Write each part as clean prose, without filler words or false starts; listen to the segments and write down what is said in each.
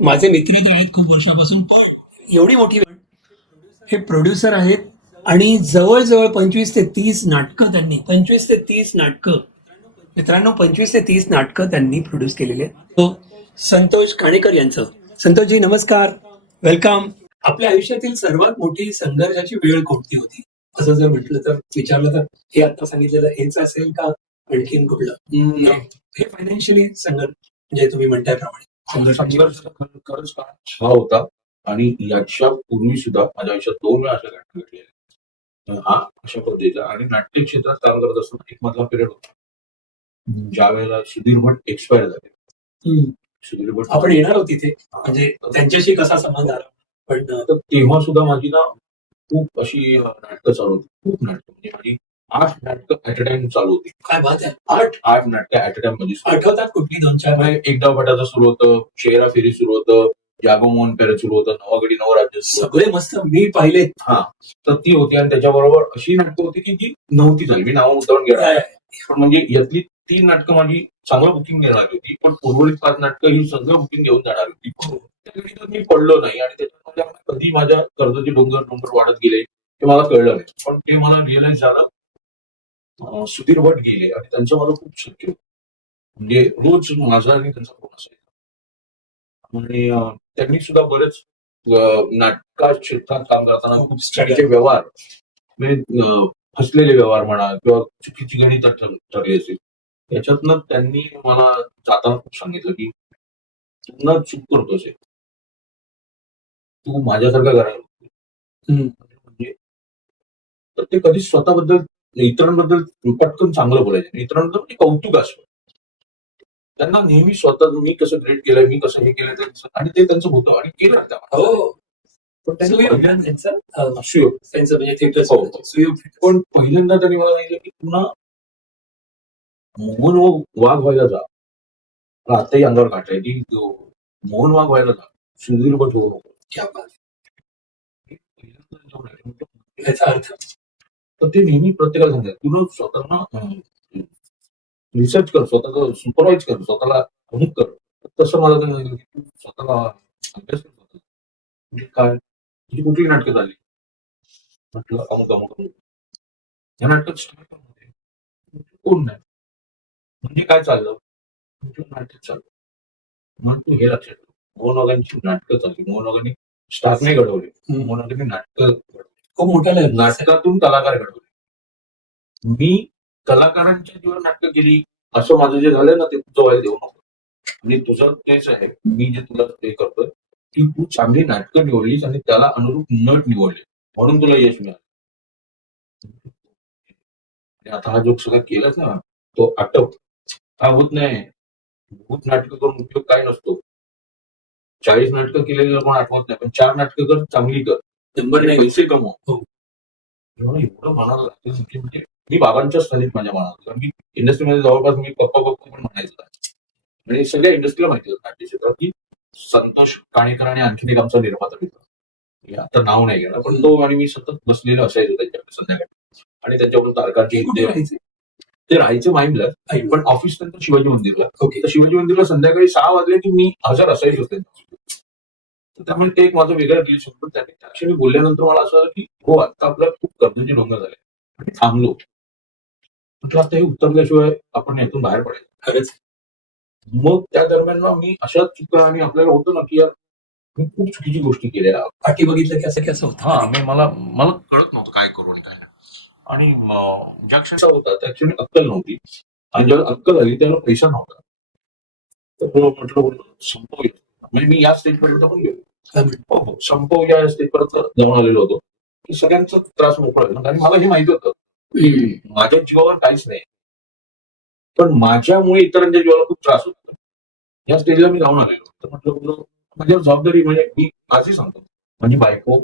माझे मित्रच आहेत खूप वर्षापासून. पण एवढी मोठी हे प्रोड्युसर आहेत आणि जवळजवळ 25 ते 30 नाटकं त्यांनी 25 ते 30 नाटकं मित्रांनो 25 ते 30 नाटकं त्यांनी प्रोड्यूस केलेले आहेत. तो संतोष काणेकर यांचं. संतोषजी नमस्कार, वेलकम. आपल्या आयुष्यातील सर्वात मोठी संघर्षाची वेळ कोणती होती असं जर म्हटलं तर विचारलं तर हे आता सांगितलेलं हेच असेल का आणखीन कुठलं? हे फायनान्शियली संघर्ष म्हणजे तुम्ही म्हणताय प्रमाणे संघर्ष खरंच हा होता. आणि याच्या पूर्वी सुद्धा माझ्या आयुष्यात 2 वेळा अशा घटना घडलेल्या. हा अशा पद्धतीचा आणि नाट्य क्षेत्रात काम करत असताना एक मधला पिरियड होता ज्या वेळेला सुधीर भट एक्सपायर झाले. सुधीर भट आपण येणार आहोत तिथे, म्हणजे त्यांच्याशी कसा संबंध आला. पण तेव्हा सुद्धा माझी ना खूप अशी नाटकं चालू होती. खूप नाटकं म्हणजे माझी 8 नाटकं ऍट अ टाइम चालू होती. काय बात आहे. 8 नाटकं ऍट अ टाइम म्हणजे आठवतात कुठली 2-4? एक डाव भटाचं सुरू होतं, चेहरा फेरी सुरू होतं, जागो मोहन पेरे सुरू होतं, नवागडी नवराज्य सगळे मस्त मी पाहिले. हा तर ती होती. आणि त्याच्याबरोबर अशी नाटकं होती की जी नव्हती झाली. मी नाव मुद्दावून घेणार पण म्हणजे यातली 3 नाटकं माझी चांगलं बुकिंग देणार होती. पण उर्वरित 5 नाटकं ही सगळं बुकिंग घेऊन जाणार होती. त्या गणितात मी पडलो नाही आणि त्याच्यामध्ये कधी माझ्या कर्जाचे डोंगर वाढत गेले ते मला कळलं नाही. पण ते मला रिअलाइज झालं सुधीर भट गेले आणि त्यांचं मला खूप शक्य होतं. म्हणजे रोज माझा आणि त्यांचा फोन असायचा. आणि त्यांनी सुद्धा बरेच नाटका क्षेत्रात काम करताना खूप स्ट्रॅटेजी व्यवहार म्हणजे फसलेले व्यवहार म्हणा किंवा चुकीची गणित ठरली असेल याच्यातनं त्यांनी मला जाताना खूप सांगितलं की तू न चूक करतोस तू माझ्यासारखा करायला म्हणजे तर ते कधी स्वतःबद्दल इतरांबद्दल पटकन चांगलं बोलायचं. इतरांबद्दल म्हणजे कौतुक असतं. त्यांना नेहमी स्वतः मी कसं ग्रेट केलंय, मी कसं हे केलंय आणि ते त्यांचं होतं आणि केलं त्या. पण पहिल्यांदा त्यांनी मला सांगितलं की पुन्हा मोहन वाघ व्हायला जा. आताही अंगावर काढलाय की मोहन वाघ व्हायला जा, सुधीर भट होऊ नको. याचा अर्थ तर ते नेहमी प्रत्येकाला सांगतात तुला स्वतःला रिसर्च कर, स्वतःला सुपरवाइज कर, स्वतःला अमुक कर. तसं मला सांगितलं की तू स्वतःला अभ्यास कर. म्हणजे काय तुझी कुठली नाटकं झाली म्हटलं अमुक अमुक अमुक या नाटकात कोण नाही म्हणजे काय चाललं नाटक चाललं. म्हणून तू हे लक्षात ठेव मोहन वाघांची नाटकं चालली. मोहन वाघांनी स्टाफ नाही घडवले, मोहन वाघांनी नाटकं खूप मोठा नाटकातून कलाकार घडवले. मी कलाकारांच्या जीवन नाटकं केली असं माझं जे झालं ना ते तुझं व्हायला देऊ नको. आणि तुझं तेच आहे मी जे तुला ते करतोय की तू चांगली नाटकं निवडलीस आणि त्याला अनुरूप नट निवडले म्हणून तुला यश मिळालं. आता हा जो सगळं केलाच ना तो आटप हा होत नाही. भूत नाटकं करून उपयोग काय नसतो. 40 नाटकं केलेलं कोण आठवत नाही. पण 4 नाटकं कर चांगली कर नंबर नाही पैसे कमव. एवढं म्हणायला लागतं म्हणजे मी बाबांच्या स्थलीत माझ्या मनात. कारण की इंडस्ट्रीमध्ये जवळपास मी पप्पा पण म्हणायचं म्हणजे सगळ्या इंडस्ट्रीला माहिती होतं नाट्य क्षेत्रात की संतोष काणेकर आणि आणखीन एक आमचा निर्माता मित्र आता नाव नाही घेणार पण तो आणि मी सतत बसलेलं असायचो त्यांच्याकडे संध्याकाळी आणि त्यांच्याकडून तारकांची ते राहायचं माइंडला पण ऑफिस नंतर शिवाजी मंदिरला. तर शिवाजी मंदिरला संध्याकाळी 6 वाजले की मी हजर असायचो त्यामुळे ते एक माझं वेगळं रिलेशन. पण त्या क्षणी बोलल्यानंतर मला असं की हो आता आपल्याला खूप कर्जाची ढोंग झाले आणि थांबलो म्हटलं आता हे उतरल्याशिवाय आपण यातून बाहेर पडायचं खरंच. मग त्या दरम्यान मी अशाच चुका आणि आपल्याला होतं ना की यार मी खूप चुकीची गोष्टी केल्या. पाठी बघितलं कसं कसं होतं. हा मी मला कळत नव्हतं काय करू आणि काय नाही. आणि ज्या क्षणी होता त्या क्षणी अक्कल नव्हती आणि जेव्हा अक्कल आली त्याला पैसा नव्हता. तर म्हटलं संपवूया म्हणजे मी या स्टेजपर्यंत पण गेलो. हो संपव या स्टेजपर्यंत जाऊन आलेलो होतो की सगळ्यांचा त्रास मोकळा. आणि मला हे माहिती होतं माझ्या जीवावर काहीच नाही पण माझ्यामुळे इतरांच्या जीवाला खूप त्रास होतो. या स्टेजला मी जाऊन आलेलो तर म्हटलं माझ्यावर जबाबदारी म्हणजे मी आजही सांगतो माझी बायको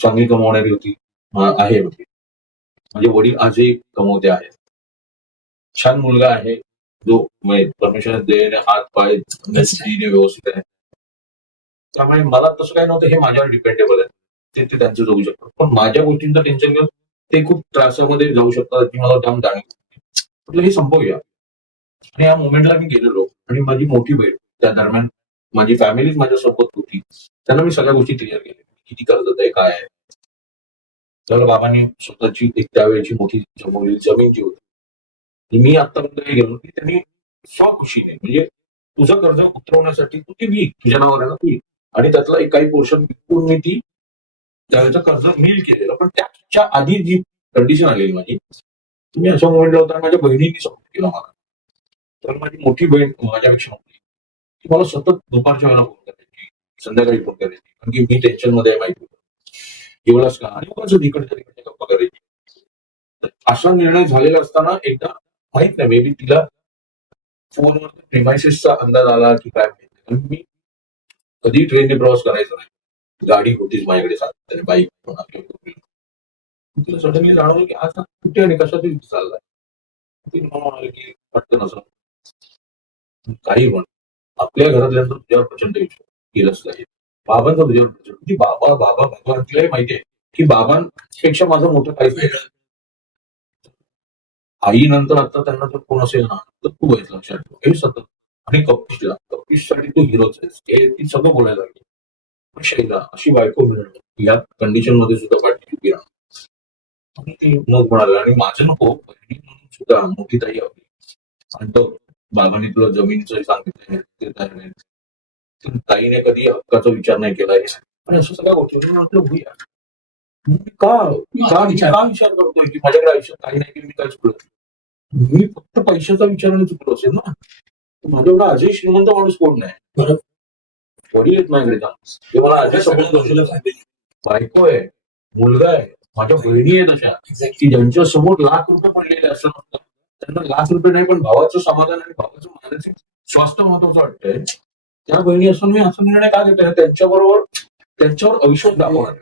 चांगली कमावणारी होती आहे म्हणजे माझे वडील आजही कमवते आहेत. छान मुलगा आहे जो परमेश्वर देणे हात पाय व्यवस्थित आहे. त्यामुळे मला तसं काही नव्हतं हे माझ्यावर डिपेंडेबल आहे ते त्यांचं जाऊ शकतं. पण माझ्या गोष्टींचं टेन्शन घेऊन ते खूप त्रासामध्ये जाऊ शकतात की मला जाऊन जाणीव म्हटलं हे संपवूया. आणि या मुवमेंटला मी गेलेलो आणि माझी मोठी बहीण त्या दरम्यान माझी फॅमिलीच माझ्यासोबत होती. त्यांना मी सगळ्या गोष्टी क्लिअर केल्या, किती कर्ज आहे, काय आहे. तर बाबांनी स्वतःची एक त्यावेळेची मोठी जमवलेली जमीन जी होती, मी आतापर्यंत हे गेलो की त्यांनी स्वखुशीने म्हणजे तुझं कर्ज उतरवण्यासाठी तू ती विक, तुझ्या नावावर आहे ना ती, आणि त्यातला एक काही पोर्शन विकून मी ती त्यावेळेचं कर्ज नील केलेलं. पण त्याच्या आधी जी कंडिशन आलेली माझी, तुम्ही असं म्हटलं होतं, माझ्या बहिणींनी सपोर्ट केला मला. तर माझी मोठी बहीण माझ्यापेक्षा होती, ती मला सतत दुपारच्या वेळेला फोन करायची, संध्याकाळी फोन करायची, कारण की मी टेन्शन मध्ये आहे माहिती होतं. एवढंच का, आणि उगाच इकडच्या तिकडच्या गप्पा करायची. तर असा निर्णय झालेला असताना एकदा माहित नाही, मे बी तिला फोनवर प्रिमायसेसचा अंदाज आला की काय माहिती नाही. कारण मी कधी ट्रेनने प्रवास करायचो नाही, गाडी होतीच माझ्याकडे सातत्याने, बाईक म्हणा किंवा टू व्हीलर. तिला सडनली जाणवलं की आज कुठे आणि कशातरी चाललाय. तिने मला म्हणाले की वाटतं नसं काही म्हण, आपल्या घरातल्यांचा तुझ्यावर प्रचंड विश्वास केलंच नाही, बाबांचा तुझ्यावर प्रचंड, की बाबा बाबा बाबा तिलाही माहिती आहे की बाबांपेक्षा माझं मोठं काहीच वेगळं. आई नंतर आता त्यांना जर कोण असेल ना तर तू आहेस, लक्षात ठेव हे सतत. आणि कपिशसाठी तू हिरोच आहेस, हे ती सगळं बोलायला लागली. पण शैला अशी बायको मिळणं या कंडिशन मध्ये सुद्धा पाठी उभी राहणं. आणि ती मग म्हणाला, आणि माझं नको, बहिणी म्हणून सुद्धा मोठी ताई आपली, आणि तो बाबांनी तुला जमिनीचं सांगितलं देत आहे, तर ताईने कधी हक्काचा विचार नाही केला आणि असं सगळ्या गोष्टी मी म्हटलं होऊया. मी का विचार करतोय की माझ्याकडे आयुष्यात काही नाही की मी काय चुकलो. मी फक्त पैशाचा विचाराने चुकलो असेल ना, तर माझ्या एवढा अजय श्रीमंत माणूस कोण नाही. बरोबर, वडील आहेत माझ्याकडे चांगले, ते मला अजय सगळं बायको आहे, मुलगा आहे, माझ्या बहिणी आहेत अशा की ज्यांच्या समोर लाख रुपये पडलेले असं नसतं. त्यांना लाख रुपये नाही, पण भावाचं समाधान आणि भावाचं मानसिक स्वास्थ्य महत्वाचं वाटतंय. त्या बहिणी असून मी असा निर्णय का घेतोय, त्यांच्यावर अविश्वास दाखवणार.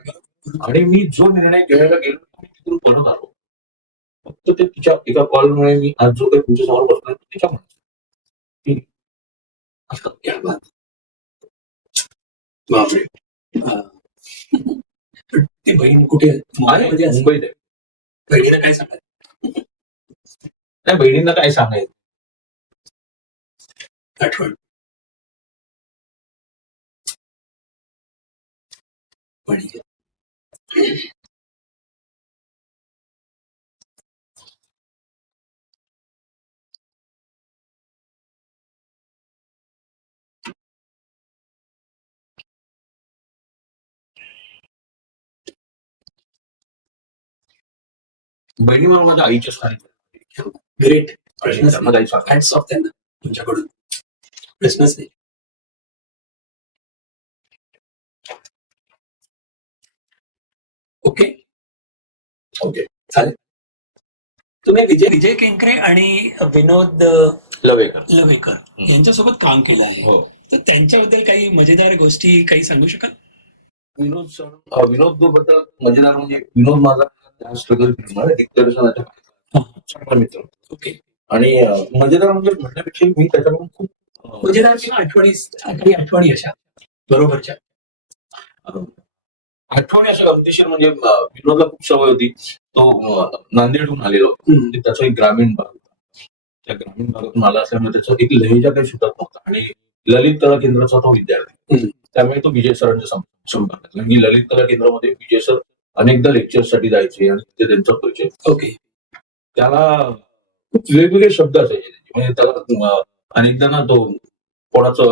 आणि मी जो निर्णय घ्यायला गेलो मी तिथून परत आलो. फक्त ते तिच्या एका कॉलमुळे मी आज जो काही तुमच्या समोर बसलो तिच्यामुळे. असं क्या बात. बापरे. ती बहीण कुठे मुंबईत आहे. बहिणीला काय सांगायचं, त्या बहिणींना काय सांगायचं, आठवण बहिणी. बहिणी मला माझ्या आईच्या स्थानी. ग्रेट. हॅट्स ऑफ त्यांना तुमच्याकडून, प्रश्नच नाही. ओके ओके चालेल. तुम्ही विजय केंकरे आणि विनोद लवेकर यांच्यासोबत काम केलं आहे, हो. तर त्यांच्याबद्दल काही मजेदार गोष्टी काही सांगू शकाल? विनोद बद्दल मजेदार म्हणजे विनोद माझा स्ट्रगल दिग्दर्शनाच्या चांगला मित्र. ओके. आणि मजेदार म्हणजे म्हणण्यापेक्षा मी त्याच्याकडून खूप मजेदार किंवा आठवणी अशा बरोबरच्या आठवणी अशा गमतीशीर. म्हणजे विनोदला खूप सवय होती, तो नांदेडहून आलेला होता, त्याचा एक ग्रामीण भाग होता. त्या ग्रामीण भागातून आला असल्यामुळे त्याचा एक लहेजा काही सुटत नव्हता, आणि ललित कला केंद्राचा तो विद्यार्थी, त्यामुळे तो विजय सरांच्या संपर्कात. मी ललित कला केंद्रामध्ये विजय सर अनेकदा लेक्चरसाठी जायचे आणि तिथे त्यांचा परिचय. ओके. त्याला खूप वेगवेगळे शब्द असायचे, म्हणजे त्याला अनेकदा ना तो कोणाचा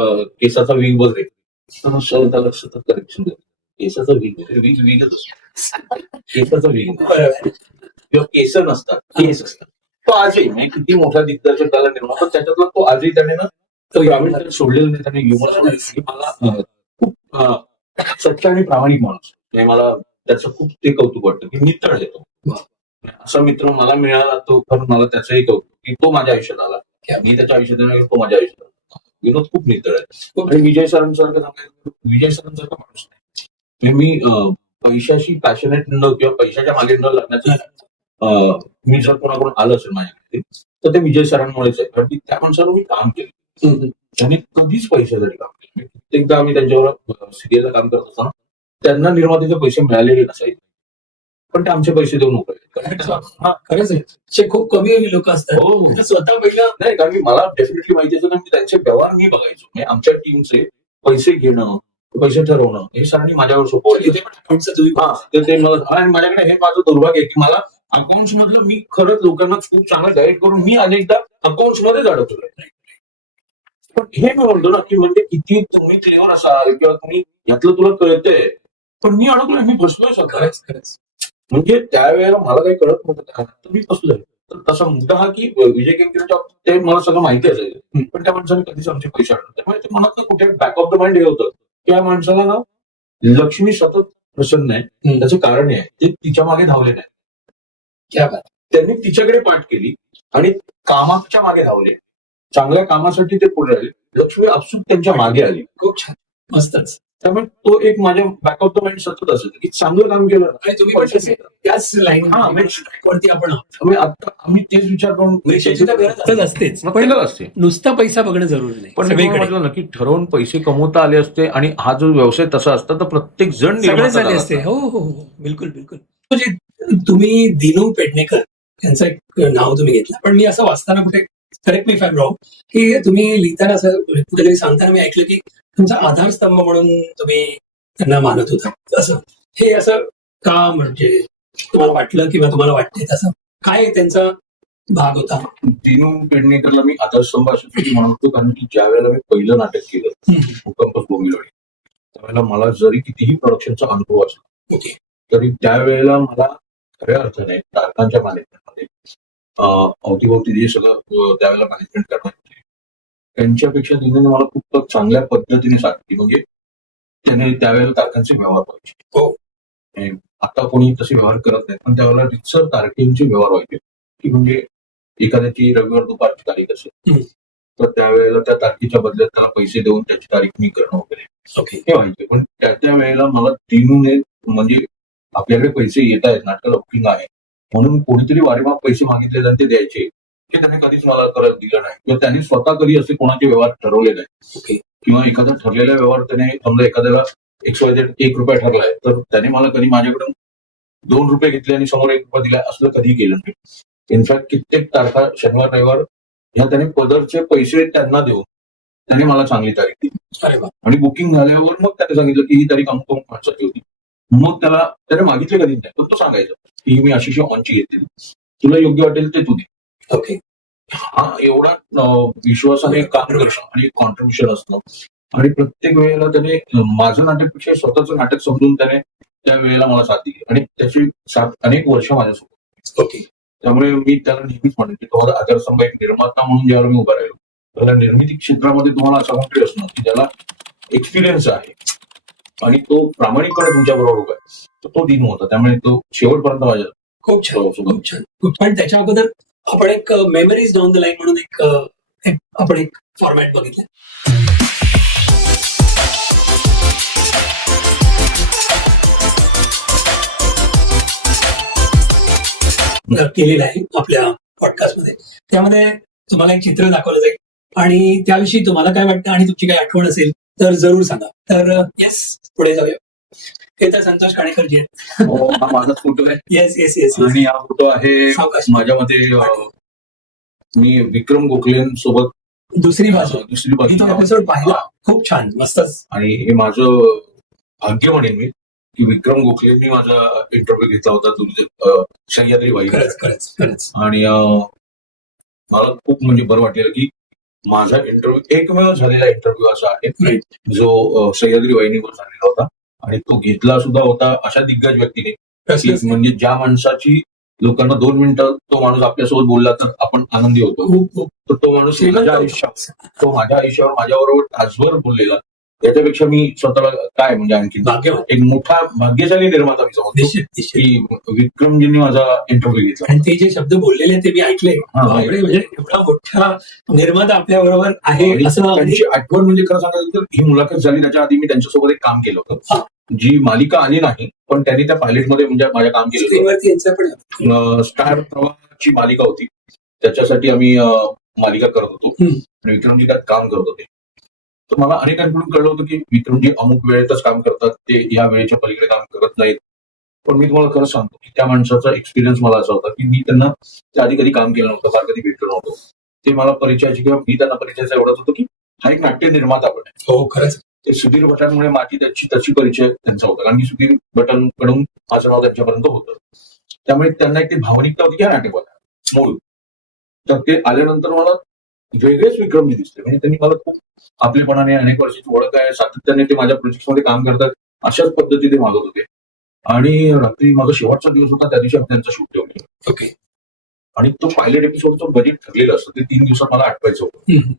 केसाचा वीग बघे सर त्याला सतत करेक्शन देतो, केसाचा वीगच असतो, केसाचा वीग किंवा केस नसतात, केस असतात. तो आजही म्हणजे किती मोठा दिग्दर्शक त्याला निर्माण, पण त्याच्यातला तो आजही त्याने ना तो ग्रामीण सोडलेलं नाही, त्याने ह्युमर. मला खूप सच्चा आणि प्रामाणिक माणूस, म्हणजे मला त्याचं खूप ते कौतुक वाटतं की मित्र येतो. असा मित्र मला मिळाला तो खरं मला त्याचंही कौतुक की तो माझ्या आयुष्यात आला, मी त्याच्या आयुष्यात येणार, तो माझ्या आयुष्यात आला. विनोद खूप मित्र आहे. आणि विजय सरांसारखं सांगायचं, विजय सरांसारखा माणूस नाही. मी पैशाशी पॅशनेट न किंवा पैशाच्या मागे न लागण्याचं, मी जर कोणाकडून आलं असेल माझ्याकडे तर ते विजय सरांमुळेच आहे, कारण की त्या माणसावर मी काम केलं. त्यांनी कधीच पैशासाठी काम केलं. प्रत्येकदा आम्ही त्यांच्यावर सिरियलला काम करत असताना त्यांना निर्मात्याचे पैसे मिळालेले नसायचे, पण ते आमचे पैसे देऊन उभे. खरंच आहे, खूप कमी लोक असतात. हो, स्वतः पहिला नाही, कारण की मला डेफिनेटली माहिती आहे, मी त्यांचे व्यवहार मी बघायचो. म्हणजे आमच्या टीमचे पैसे घेणं, पैसे ठरवणं हे सरांनी माझ्यावर सोपवलं. तिथे पण account चं तुम्ही हा ते मला आणि माझ्याकडे हे माझं दुर्भाग्य आहे की मला अकाउंट्स मधलं मी खरंच लोकांना खूप चांगलं गाईड करून मी अनेकदा अकाउंट्स मध्येच अडकलोय. पण हे मी म्हणतो ना की म्हणजे किती तुम्ही क्लिअर असाल किंवा तुम्ही यातलं तुला कळतंय, पण मी अडकलोय, मी बसलोय सगळं. खरंच खरंच म्हणजे त्यावेळेला मला काही कळत नव्हतं तर मी बसलोय. तर तसा मुद्दा हा की विजय केंकरेच्या बाबतीत ते मला सगळं माहिती असायचं, पण त्या माणसाने कधीच आमचे पैसे अडवले. त्यामुळे ते मनात कुठे बॅक ऑफ द माइंड हे होतं की या माणसाला ना लक्ष्मी सतत प्रसन्न आहे. त्याचं कारण हे आहे ते तिच्या मागे धावले नाही. क्या बात. त्यांनी तिच्याकडे पाठ केली आणि कामाच्या मागे धावले. चांगल्या कामासाठी ते पुढे राहिले. लक्ष्मी आपसूक त्यांच्या मागे आली. खूप छान. मस्तच. त्यामुळे तो एक माझ्या बॅक ऑफ द माइंड सतत असायचं की चांगलं काम केलं आणि तुम्ही पण तसे त्याच लाईन हा, वरती आपण आहोत. त्यामुळे आता आम्ही तेच विचार करून पैशाची तर गरज असतेच, मग पण केलं असते. नुसता पैसा बघणं जरुरी नाही. पण मी तुम्हाला सगळीकडे म्हटलं ना की ठरवून पैसे कमवता आले असते आणि हा जो व्यवसाय तसा असता तर प्रत्येक जण सगळे निर्माता झाले झाला असते. असता. हो हो हो बिलकुल बिलकुल. म्हणजे तुम्ही दिनू पेडणेकर यांचं एक नाव तुम्ही घेतलं, पण मी असं वाचताना कुठे करेक्ट मी फॅम रॉंग की तुम्ही लिहिताना असं कुठेतरी सांगताना मी ऐकलं की तुमचा आधारस्तंभ म्हणून तुम्ही त्यांना मानत होता. असं हे असं का, म्हणजे तुम्हाला वाटलं किंवा तुम्हाला वाटतंय तसं काय त्यांचा भाग होता? दिनू पेडणेकरला मी आधारस्तंभ अशासाठी म्हणतो कारण की ज्या वेळेला मी पहिलं नाटक केलं भूकंप बोमिलोडी, त्यावेळेला मला जरी कितीही प्रोडक्शनचा अनुभव असला ओके तरी त्यावेळेला मला खऱ्या अर्थाने तारकांच्या मॅनेजमेंटमध्ये अवतीभोवती जे सगळं त्यावेळेला मॅनेजमेंट करण्यात होते त्यांच्यापेक्षा दिनूने मला खूप चांगल्या पद्धतीने सांगितली. म्हणजे त्याने त्यावेळेला तारखांचे व्यवहार व्हायचे. हो. आणि आता कोणी तसे व्यवहार करत नाही, पण त्यावेळेला रितसर तारखेंचे व्यवहार व्हायचे की म्हणजे एखाद्याची रविवार दुपारची तारीख असेल तर त्यावेळेला त्या तारखेच्या बदल्यात त्याला पैसे देऊन त्याची तारीख मी करणं वगैरे ओके हे व्हायचे. पण त्या वेळेला मला दिनूने म्हणजे आपल्याकडे पैसे येत आहेत, नाटकाला बुकिंग आहे म्हणून कोणीतरी वारेमाप पैसे मागितले आणि ते द्यायचे हे त्याने कधीच मला करत दिलं नाही किंवा त्यांनी स्वतः कधी असे कोणाचे व्यवहार ठरवले नाही. ओके किंवा एखादा ठरलेला व्यवहार त्याने समजा एखाद्याला XYZ ₹1 ठरलाय तर त्याने मला कधी माझ्याकडून ₹2 घेतले आणि समोर ₹1 दिलाय असलं कधीही केलं नाही. इनफॅक्ट कित्येक तारखा शनिवार रविवार ह्या त्याने पदरचे पैसे त्यांना देऊन त्याने मला चांगली तारीख दिली. अरे वा. आणि बुकिंग झाल्यावर मग त्याने सांगितलं की ही तारीख अमुक माणसाची होती. मग त्याने मागितले कधीच नाही, पण तो सांगायचा की मी अशी ऑनची घेतली, तुला योग्य वाटेल ते तू दे. ओके. हा एवढा विश्वासाने काम करणं आणि कॉन्ट्रीब्युशन असणं आणि प्रत्येक वेळेला त्याने माझं नाटकपेक्षा स्वतःचं नाटक समजून त्याने त्या वेळेला मला साथ दिली आणि त्याची साथ अनेक वर्ष माझ्यासोबत. ओके. त्यामुळे मी त्याला नेहमीच म्हणेन की तुम्हाला आधारस्तंभ एक निर्माता म्हणून ज्यावेळेला मी उभा राहिलो त्याला निर्मिती क्षेत्रामध्ये तुम्हाला असा कोणतरी असणं की ज्याला एक्सपिरियन्स आहे आणि तो प्रामाणिकपणे तुमच्या बरोबर उभा आहे, तर तो दिनू होता. त्यामुळे तो शेवटपर्यंत माझ्या खूप छान खूप छान. पण त्याच्या अगोदर आपण एक मेमरीज डाऊन द लाईन म्हणून आपण एक फॉर्मॅट बघितलं केलेलं आहे आपल्या पॉडकास्टमध्ये. त्यामध्ये तुम्हाला एक चित्र दाखवलं जाईल आणि त्याविषयी तुम्हाला काय वाटतं आणि तुमची काय आठवण असेल तर जरूर सांगा. तर येस पुढे जाऊया. हे तर संतोष काणेकरजी आहेत. हा माझा फोटो आहे. Yes yes yes. आणि हा फोटो आहे सावकाश. माझ्या मते मी विक्रम गोखलेंसोबत दुसरी बाजू दुसरी मी तो बाजू एपिसोड पाहिला. खूप छान मस्तच. आणि हे माझं भाग्य म्हणेन मी की विक्रम गोखलेंनी माझा इंटरव्ह्यू घेतला होता सह्याद्री वाहिनी. खरंच खरंच खरंच. आणि मला खूप म्हणजे बरं वाटलेलं की माझा इंटरव्ह्यू एकमेव झालेला इंटरव्ह्यू असा आहे जो सह्याद्री वाहिनीवर झालेला होता आणि तो घेतला सुद्धा होता अशा दिग्गज व्यक्तीने की म्हणजे ज्या माणसाची लोकांना 2 मिनिटं तो माणूस आपल्यासोबत बोलला तर आपण आनंदी होतो. तर तो माणूस माझ्या आयुष्यावर माझ्याबरोबर तासभर बोललेला. याच्यापेक्षा मी स्वतःला काय म्हणजे आणखी एक मोठा भाग्यशाली निर्माता मी समजतो की विक्रमजींनी माझा इंटरव्ह्यू घेतला आणि ते जे शब्द बोललेले ते मी ऐकले. म्हणजे एवढा मोठा निर्माता आपल्या बरोबर आहे असं. त्यांची आठवण म्हणजे खरं सांगायचं तर ही मुलाखत झाली त्याच्या आधी मी त्यांच्यासोबत एक काम केलं होतं. जी मालिका आली नाही पण त्यांनी त्या पायलटमध्ये म्हणजे माझ्या काम केलं होतं. स्टार प्रवाहाची मालिका होती त्याच्यासाठी आम्ही मालिका करत होतो आणि विक्रमजी त्यात काम करत होते. तर मला अनेकांकडून कळलं होतं की विक्रमजी अमुक वेळेतच काम करतात, ते या वेळेच्या पलीकडे काम करत नाहीत. पण मी तुम्हाला खरं सांगतो की त्या माणसाचा एक्सपिरियन्स मला असा होता की मी त्यांना त्याआधी कधी काम केलं नव्हतं, फार कधी भेटलो नव्हतो. ते मला परिचयाची किंवा मी त्यांना परिचयाचा एवढाच होतो की हा एक नाट्य निर्माता पण आहे. हो खरंच. ते सुधीर भटांमुळे माझी त्याची तशी परिचय त्यांचा होता, कारण की सुधीर भटांकडून माझं नाव त्यांच्यापर्यंत होतं. त्यामुळे त्यांना एक ती भावनिकता होती की नाट्यवाला मूळ. तर ते आल्यानंतर मला वेगळेच विक्रम मी दिसले. म्हणजे त्यांनी मला खूप आपलेपणाने अनेक वर्षाची ओळख आहे, सातत्याने ते माझ्या प्रोजेक्टमध्ये काम करतात, अशाच पद्धती ते मागत होते. आणि रात्री माझा शेवटचा दिवस होता, त्या दिवशी आम्ही त्यांचा शूट ठेवले. ओके. आणि तो पायलट एपिसोडचं बजेट ठरलेलं असतं, ते 3 दिवसात मला आठवायचं होतं. हम्म.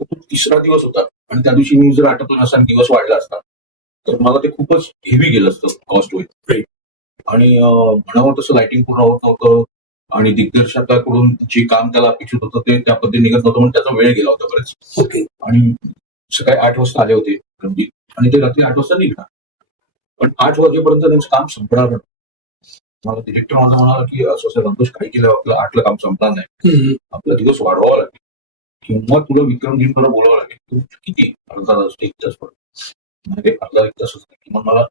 तर तो तिसरा दिवस होता आणि त्या दिवशी मी जर आटपलं नसता आणि दिवस वाढला असता तर मला ते खूपच हेवी गेलं असतं कॉस्ट होईल. Right. आणि म्हणावं तसं लाइटिंग पूर्ण होत नव्हतं आणि दिग्दर्शकाकडून जे काम त्याला अपेक्षित होतं ते त्या पद्धतीने निघत नव्हतं, म्हणून त्याचा वेळ गेला होता बरेच. ओके. आणि सकाळी 8 वाजता आले होते रणजित आणि ते रात्री 8 वाजता निघणार, पण 8 वाजेपर्यंत त्यांचं काम संपणार नाही. मला डिरेक्टर माझा म्हणाला की असं असं संतोष काही केलं आपलं 8ला काम संपणार नाही, हम्म. आपला दिवस वाढवावा लागेल किंवा तुला विक्रमजींकडे बोलावं लागेल. तू किती अर्धा तास 1 तास पडतो म्हणजे अर्धा 1 तासच नाही, किंवा मला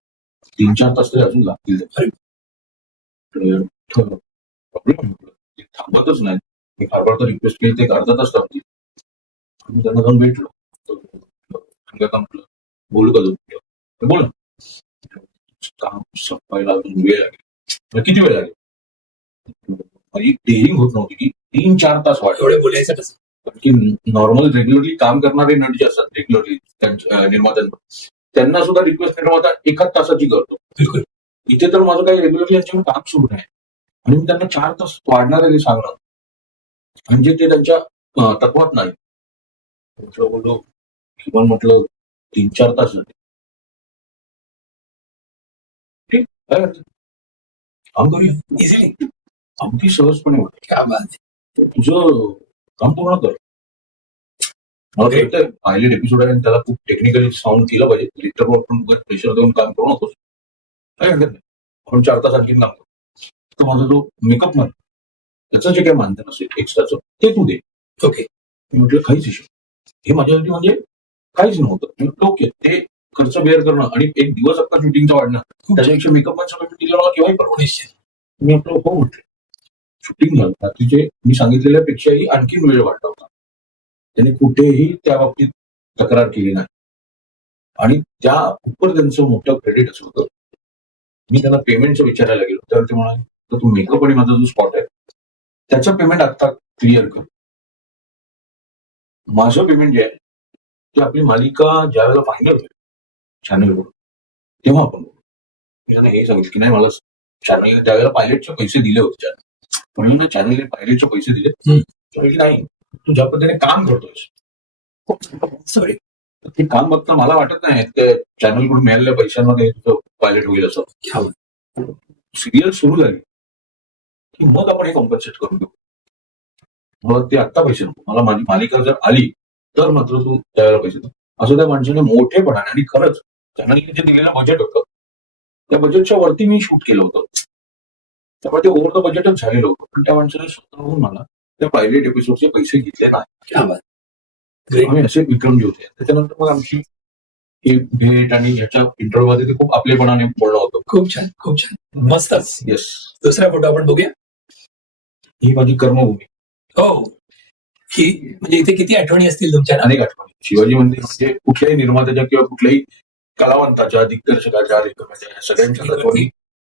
3-4 तास तरी अजून लागतील. प्रॉब्लेम ते थांबतच नाही. मी फार फार तर रिक्वेस्ट केली ते अर्धा तास थांबतील. मी त्यांना जाऊन भेटलो. म्हटलं बोलू का तुम्ही? बोल काम संपायला अजून वेळ लागेल. किती वेळ लागेल? माझी डेअरिंग होत नव्हती की 3-4 तास वाढ. एवढे बोलायचं कसं? की नॉर्मल रेग्युलरली काम करणारे नट जे असतात रेग्युलरली त्यांच्या निर्मात्यांना, त्यांना सुद्धा रिक्वेस्ट निर्माता 1 तासाची करतो. बिलकुल. इथे तर माझं काही रेग्युलरली यांच्याकडे काम सुरू नाही आणि मी त्यांना 4 तास वाढणार आहे ते सांगणार, म्हणजे ते त्यांच्या तत्वात नाही. म्हटलं बोललो किंवा म्हटलं 3-4 तास झाले. ठीक, काय हरकत? काम करूया इझिली. अगदी सहजपणे होतं. क्या बात आहे. तुझं काम पूर्ण कर. मला कळतंय पायलट एपिसोड आहे आणि त्याला खूप टेक्निकली साऊंड केलं पाहिजे. डिरेक्टरवर पण प्रेशर देऊन काम करू नकोस. काय हरकत नाही, आपण 4 तास आणखी काम करू. तर माझा जो मेकअप मार त्याचं जे काही मानधन असेल एक्स्ट्राचं ते तू दे. ओके. मी म्हटलं काहीच इश्यू. हे माझ्यासाठी म्हणजे काहीच नव्हतं. मी म्हटलं ओके, ते खर्च बेअर करणं आणि 1 दिवस आता शूटिंगचा वाढणं त्याच्यापेक्षा मेकअप मॅनचं पेमेंट दिलं मला केव्हाही परवडेल. मी म्हटलं हो म्हटलं. शूटिंग झालं रात्रीचे मी सांगितलेल्यापेक्षाही आणखी वेळ वाढला होता. त्यांनी कुठेही त्या बाबतीत तक्रार केली नाही आणि त्या उपर त्यांचं मोठं क्रेडिट असं होतं. मी त्यांना पेमेंटचं विचारायला गेलो तर ते म्हणाले तर तू मेकअप आणि माझा जो स्पॉट आहे त्याचं पेमेंट आता क्लिअर कर. माझं पेमेंट जे आहे ते आपली मालिका ज्या वेळेला फायनल होईल चॅनलवर तेव्हा आपण बघू. मी त्यांना हे सांगितलं की नाही मला चॅनलने त्यावेळेला पायलटचे पैसे दिले होते चॅनल, म्हणून चॅनलने पायलटचे पैसे दिले. नाही, तू ज्या पद्धतीने काम करतोयस सॉरी ते काम बघता मला वाटत नाही त्या चॅनलकडून मिळालेल्या पैशांमध्ये तुझं पायलट होईल असं. सिरियल सुरू झाली की मग आपण हे कॉम्पन्सेट करून देऊ. मला ते आत्ता पैसे नको, मला माझी मालिका जर आली तर मात्र तू त्यावेळेला पैसे दे असं त्या माणसाने मोठेपणाने. आणि खरंच चॅनलने जे दिलेलं बजेट होतं त्या बजेटच्या वरती मी शूट केलं होतं, त्यामुळे ते ओव्हर द बजेटच झालेलं होतं. पण त्या माणसाने स्वतःहून मला त्या पायलट एपिसोडचे पैसे घेतले नाही. आम्ही असे विक्रमजी होते. त्याच्यानंतर मग आमची भेट आणि ह्याच्या इंटरव्ह्यूमध्ये ते खूप आपलेपणाने बोलणं होतं. खूप छान, खूप छान, मस्तच. येस. दुसरा फोटो आपण बघूया. ही माझी कर्मभूमी. हो, ही म्हणजे इथे किती आठवणी असतील तुमच्या? अनेक आठवणी. शिवाजी मंदिर म्हणजे कुठल्याही निर्मात्याच्या किंवा कुठल्याही कलावंताच्या, दिग्दर्शकाच्या, लेखकाच्या सगळ्यांच्या आठवणी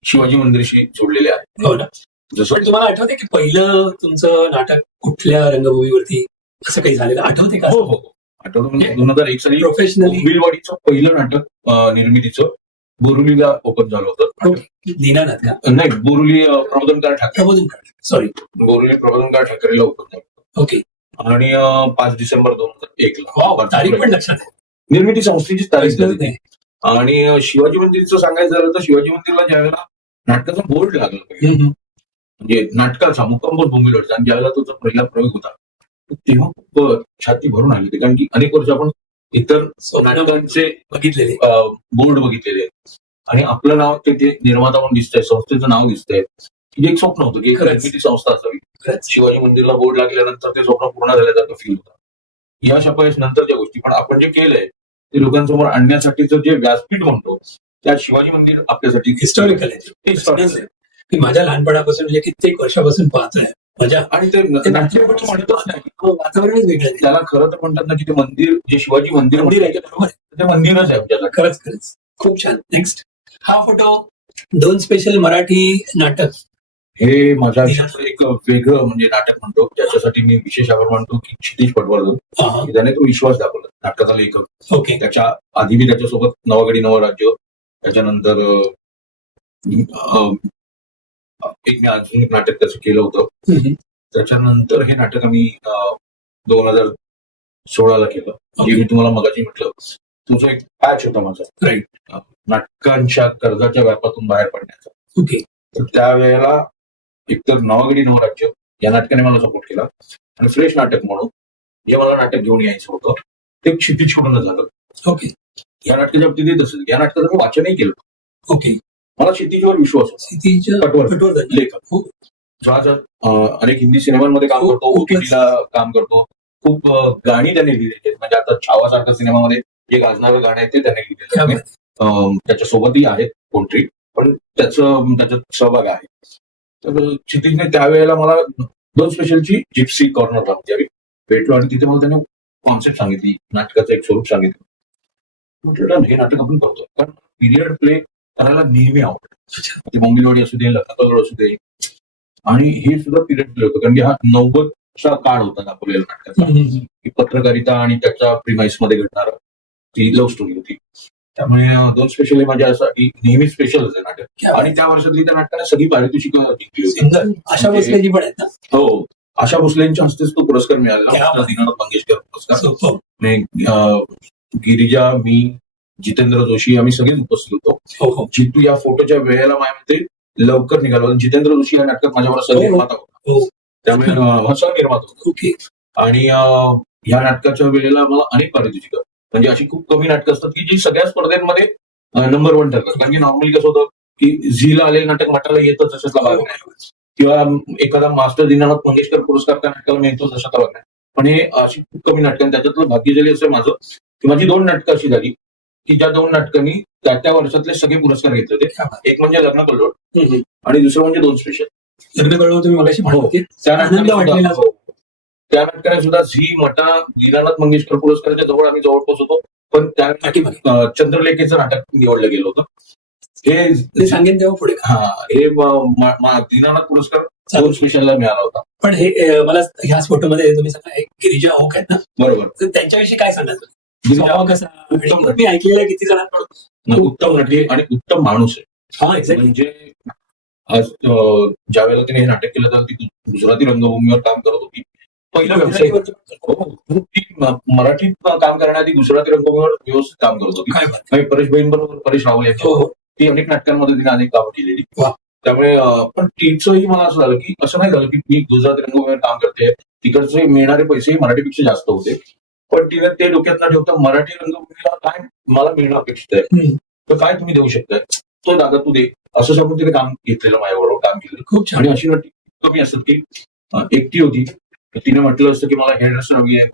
शिवाजी मंदिरशी जोडलेल्या आहेत. हो ना. जसं पण तुम्हाला आठवते की पहिलं तुमचं नाटक कुठल्या रंगभूमीवरती असं काही झालेलं आठवते का? हो हो आठवतं. म्हणजे 2001 साली प्रोफेशनली बिलवाडीचं पहिलं नाटक निर्मितीचं बोरुलीला ओपन झालं होतं. दीनानाथ का? नाही, बोरुली प्रबोधनकार ठाकरे. प्रबोधनकार, सॉरी, बोरुली प्रबोधनकार ठाकरेला ओपन झालं. ओके. आणि 5 डिसेंबर 2001 ला तारीख पण लक्षात आहे. निर्मिती संस्थेची तारीख झाली. आणि शिवाजी मंदिरचं सांगायचं झालं तर शिवाजी मंदिरला ज्यावेळेला नाटकाचा बोर्ड लागला म्हणजे नाटकाचा मुक्काम बोंबिवलीचा आणि ज्यावेळेला तुझा पहिला प्रयोग होता तेव्हा खूप छाती भरून आली होती, कारण की अनेक वर्ष आपण इतर नाटकांचे बघितलेले बोर्ड बघितलेले आणि आपलं नाव ते निर्माता म्हणून दिसतंय, संस्थेचं नाव दिसतंय. हे एक स्वप्न होतं की एक निर्मिती संस्था असावी. शिवाजी मंदिरला बोर्ड लागल्यानंतर ते स्वप्न पूर्ण झाल्यासारखं फील होतं. या अपयश नंतरच्या गोष्टी, पण आपण जे केलंय ते लोकांसमोर आणण्यासाठीचं जे व्यासपीठ म्हणतो त्या शिवाजी मंदिर आपल्यासाठी हिस्टॉरिकल आहे. माझ्या लहानपणापासून म्हणजे कित्येक वर्षापासून पाहतोय मजा. आणि ते ते नाट्य पण म्हणतच नाही. वातावरणच वेगळं आहे. त्याला खरं तर म्हणतात ना की ते मंदिर, जे शिवाजी मंदिर मंदिर आहे म्हणतात, ते, बरोबर आहे. ते मंदिरच आहे आमच्यासाठी. खरंच खरंच खूप छान. नेक्स्ट हा फोटो 2 स्पेशल मराठी नाटक. हे माझ्या आयुष्यातलं एक वेगळं म्हणजे नाटक म्हणतो, ज्याच्यासाठी मी विशेष आभार मानतो की क्षितिज पटवर्धन, की त्याने तो विश्वास दाखवला. नाटकाचा लेखक. ओके. त्याच्या आधी मी त्याच्यासोबत नवागडी नवं राज्य, त्याच्यानंतर एक मी अजून एक नाटक त्याचं केलं होतं. त्याच्यानंतर हे नाटक आम्ही 2016ला केलं. जे मी तुम्हाला मगाशी म्हटलं, तुझं एक पॅच होता माझा, राईट, नाटकांच्या कर्जाच्या व्यापातून बाहेर पडण्याचा. ओके. तर त्यावेळेला एकतर नवागडी नवं राज्य या नाटकाने मला सपोर्ट केला, आणि फ्रेश नाटक म्हणून जे मला नाटक घेऊन यायचं होतं ते क्षितिजकडून झालं. ओके. या नाटकाच्या बाबतीत तसं, या नाटकाचं मी वाचनही केलं. ओके. मला क्षितिजवर विश्वास होता. क्षितिज पटवर्धन लेखक, जो आज अनेक हिंदी सिनेमांमध्ये काम करतो, OTT ला काम करतो. खूप गाणी त्याने लिहिलेली आहेत. म्हणजे आता छावा सारख्या सिनेमामध्ये जे गाजणारं गाणं आहे ते त्याने लिहिलेलं आहे. त्याच्यासोबतही आहेत कोणतरी, पण त्याच्यात सहभाग आहे. तर क्षितिजने त्यावेळेला मला 2 स्पेशलची जिप्सी कॉर्नरला म्हणजे भेटलो, आणि तिथे मला त्याने कॉन्सेप्ट सांगितली, नाटकाचं एक स्वरूप सांगितलं. म्हटलं हे नाटक आपण करतो, कारण पिरियड प्ले करायला नेहमी आवडतं. ते बोंबिलवाडी असू दे, लग्नकल्लोळ असू दे, आणि हे सुद्धा पिरियड प्ले होतं, कारण की हा 90चा काळ होता दाखवलेला नाटकाचा. ही पत्रकारिता आणि त्याच्या प्रिमाइस मध्ये घडणारा ती लव्ह स्टोरी होती. त्यामुळे 2 स्पेशल हे माझ्यासाठी नेहमी स्पेशलच आहे नाटक. आणि त्या वर्षातली त्या नाटकाने सगळी पारितोषिकं जिंकली होती. आशा भोसलेची पण आहेत ना? हो, आशा भोसलेंच्या हस्तेच तो पुरस्कार मिळाला, दीनानाथ मंगेशकर पुरस्कार. गिरिजा, मी, जितेंद्र जोशी आम्ही सगळेच उपस्थित होतो. जितू या फोटोच्या वेळेला माझ्या मते लवकर निघालो. जितेंद्र जोशी या नाटकात माझ्यावर सहनिर्माता होता, त्यामुळे सहनिर्माता होता. आणि या नाटकाच्या वेळेला मला अनेक पारितोषिकं, म्हणजे अशी खूप कमी नाटकं असतात की जी सगळ्या स्पर्धेमध्ये नंबर 1 ठरतात. कारण की नॉर्मली कसं होतं की झीला आलेलं नाटक मटाला येतच अशातला भाग नाही, किंवा एखादा मास्टर दीनानाथ मंगेशकर पुरस्कार त्या नाटकाला मिळतोच अशातला भाग नाही. पण हे अशी खूप कमी नाटकं, त्याच्यातलं भाग्यशाली असं माझं की माझी 2 नाटकं अशी झाली की ज्या 2 नाटकांनी त्या वर्षातले सगळे पुरस्कार घेतले होते. एक म्हणजे लग्नकल्लोळ आणि दुसरं म्हणजे 2 स्पेशल. लग्नकल्लोळ तुम्ही मगाशी म्हणाले, त्या नाटकाने सुद्धा झी, मटा, दीनानाथ मंगेशकर पुरस्काराच्या जवळ आम्ही जवळपास होतो. पण त्या चंद्रलेखेचं नाटक निवडलं गेलं होतं. हे सांगेन तेव्हा पुढे. हे दीनानाथ पुरस्कार 2 स्पेशलला मिळाला होता. पण हे मला ह्याच फोटोमध्ये तुम्ही सांगा, गिरिजा ओक आहेत ना? बरोबर. तर त्यांच्याविषयी काय सांगाल? मी ऐकलेलं आहे किती जणांकडून, उत्तम नटी आणि उत्तम माणूस आहे. म्हणजे आज ज्या वेळेला तिने हे नाटक केलं तर ती गुजराती रंगभूमीवर काम करत होती. पहिला व्यवसाय, मराठीत काम करण्याआधी गुजराती रंगभूमीवर व्यवस्थित काम करत होती. परेश बरोबर, परेश रावल यांच्याबरोबर ती अनेक नाटकांमध्ये तिने अनेक कामं केलेली. त्यामुळे पण तिचंही मला असं झालं की असं नाही झालं की मी गुजराती रंगभूमीवर काम करते, तिकडचे मिळणारे पैसेही मराठीपेक्षा जास्त होते. पण तिने ते डोक्यात न ठेवता मराठी रंगभूमीला काय मला मिळणं अपेक्षित आहे, तर काय तुम्ही देऊ शकताय, तो दादा तू दे, असं सांगून तिने काम घेतलेलं, माझ्याबरोबर काम केलेलं. खूप छान. आणि अशी नटी कमी असतात की एकटी होती, तिने म्हटलं असतं की मला हेअर ड्रेसर हवी आहे,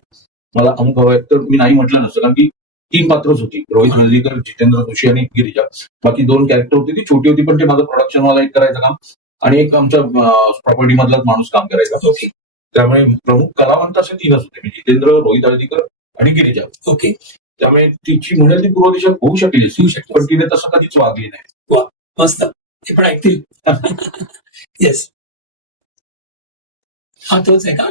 मला अमुक हवं आहे, तर मी नाही म्हटलं नसतं. कारण की 3 पात्रच होती, रोहित हळदीकर, जितेंद्र जोशी आणि गिरिजा. बाकी 2 कॅरेक्टर होती, ती छोटी होती, पण ते माझं प्रोडक्शन वाला एक करायचं काम आणि एक आमच्या प्रॉपर्टी मधलाच माणूस काम करायचा. त्यामुळे प्रमुख कलावंत असे 3च होते, जितेंद्र, रोहित हळदीकर आणि गिरिजा. ओके. त्यामुळे तिची म्हणेल ती पूर्व दिशा होऊ शकली, पण तिने तसं कधीच वागली नाही. मस्त. ते पण ऐकतील. येस. हा तोच आहे का?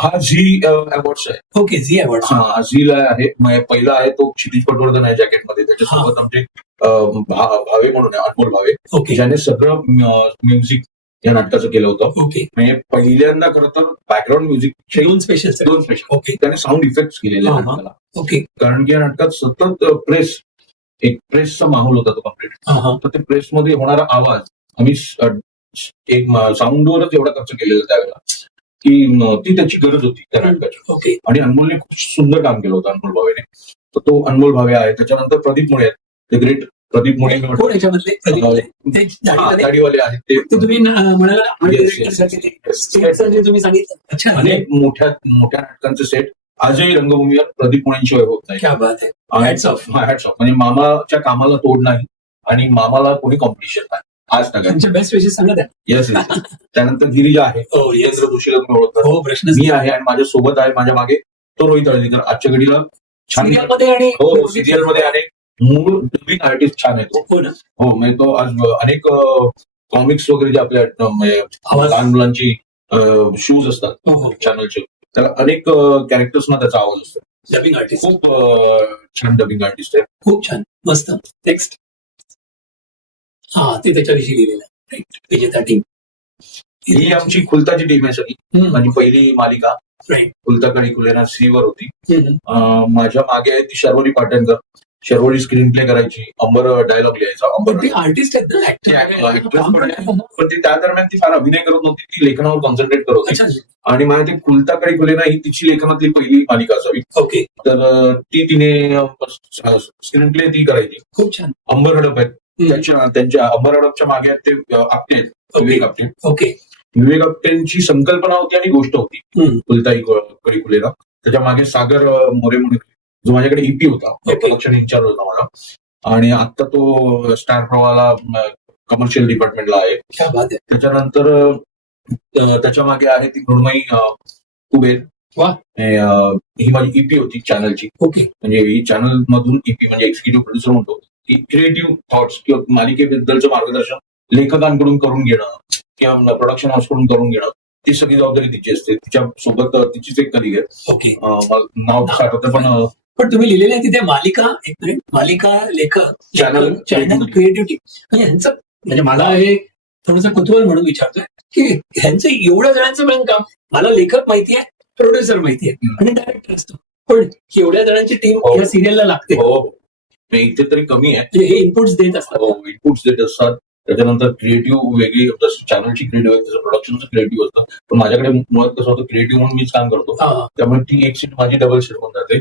हा झी अवॉर्ड्स आहे. Okay, Zee award. हा झीला आहे. पहिला आहे तो क्षितिज पटवर्धन आहे जॅकेटमध्ये, त्याच्यासोबत आमचे भावे म्हणून आहे, अनमोल भावे. ओके. ज्याने सगळं म्युझिक या नाटकाचं केलं होतं. ओके. म्हणजे पहिल्यांदा खरं तर बॅकग्राऊंड म्युझिक 2 स्पेशल. ओके. त्याने साऊंड इफेक्ट्स केलेले नाटकाला. ओके. कारण की या नाटकात सतत एक प्रेसचा माहोल होता तो कम्प्लीट. तर ते प्रेसमध्ये होणारा आवाज आम्ही एक साऊंडवरच एवढा खर्च केलेला त्यावेळेला की ती त्याची गरज होती त्या नाटकाची. ओके. आणि अनमोलने खूप सुंदर काम केलं होतं अनमोल भावेने. तर तो अनमोल भावे आहे. त्याच्यानंतर प्रदीप मुळे आहेत, द ग्रेट प्रदीप मुळे. गाडीवाले आहेत ते तुम्ही म्हणाला, तुम्ही सांगितलं. अनेक मोठ्या नाटकांचे सेट आजही रंगभूमीवर प्रदीप मुळेंशिवाय होत नाही. Hats off. म्हणजे मामाच्या कामाला तोड नाही आणि मामाला कोणी कॉम्पिटिशन नाही. आज टाकायचं. तुमच्या बेस्ट विशेष सांगा त्या. येस त्यानंतर गिरिजा आहे, हो येस जितेंद्र जोशीला तुम्ही ओळखता. हो प्रश्न मी आहे आणि माझ्या सोबत आहे माझ्या मागे तो रोहित हळदीकर. आजच्या घडीला छान सिरियल मध्ये आणि हो सिरियल मध्ये अनेक मूळ डबिंग आर्टिस्ट छान आहे तो. हो ना. हो म्हणजे तो आज अनेक कॉमिक्स वगैरे जे आपल्या आवाज. लहान मुलांची शूज असतात हो हो चॅनलचे, त्याला अनेक कॅरेक्टर्सना त्याचा आवाज असतो. डबिंग आर्टिस्ट खूप छान डबिंग आर्टिस्ट आहे. खूप छान मस्त. नेक्स्ट. हा ते त्याच्याविषयी लिहिलेलं आहे. राईट. विजेता टीम ही आमची खुलताची टीम आहे सगळी. माझी पहिली मालिका राईट. खुलताकडे खुलेना सीवर होती. माझ्या मागे आहे ती शर्वरी पाटणकर. शर्वरी स्क्रीन प्ले करायची, अंबर डायलॉग लिहायचा. पण ते आर्टिस्ट आहेत ना, ती ऍक्टर. actress पण आहे. पण ती त्या दरम्यान ती फार अभिनय करत नव्हती, ती लेखनावर कॉन्सन्ट्रेट करत होती. अच्छा आणि मला ते खुलताकडे खुलेना ही तिची लेखनातली पहिली मालिका असावी. ओके. तर ती तिने स्क्रीन प्ले ती करायची. खूप छान. अंबर हडप आहेत त्यांच्या अंबर हडपच्या मागे आहेत ते आपटे आहेत, विवेक आपटे. ओके. विवेक आपटेंची संकल्पना होती आणि गोष्ट होती खुलताई कडे खुलेला. त्याच्या मागे सागर मोरे म्हणून जो माझ्याकडे ईपी होता, प्रोडक्शन इन्चार्ज होता मला. आणि आता तो स्टार प्रवाहाला कमर्शियल डिपार्टमेंटला आहे. क्या बात आहे. त्याच्यानंतर त्याच्या मागे आहे ती मृण्मयी कुबेर. वा. ही माझी ईपी होती चॅनलची. ओके. म्हणजे ही चॅनल मधून ईपी म्हणजे एक्झिक्युटिव्ह प्रोड्युसर म्हणतो की क्रिएटिव्ह थॉट्स किंवा मालिकेबद्दलचं मार्गदर्शन लेखकांकडून करून घेणं किंवा प्रोडक्शन हाऊसकडून करून घेणं, ती सगळी जबाबदारी तिची असते. तिच्या सोबत तिचीच एक कलिग आहे. ओके. नाव आठवतं पण तुम्ही लिहिलेलं आहे तिथे मालिका, एक मिनिट, मालिका लेखक चॅनल क्रिएटिव्हिटी. म्हणजे ह्यांचं, म्हणजे मला हे थोडंसं कुतूहल म्हणून विचारतोय की ह्यांचं एवढ्या जणांचं मिळून काम. मला लेखक माहिती आहे, प्रोड्युसर माहिती आहे आणि डायरेक्टर असतो, पण एवढ्या जणांची टीम या सिरियलला लागते. हो इथे तरी कमी आहे. हे इनपुट्स देत असतात. इनपुट्स देत असतात. त्याच्यानंतर क्रिएटिव्ह वेगळी चॅनलची क्रिएटिव्ह आहे, त्याचं प्रोडक्शनचं क्रिएटिव्ह असतं. पण माझ्याकडे मुळात कसं होतं, क्रिएटिव्ह म्हणून मीच काम करतो, त्यामुळे ती एक सीट माझी डबल सीट होऊन जाते.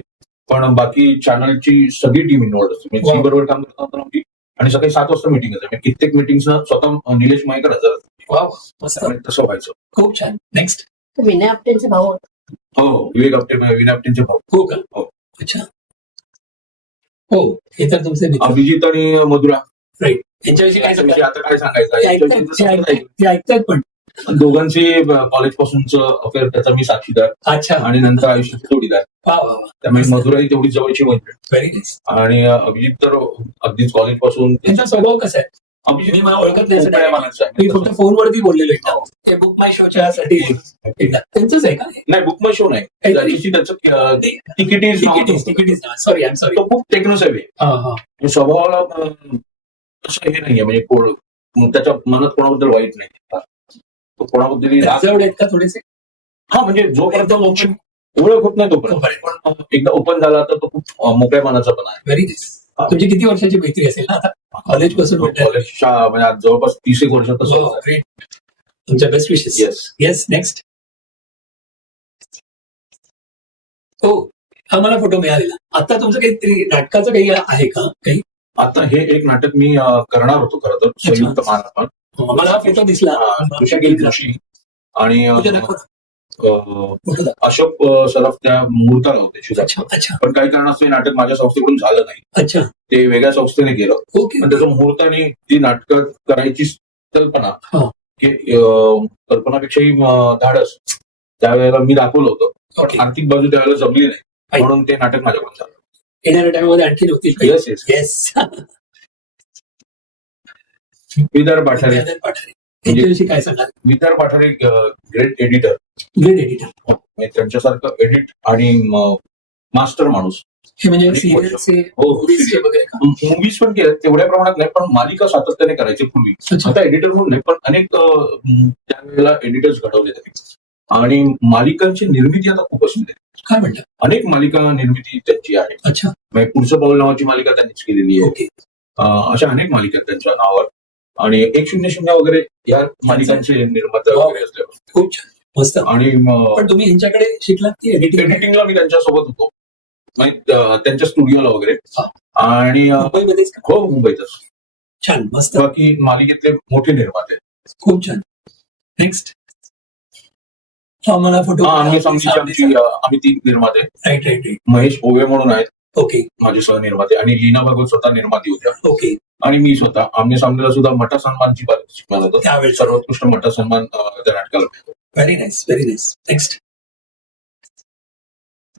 पण बाकी चॅनलची सगळी टीम इन्व्हॉल्ड असते. मी सी बरोबर काम करतो आमची. आणि सकाळी 7 वाजता मिटिंग असते. कित्येक मिटिंग्सना स्वतः निलेश मयेकर हजर असतात. तसं व्हायचं. खूप छान. नेक्स्ट. विनय आपटेंचे भाऊ. हो विवेक आपटे, विनय आपटेंचे भाऊ. हो का. हो अच्छा. हो हे तर तुमचे अभिजित आणि मधुरा. राईट. यांच्याविषयी काय सांगायचं. आता काय सांगायचं, ते ऐकतात पण दोघांचे कॉलेज पासूनचं अफेअर, त्याचा मी साक्षीदार. अच्छा. आणि नंतर आयुष्यात जोडीदार. त्यामुळे मधुराही तेवढी जवळची मैत्रीण. Very nice. आणि अभिजित तर अगदीच कॉलेज पासून. त्यांचा स्वभाव कसा आहे. अभिजित मी मला ओळखत नाही, मी मी फक्त फोनवरती बोललेलो एकदा. ते बुक माय शोच्या साठी एकदा. त्यांचंच आहे का. नाही बुक माय शो नाही, त्याचं ticket. Sorry I am sorry. तो खूप टेक्नोसेव्ही आहे. स्वभावाला तसं हे नाहीये, म्हणजे त्याच्या मनात कोणाबद्दल वाईट नाही. तो कोणाबद्दल रिझर्व्ड आहेत का थोडेसे. हा म्हणजे जोपर्यंत मोक्ष ओळख होत नाही तोपर्यंत, पण एकदा ओपन झाला तर तो खूप मोकळ्या मनाचा पण आहे. Very nice. तुमची किती वर्षाची मैत्री असेल ना आता कॉलेज पासून. कॉलेजच्या म्हणजे आज जवळपास 30 एक वर्ष. तुमच्या बेस्ट विशेस. येस. नेक्स्ट. हो हा मला फोटो मिळालेला. आता तुमचं काहीतरी नाटकाचं काही आहे का काही. आता हे एक नाटक मी करणार होतो खरं तर, संयुक्त महाराष्ट्र. मला हा फोटो दिसला. जोशी आणि अशोक सराफ त्या मुहूर्ताला होते. अच्छा. पण काही कारणास्तव हे नाटक माझ्या संस्थेकडून झालं नाही. अच्छा. ते वेगळ्या संस्थेने गेलं. ओके. पण त्याचं मुहूर्ताने ती नाटकं करायची कल्पना, कल्पनापेक्षाही धाडस त्यावेळेला मी दाखवलं होतं. पण आर्थिक बाजू त्यावेळेला जमली नाही, म्हणून ते नाटक माझ्याकडून झालं. येणाऱ्या टाइममध्ये आणखी होतील. येस. विदर पाठारे. यांच्याविषयी काय सांगाल. विदर पाठारे ग्रेट एडिटर. त्यांच्यासारखं एडिट आणि मास्टर माणूस. हे म्हणजे मूवीज पण केल्या तेवढ्या प्रमाणात नाही, पण मालिका सातत्याने करायचे पूर्वी. आता एडिटर म्हणून नाही, पण अनेक त्यावेळेला एडिटर्स घडवले त्यांनी. आणि मालिकांची निर्मिती आता खूप असते. काय म्हणतात. अनेक मालिका निर्मिती त्यांची आहे. अच्छा. पुढचं पाऊल नावाची मालिका त्यांनीच केलेली आहे. अशा अनेक मालिका त्यांच्या नावावर. आणि 100 वगैरे या मालिकांचे निर्माता वगैरे असले. खूप छान. मस्त. आणि पण तुम्ही यांच्याकडे शिकलात की एडिटिंगला मी त्यांच्यासोबत होतो, त्यांच्या स्टुडिओला वगैरे. आणि मुंबईमध्येच. हो मुंबईतच. छान. मस्त. बाकी मालिकेतले मोठे निर्माते. खूप छान. नेक्स्ट. मला फोटो. आम्ही 3 निर्माते. राईट. महेश ओवे म्हणून आहेत. ओके माझे सहनिर्माते, आणि लीना भागवत स्वतः निर्माती होत्या, ओके. आणि मी स्वतः आमने सामनेला सुद्धा मटा सन्मानची शिकवला होता. त्यावेळेस सर्वोत्कृष्ट मटा सन्मान त्या नाटकाला मिळतो. Very nice, very nice. Next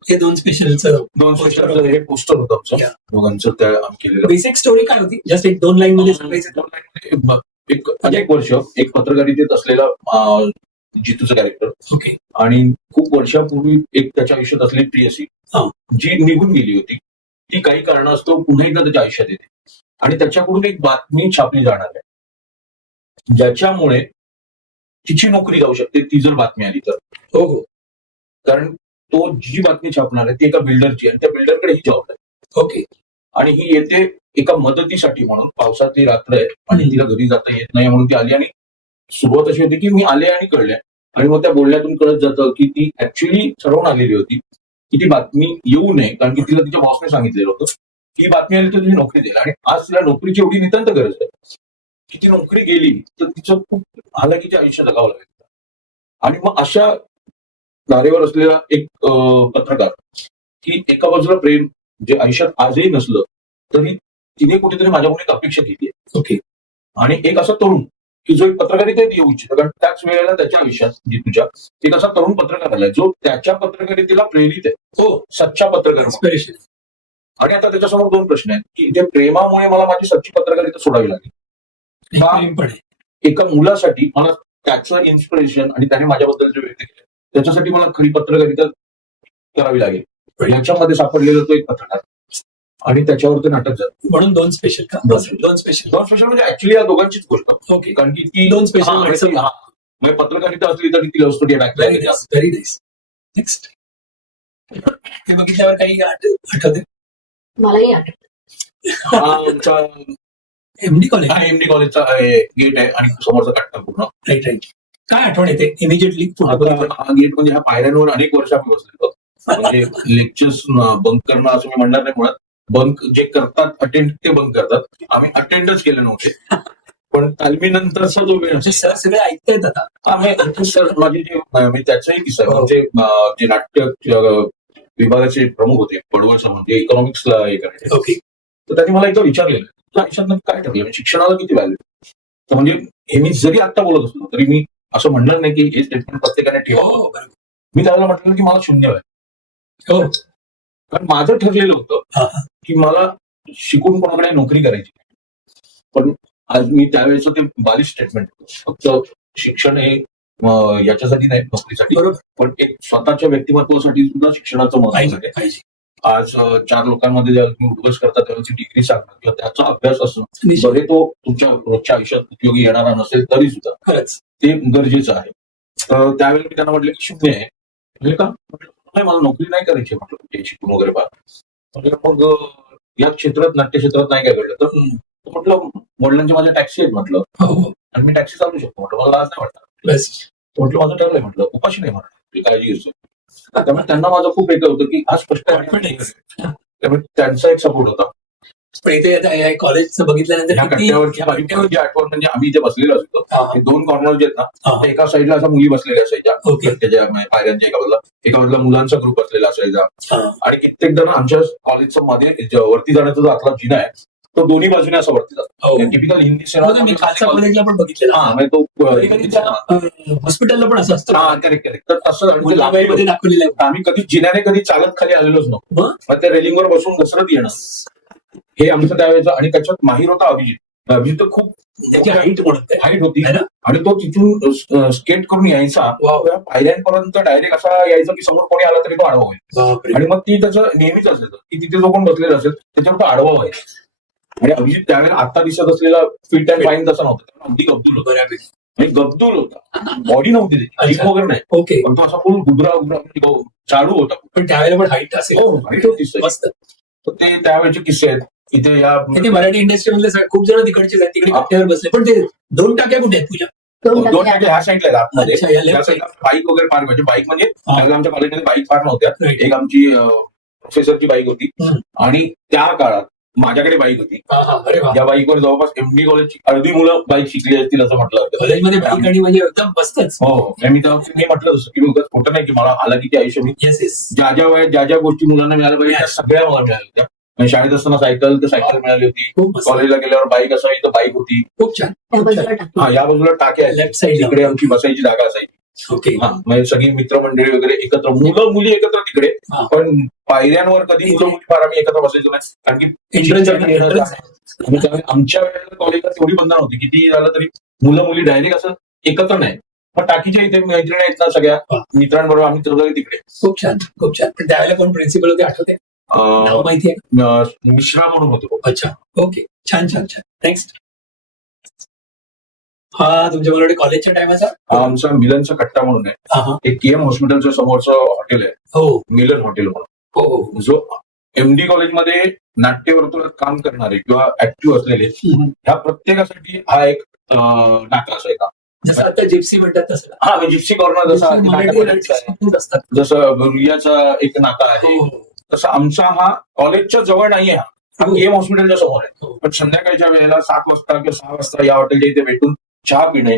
हे दोन स्पेशलच दोन स्पेशल हे पोस्टर होतं आमचं Yeah. दोघांचं त्या आम्ही केलेलं. बेसिक स्टोरी काय होती? जस्ट एक 2 लाईन मध्ये सांगायचं. अनेक वर्ष एक पत्रकारितेत असलेला जितूचं कॅरेक्टर, ओके आणि खूप वर्षापूर्वी एक त्याच्या आयुष्यात असलेली प्रियसी हा. जी निघून गेली होती, ती काही कारणास्तव पुन्हा एकदा त्याच्या आयुष्यात येते, आणि त्याच्याकडून एक बातमी छापली जाणार आहे ज्याच्यामुळे तिची नोकरी जाऊ शकते, ती जर बातमी आली तर. हो हो कारण तो जी बातमी छापणार आहे ती एका बिल्डरची, आणि त्या बिल्डरकडे ही जॉब आहे, ओके. आणि ही येते एका मदतीसाठी म्हणून. पावसातली रात्र आहे आणि तिला घरी जाता येत नाही म्हणून ती आली, आणि सुरुवात अशी होती की मी आले आणि कळले, आणि मग त्या बोलण्यातून कळत जातं की ती ऍक्च्युली ठरवून आलेली होती की ती बातमी येऊ नये, कारण की तिला तिच्या बॉसने सांगितलेलं होतं की ही बातमी आली तर तुझी नोकरी देईल, आणि आज तिला नोकरीची एवढी नितांत गरज आहे की ती नोकरी गेली तर तिचं खूप हालाकीचे आयुष्य जगावं लागेल. आणि मग अशा धारेवर असलेला एक पत्रकार, की एका बाजूला प्रेम जे आयुष्यात आजही नसलं तरी तिने कुठेतरी माझ्याकडून एक अपेक्षा केली आहे, ओके. आणि एक असा तरुण की जो एक पत्रकारितेत येऊ इच्छितो, कारण त्याच वेळेला त्याच्या आयुष्यात जितूच्या एक असा तरुण पत्रकार आलाय जो त्याच्या पत्रकारितेला प्रेरित आहे, हो सच्चा पत्रकार म्हणून. इन्स्पिरेशन. आणि आता त्याच्यासमोर दोन प्रश्न आहेत की ते प्रेमामुळे मला माझी सच्ची पत्रकारिता सोडावी लागेल, प्रेम पण आहे. एका मुलासाठी मला त्याचं इन्स्पिरेशन आणि त्याने माझ्याबद्दल जे व्यक्त केलं त्याच्यासाठी मला खरी पत्रकारिता करावी लागेल. ह्याच्यामध्ये सापडलेला तो एक पत्रकार, आणि त्याच्यावर ते नाटक झालं. म्हणून 2 स्पेशल का? दोन special. 2 स्पेशल. दोन स्पेशल म्हणजे ऍक्च्युली या दोघांचीच गोष्ट, ओके. कारण की ती 2 स्पेशल. म्हणजे पत्रकारिता असली तरी ती love story very nice, very nice. Next हे बघितल्यावर काही आठवते? मलाही आठवत. आमच्या एमडी कॉलेज. एमडी कॉलेजचा गेट आहे आणि समोरचा कट्टा पूर्ण. Right right. काय आठवण येते इमिजिएटली? आता हा गेट म्हणजे ह्या पायऱ्यांवर अनेक वर्ष आम्ही बसलेलो, म्हणजे लेक्चर्स बंक करणं असं मी म्हणणार नाही, मुळात बंक जे करतात अटेंड ते बंक करतात, आम्ही अटेंडच केले नव्हते, पण तालमीनंतरचा जो वेळ म्हणजे सर सगळे ऐकतायत आता. सर माझे जे मी त्याचाही किस्सा आहे, म्हणजे जे नाट्य विभागाचे प्रमुख होते पडवळ सर, म्हणजे इकॉनॉमिक्सला हे करायचे, ओके. तर त्यांनी मला एकदा विचारलेलं तुझ्या आयुष्यात काय ठरलं, म्हणजे शिक्षणाला किती व्हॅल्यू. तर म्हणजे हे मी जरी आता बोलत असलो तरी मी असं म्हणणार नाही की हे स्टेटमेंट प्रत्येकाने ठेवा. हो बरोबर. मी त्यावेळेला म्हटलं की मला 0 आहे, हो कारण माझं ठरलेलं होतं हा. की मला शिकून कोणाकडे नोकरी करायची. पण आज मी त्यावेळेचं ते बालिश स्टेटमेंट, फक्त शिक्षण हे याच्यासाठी नाही नोकरीसाठी, बरोबर. पण एक स्वतःच्या व्यक्तिमत्वासाठी सुद्धा शिक्षणाचं महत्व आहे. पाहिजे पाहिजे. आज 4 लोकांमध्ये जेव्हा तुम्ही उद्घोष करता तेव्हा ती डिग्री सांगणं किंवा त्याचा अभ्यास असणं, निश्चित. भले तो तुमच्या रोजच्या आयुष्यात उपयोगी येणारा नसेल तरी सुद्धा खरंच. ते गरजेचं आहे. तर त्यावेळेला मी त्यांना म्हटलं की 0 आहे. म्हणजे का? म्हटलं नाही, मला नोकरी नाही करायची, म्हटलं ते शिकून वगैरे पाहत. म्हणजे मग या क्षेत्रात नाट्य क्षेत्रात नाही काय घडलं तर म्हटलं वडिलांचे माझ्या टॅक्सी आहेत म्हटलं, हो हो आणि मी टॅक्सी चालू शकतो म्हटलं, मला लाज नाही वाटत. बस. म्हटलं माझं ठरलंय, म्हटलं उपाशी नाही, म्हटलं काळजी घेतो. त्यामुळे त्यांना माझं खूप एक होतं की हा स्पष्ट Confidence. त्यामुळे त्यांचा एक सपोर्ट होता. पण इथे आता कॉलेजचं ह्या बघितल्यानंतर कट्ट्यावरची माझी पहिली आठवण म्हणजे आम्ही इथे बसलेलो असतो, हा, हे 2 कॉर्नर जे आहेत ना, हा. ते एका साईडला अशा मुली बसलेल्या असायच्या, ओके. त्याच्या पायऱ्यांच्या एका बाजूला मुलांचा ग्रुप बसलेला असायचा, हा. आणि कित्येक जण आमच्या कॉलेजच्या मध्ये वरती जाण्याचा जो आतला जिना आहे तो दोन्ही बाजूने असं वरती हो. जातो. टिपिकल हिंदी बघा, मी खालच्या कॉलेजला पण बघितलेलं. हा, म्हणजे तो हॉस्पिटलला पण असं असतं. करेक्ट तर तसं मुलाबाईमध्ये दाखवलेलं आहे. आम्ही कधी जिन्याने कधी चालत खाली आलेलोच नव्हतो. मग? मग त्या रेलिंगवर बसून घसरत येणं हे आमचं त्यावेळेचं. आणि त्याच्यात माहीर होता अभिजित. अभिजित तर खूप त्याची हाईट म्हणत हाईट होती, है ना? आणि तो तिथून स्केट करून यायचा, त्या पायऱ्यांपर्यंत डायरेक्ट असा यायचा की समोर कोणी आला तरी तो आडवा होईल. बापरे. आणि मग ती त्याचं नेहमीच असायचं की तिथे जो कोण बसलेला असेल त्याच्यावर तो आडवा व्हायचा. आणि अभिजित त्यावेळेला आता दिसत असलेला फिट अँड फाईन तसा नव्हता, अगदी गब्दूल होता. बऱ्यापैकी. आणि गब्दूल होता, बॉडी नव्हती त्याची, जिम वगैरे नाही, ओके. पण तो असा फुल गुबरा चालू होता. पण त्यावेळेला पण हाईट असेल. हाईट होतीच त्याची. मस्त. तर ते त्यावेळेचे किस्से आहेत. इथे या ते मराठी इंडस्ट्री मधले खूप जण तिकडचे आहेत, तिकडे कट्ट्यावर बसले. पण ते 2 टाक्या कुठे आहेत तुझ्या? 2 2 टक्के. ह्या साईडला आहेत आतमध्ये. अच्छा, या त्या left साईडला बाईक वगैरे फार म्हणजे बाईक म्हणजे हा. त्यावेळेला आमच्या कॉलेजमध्ये बाईक फार नव्हत्या. Right. एक आमची प्रोफेसरची बाईक होती, आणि त्या काळात माझ्याकडे बाईक होती. हा, हा. अरे वा. या बाईकवर जवळपास एमडी कॉलेजची अर्धी मुलं बाईक शिकली असतील असं म्हटलं होतं. कॉलेजमध्ये बाईक आणि म्हणजे एकदम मस्तच. हो, मी तेव्हा मी म्हटलं तसं की उगाच खोटं नाही की मला आला की आयुष्य मी येस येस. ज्या ज्या वयात ज्या ज्या गोष्टी मुलांना मिळाल्या पाहिजे त्या सगळ्या मला मिळाल्या होत्या. म्हणजे शाळेत असताना सायकल तर सायकल मिळाली होती, खूप मस्त. कॉलेजला गेल्यावर बाईक असायची तर बाईक होती. खूप छान. त्या बाजूला टाकली. हा, या बाजूला टाक्या आहेत, लेफ्ट साईड तिकडे आमची बसायची जागा असायची. ओके. हा, म्हणजे सगळी मित्रमंडळी वगैरे एकत्र, मुलं मुली एकत्र तिकडे, हा. पण पायऱ्यांवर कधी मुलं मुली फार आम्ही एकत्र बसायचो नाही, कारण की Entrance शिक्षक येणं entrance. जाणं. आणि त्यामुळे आमच्या वेळेला कॉलेजला तेवढी बंधन होती, किती झालं तरी मुलं मुली डायरेक्ट असं एकत्र नाही. पण टाकीच्या इथे मैत्रिणी आहेत ना सगळ्या हा. मित्रांबरोबर आम्ही चौघे तिकडे. खूप छान, खूप छान. पण त्यावेळेला कोण प्रिन्सिपल होते आठवते? नाव माहिती आहे? मिश्रा म्हणून होतो. अच्छा, ओके. छान छान छान. नेक्स्ट. हा तुमच्या बरोबर कॉलेजच्या टायमाचा? हा आमचा मिलनचा कट्टा म्हणून आहे, हा हा. एक केएम हॉस्पिटलच्या समोरचं हॉटेल आहे, हो मिलन हॉटेल म्हणून. हो हो. जो एमडी कॉलेजमध्ये नाट्यवर्तुळात काम करणारे किंवा ऍक्टिव्ह असलेले ह्या प्रत्येकासाठी हा एक नाका असायचा. जसं आता जिप्सी म्हणतात तसं. हा, म्हणजे जिप्सी कॉर्नर जसा मराठी नाट्यकलेचा आहे, खूप असतात. जसं गुरियाचा एक नाका आहे, हो तसं आमचा हा कॉलेजच्या जवळ नाहीये, हा हो. केएम हॉस्पिटलच्या समोर आहे. हो. पण संध्याकाळच्या वेळेला 7 वाजता किंवा 6 वाजता या हॉटेलच्या इथे भेटून चहा पिणे,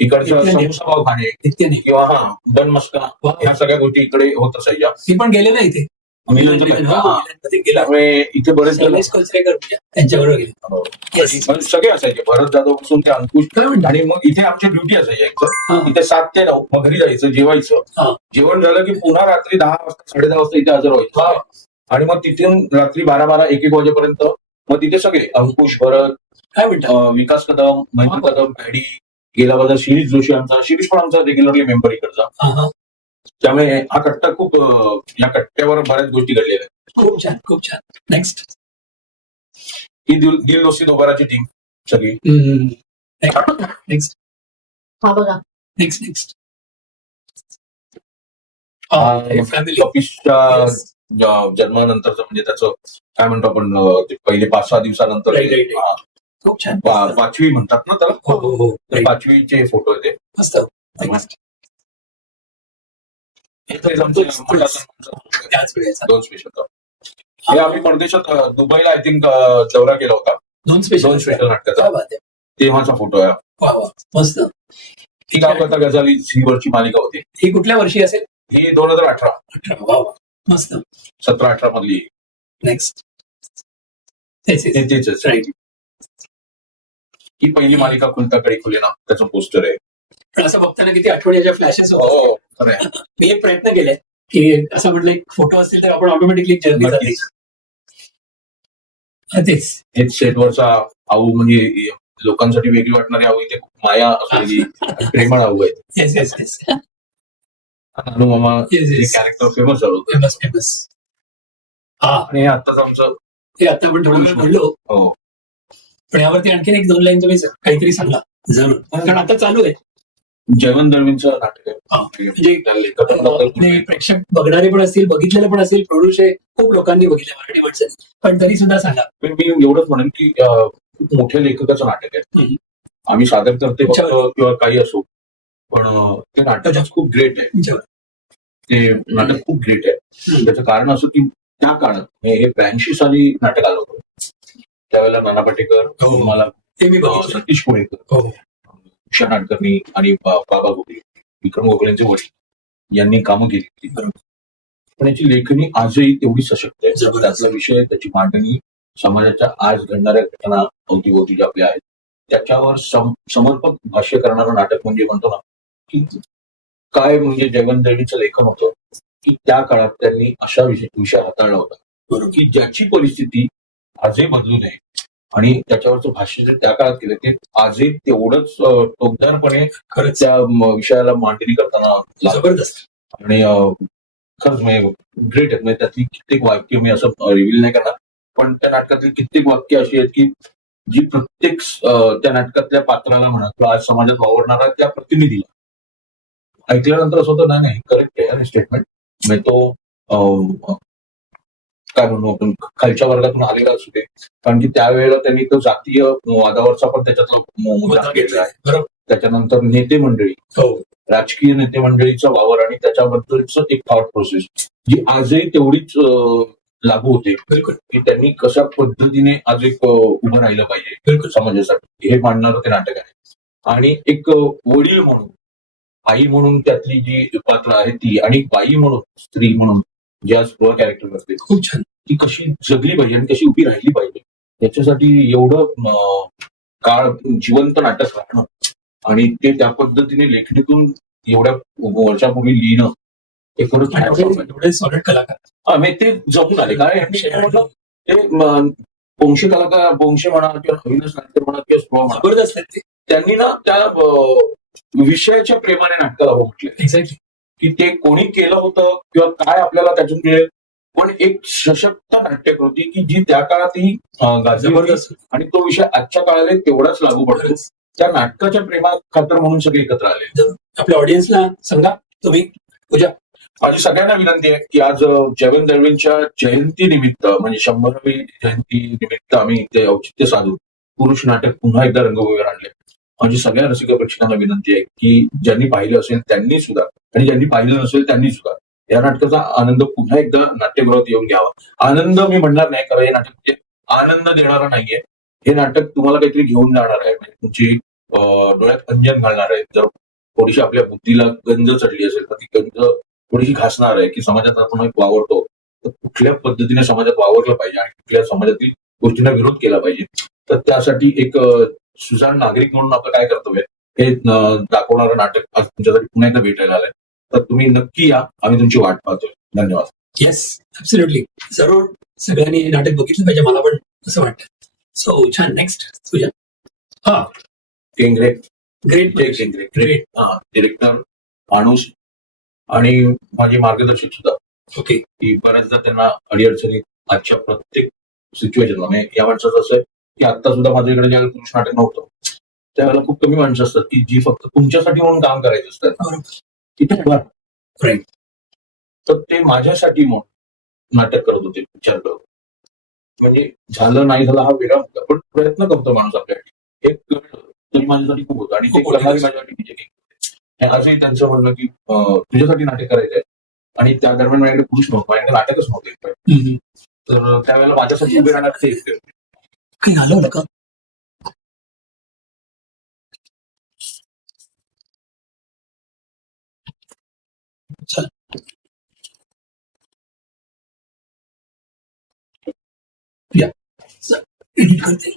इकडचं इतक्याने. समोसा पाव खाणे इतके नाही. किंवा हा दन मस्का, वा. ह्या सगळ्या गोष्टी इकडे होत असायच्या. मी पण गेले ना इथे. मिलनचं हो, कट्टा, हा. मिलनमध्ये गेला. त्यामुळे इथे बरेच जण शैलेश कोचरेकर म्हणजे त्यांच्याबरोबर गेले. हो. Yes. आणि सगळे असायचे, भरत जाधव पासून ते अंकुश. काय म्हणता? आणि मग इथे आमची ड्युटी असायची हा. एकतर, इथे 7 ते 9 मग घरी जायचं, जेवायचं. हा. जेवण झालं की पुन्हा रात्री 10 वाजता 10:30 वाजता इथे हजर व्हायचं. आणि मग तिथून रात्री 12 1 1 वाजेपर्यंत मग तिथे सगळे अंकुश, भरत, काय म्हणता? विकास कदम, महेंद्र हा. कदम, पॅडी, गेला बाजा शिरीष जोशी आमचा, शिरीष पण आमचा रेग्युलरली मेंबर इकडचा. हा हा. त्यामुळे हा कट्टा खूप, या कट्ट्यावर बऱ्याच गोष्टी घडलेल्या आहेत. खूप छान, खूप छान. नेक्स्ट. ही दिल दोस्ती दोबाराची टीम सगळी. नेक्स्ट हा बघा. Next next. फॅमिली. कपिशच्या जन्मानंतरचं, म्हणजे त्याचं काय म्हणतो आपण, ते पहिले 5-6 दिवसानंतर Right, right, right. हा, खूप छान. 5वी म्हणतात ना त्याला, हो हो हो. तर 5वीचे फोटो आहेत ते. मस्त. Next. हे आमचं त्याच वेळेचा 2 स्पेशल. हे आम्ही परदेशात दुबईला आय थिंक दौरा केला होता, 2 स्पेशल 2 स्पेशल नाटकाचा, काय बात आहे. तेव्हाचा फोटो आहे. वा वा मस्त. ही गावकथा गझाली झीवरची मालिका होती, ही कुठल्या वर्षी असेल? ही 2018 18. वा वा मस्त. 17-18 मधली. नेक्स्ट. तेच तेच राईट. ही पहिली मालिका खुलता कडी खुले ना, त्याचं पोस्टर आहे. पण असं बघताना किती आठवणीच्या फ्लॅशेस होतात. हो, खरं आहे. मी एक प्रयत्न केलाय की असं म्हटलं एक फोटो असतील तर आपण ऑटोमॅटिकली जर्नी जाते. नक्कीच. तेच. हेच सेटवरचा आऊ, म्हणजे लोकांसाठी वेगळी वाटणारी आऊ, इथे खूप माया असलेली प्रेमळ आऊ आहे. Yes yes yes. नानू मामा Yes, yes. कॅरेक्टर फेमस झालं होतं. Famous famous. हा आणि हे आत्ताच आमचं, ते आता आपण थोडं वेळ बोललो, हो, पण यावरती आणखीन 1-2 लाईन तुम्ही काहीतरी सांगा जरूर, कारण आता चालू आहे. जयवंत दळवींचं नाटक हा. आहे. म्हणजे त्या लेखकाबद्दल आपले प्रेक्षक बघणारे पण असतील, बघितलेले पण असतील, प्रोड्युसर खूप लोकांनी बघितले मराठी माणसांनी, पण तरी सुद्धा सांगा. मी एवढंच म्हणेन की खूप मोठ्या लेखकाचं नाटक आहे. हम्म. आम्ही सादर करते अच्छा. किंवा काही असो, पण ते नाटकच खूप ग्रेट आहे. तुमच्यावर. ते नाटक खूप ग्रेट आहे. हम्म. त्याचं कारण असं की त्या काळात, हे 82 साली नाटक आलं होतं. त्यावेळेला नाना पाटेकर, हो. मला ते मी बघितलं. सतीश कोळेकर, हो उषा नाडकर्णी आणि बाबा गोखले, विक्रम गोखलेंचे वडील यांनी कामं केली होती. बरोबर. पण याची लेखणी आजही तेवढी सशक्त आहे. जबरदस्त. त्यातला विषय, त्याची मांडणी, समाजाच्या आज घडणाऱ्या घटना अवतीभोवती ज्या आपल्या आहेत त्याच्यावर समर्पक भाष्य करणारं नाटक, म्हणजे म्हणतो ना की काय, म्हणजे जयवंत दळवीचं लेखन होतं की त्या काळात त्यांनी अशा विषय हाताळला होता बरोबर. की ज्याची परिस्थिती आजही बदलू नये, आणि त्याच्यावरचं भाष्य जे त्या काळात केलं ते आजही तेवढंच टोकदारपणे खरंच त्या विषयाला मांडणी करताना लागतं. जबरदस्त. आणि खरंच म्हणजे ग्रेट आहेत. म्हणजे त्यातली कित्येक वाक्य मी असं रिव्हील नाही करणार, पण त्या नाटकातली कित्येक वाक्य अशी आहेत की जी प्रत्येक त्या नाटकातल्या पात्राला म्हणा किंवा आज समाजात वावरणारा त्या प्रतिनिधीला ऐकल्यानंतर असं होतं, नाही करेक्ट आहे स्टेटमेंट. म्हणजे तो काय म्हणू आपण, खालच्या वर्गातून आलेला असू दे, कारण की त्यावेळेला त्यांनी तो जातीय वादावरचा पण त्याच्यातला मुद्दा घेतला आहे. बरोबर. त्याच्यानंतर नेते मंडळी, हो राजकीय नेते मंडळीचा वावर आणि त्याच्याबद्दलच एक थॉट प्रोसेस जी आजही तेवढीच लागू होते, बिलकुल की त्यांनी कशा पद्धतीने आज एक उभं राहिलं पाहिजे बिलकुल. समाजासाठी, हे मांडणारं ते नाटक आहे. आणि एक वडील म्हणून, आई म्हणून त्यातली जी पात्र आहे ती, आणि बाई म्हणून, स्त्री म्हणून जे आज कॅरेक्टर करते, खूप छान. ती कशी जगली पाहिजे आणि कशी उभी राहिली पाहिजे याच्यासाठी एवढं काळ जिवंत नाटक राहणं आणि ते त्या पद्धतीने लेखणीतून एवढ्या वर्षापूर्वी लिहिणं हे खरंच hats off आहे. एवढे सॉलिड कलाकार. म्हणजे ते जमून आले कारण यांनी काय म्हटलं, ते बोंगशे कलाकार बोंगशे म्हणा किंवा अविनाश नाट्य म्हणा किंवा स्प्रो म्हणा जबरदस्त आहेत ते. त्यांनी ना त्या विषयाच्या प्रेमाने नाटकाला हो म्हटले एक्झॅक्टली. की ते कोणी केलं होतं किंवा काय आपल्याला त्यातून मिळेल पण एक सशक्त नाट्यकृती की जी त्या काळातही गाजली होती जबरदस्त. आणि तो विषय आजच्या काळाला तेवढाच लागू पडतो. त्या नाटकाच्या प्रेमा खातर म्हणून सगळे एकत्र आले. आपल्या ऑडियन्सला सांगा तुम्ही. पूजा. माझी सगळ्यांना विनंती आहे की आज जगन दळवींच्या जयंती निमित्त म्हणजे 100वी जयंती निमित्त आम्ही ते औचित्य साधून पुरुष नाटक पुन्हा एकदा रंगभूमीवर आणले. माझी सगळ्या रसिक प्रेक्षकांना विनंती आहे की ज्यांनी पाहिलं असेल त्यांनी सुद्धा आणि ज्यांनी पाहिलं नसेल त्यांनी सुद्धा या नाटकाचा आनंद पुन्हा एकदा नाट्यगृहात येऊन घ्यावा. आनंद मी म्हणणार नाही कारण हे नाटक म्हणजे आनंद देणारं नाहीये. हे नाटक तुम्हाला काहीतरी घेऊन जाणार आहे म्हणजे तुमची डोळ्यात अंजन घालणार आहे. जर थोडीशी आपल्या बुद्धीला गंज चढली असेल तर ती गंज थोडीशी घासणार आहे की समाजात आपण एक वावरतो तर कुठल्या पद्धतीने समाजात वावरलं पाहिजे आणि कुठल्या समाजातील गोष्टींना विरोध केला पाहिजे. तर त्यासाठी एक सुजाण नागरिक म्हणून आपलं काय कर्तव्य हे दाखवणारं नाटक आज तुमच्यासाठी पुन्हा एकदा भेटायला आलंय. तर तुम्ही नक्की या, आम्ही तुमची वाट पाहतोय. धन्यवाद. Yes absolutely. जरूर सगळ्यांनी हे नाटक बघितलं पाहिजे मला पण असं वाटतं. सो छान. नेक्स्ट पूजा. हा केंगरे ग्रेट. जय केंगरे ग्रेट. हा डिरेक्टर माणूस आणि माझे मार्गदर्शक सुद्धा ओके. की बऱ्याचदा त्यांना अडीअडचणीत आजच्या प्रत्येक सिच्युएशनला म्हणजे या माणसाचं असं आहे की आता सुद्धा माझ्या इकडे ज्यावेळेला पुरुष नाटक नव्हतं त्यावेळेला खूप कमी माणसं असतात की जी फक्त तुमच्यासाठी म्हणून काम करायचं असतात तिथे Right. तर ते माझ्यासाठी म्हणून नाटक करत होते विचार करत. म्हणजे झालं नाही झालं हा वेगळा मुद्दा पण प्रयत्न करतो माणूस आपल्यासाठी. एक तरी माझ्यासाठी खूप होतं आणि ते खूप करणारी होतं. माझ्यासाठी विजय केंगरे. आजही त्यांचं म्हणणं की तुझ्यासाठी नाटक करायचंय आणि त्या दरम्यान माझ्याकडे पुरुष नव्हतं माझ्याकडे नाटकच नव्हतं. हम्म. तर त्यावेळेला माझ्यासाठी उभे राहणार ते एकटे होते. काही झालं होतं का? चल. या. एडिट करते.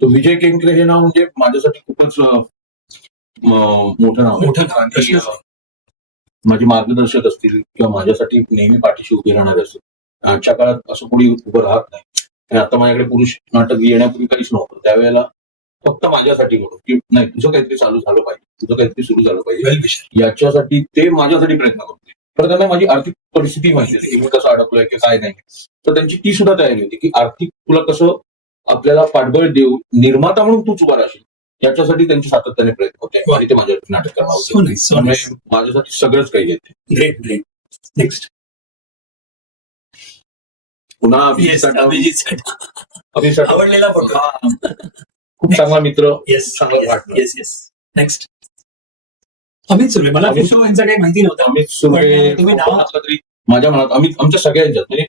तर विजय केंकरे हे नाव म्हणजे माझ्यासाठी खूपच मोठं नाव आहे. मोठं नाव, आणि, प्रश्नच नाही. माझे मार्गदर्शक असतील किंवा माझ्यासाठी नेहमी पाठीशी उभे राहणारे असतील. आजच्या काळात असं कोणी उभं राहत नाही. आणि आता माझ्याकडे पुरुष नाटक येण्यापूर्वी काहीच नव्हतं त्यावेळेला फक्त माझ्यासाठी म्हणून की नाही तुझं काहीतरी चालू झालं पाहिजे तुझं काहीतरी सुरू झालं पाहिजे Well wished. याच्यासाठी ते माझ्यासाठी प्रयत्न करते. तर त्यांना माझी आर्थिक परिस्थिती माहिती होती की मी कसं अडकलोय की काय नाही. तर त्यांची ती सुद्धा तयारी होती की आर्थिक तुला कसं आपल्याला पाठबळ देऊ निर्माता म्हणून तूच उभा राहशील याच्यासाठी त्यांचे सातत्याने प्रयत्न होते आणि ते माझ्यासाठी नाटक करणार होते. So nice, so त्यामुळे nice. माझ्यासाठी सगळंच काही येते. Great, great. Next. पुन्हा Yes, अभिजित. अभिजित आवडलेला फोटो. खूप चांगला मित्र येस चांगलं वाटलं. Yes yes. Next. Amit Surve. मला अमित फोटो यांचा काही माहिती नव्हतं. अमित सुर्वे तुम्ही नाव- असलं तरी माझ्या मनात आमच्या सगळ्यांच्यात म्हणजे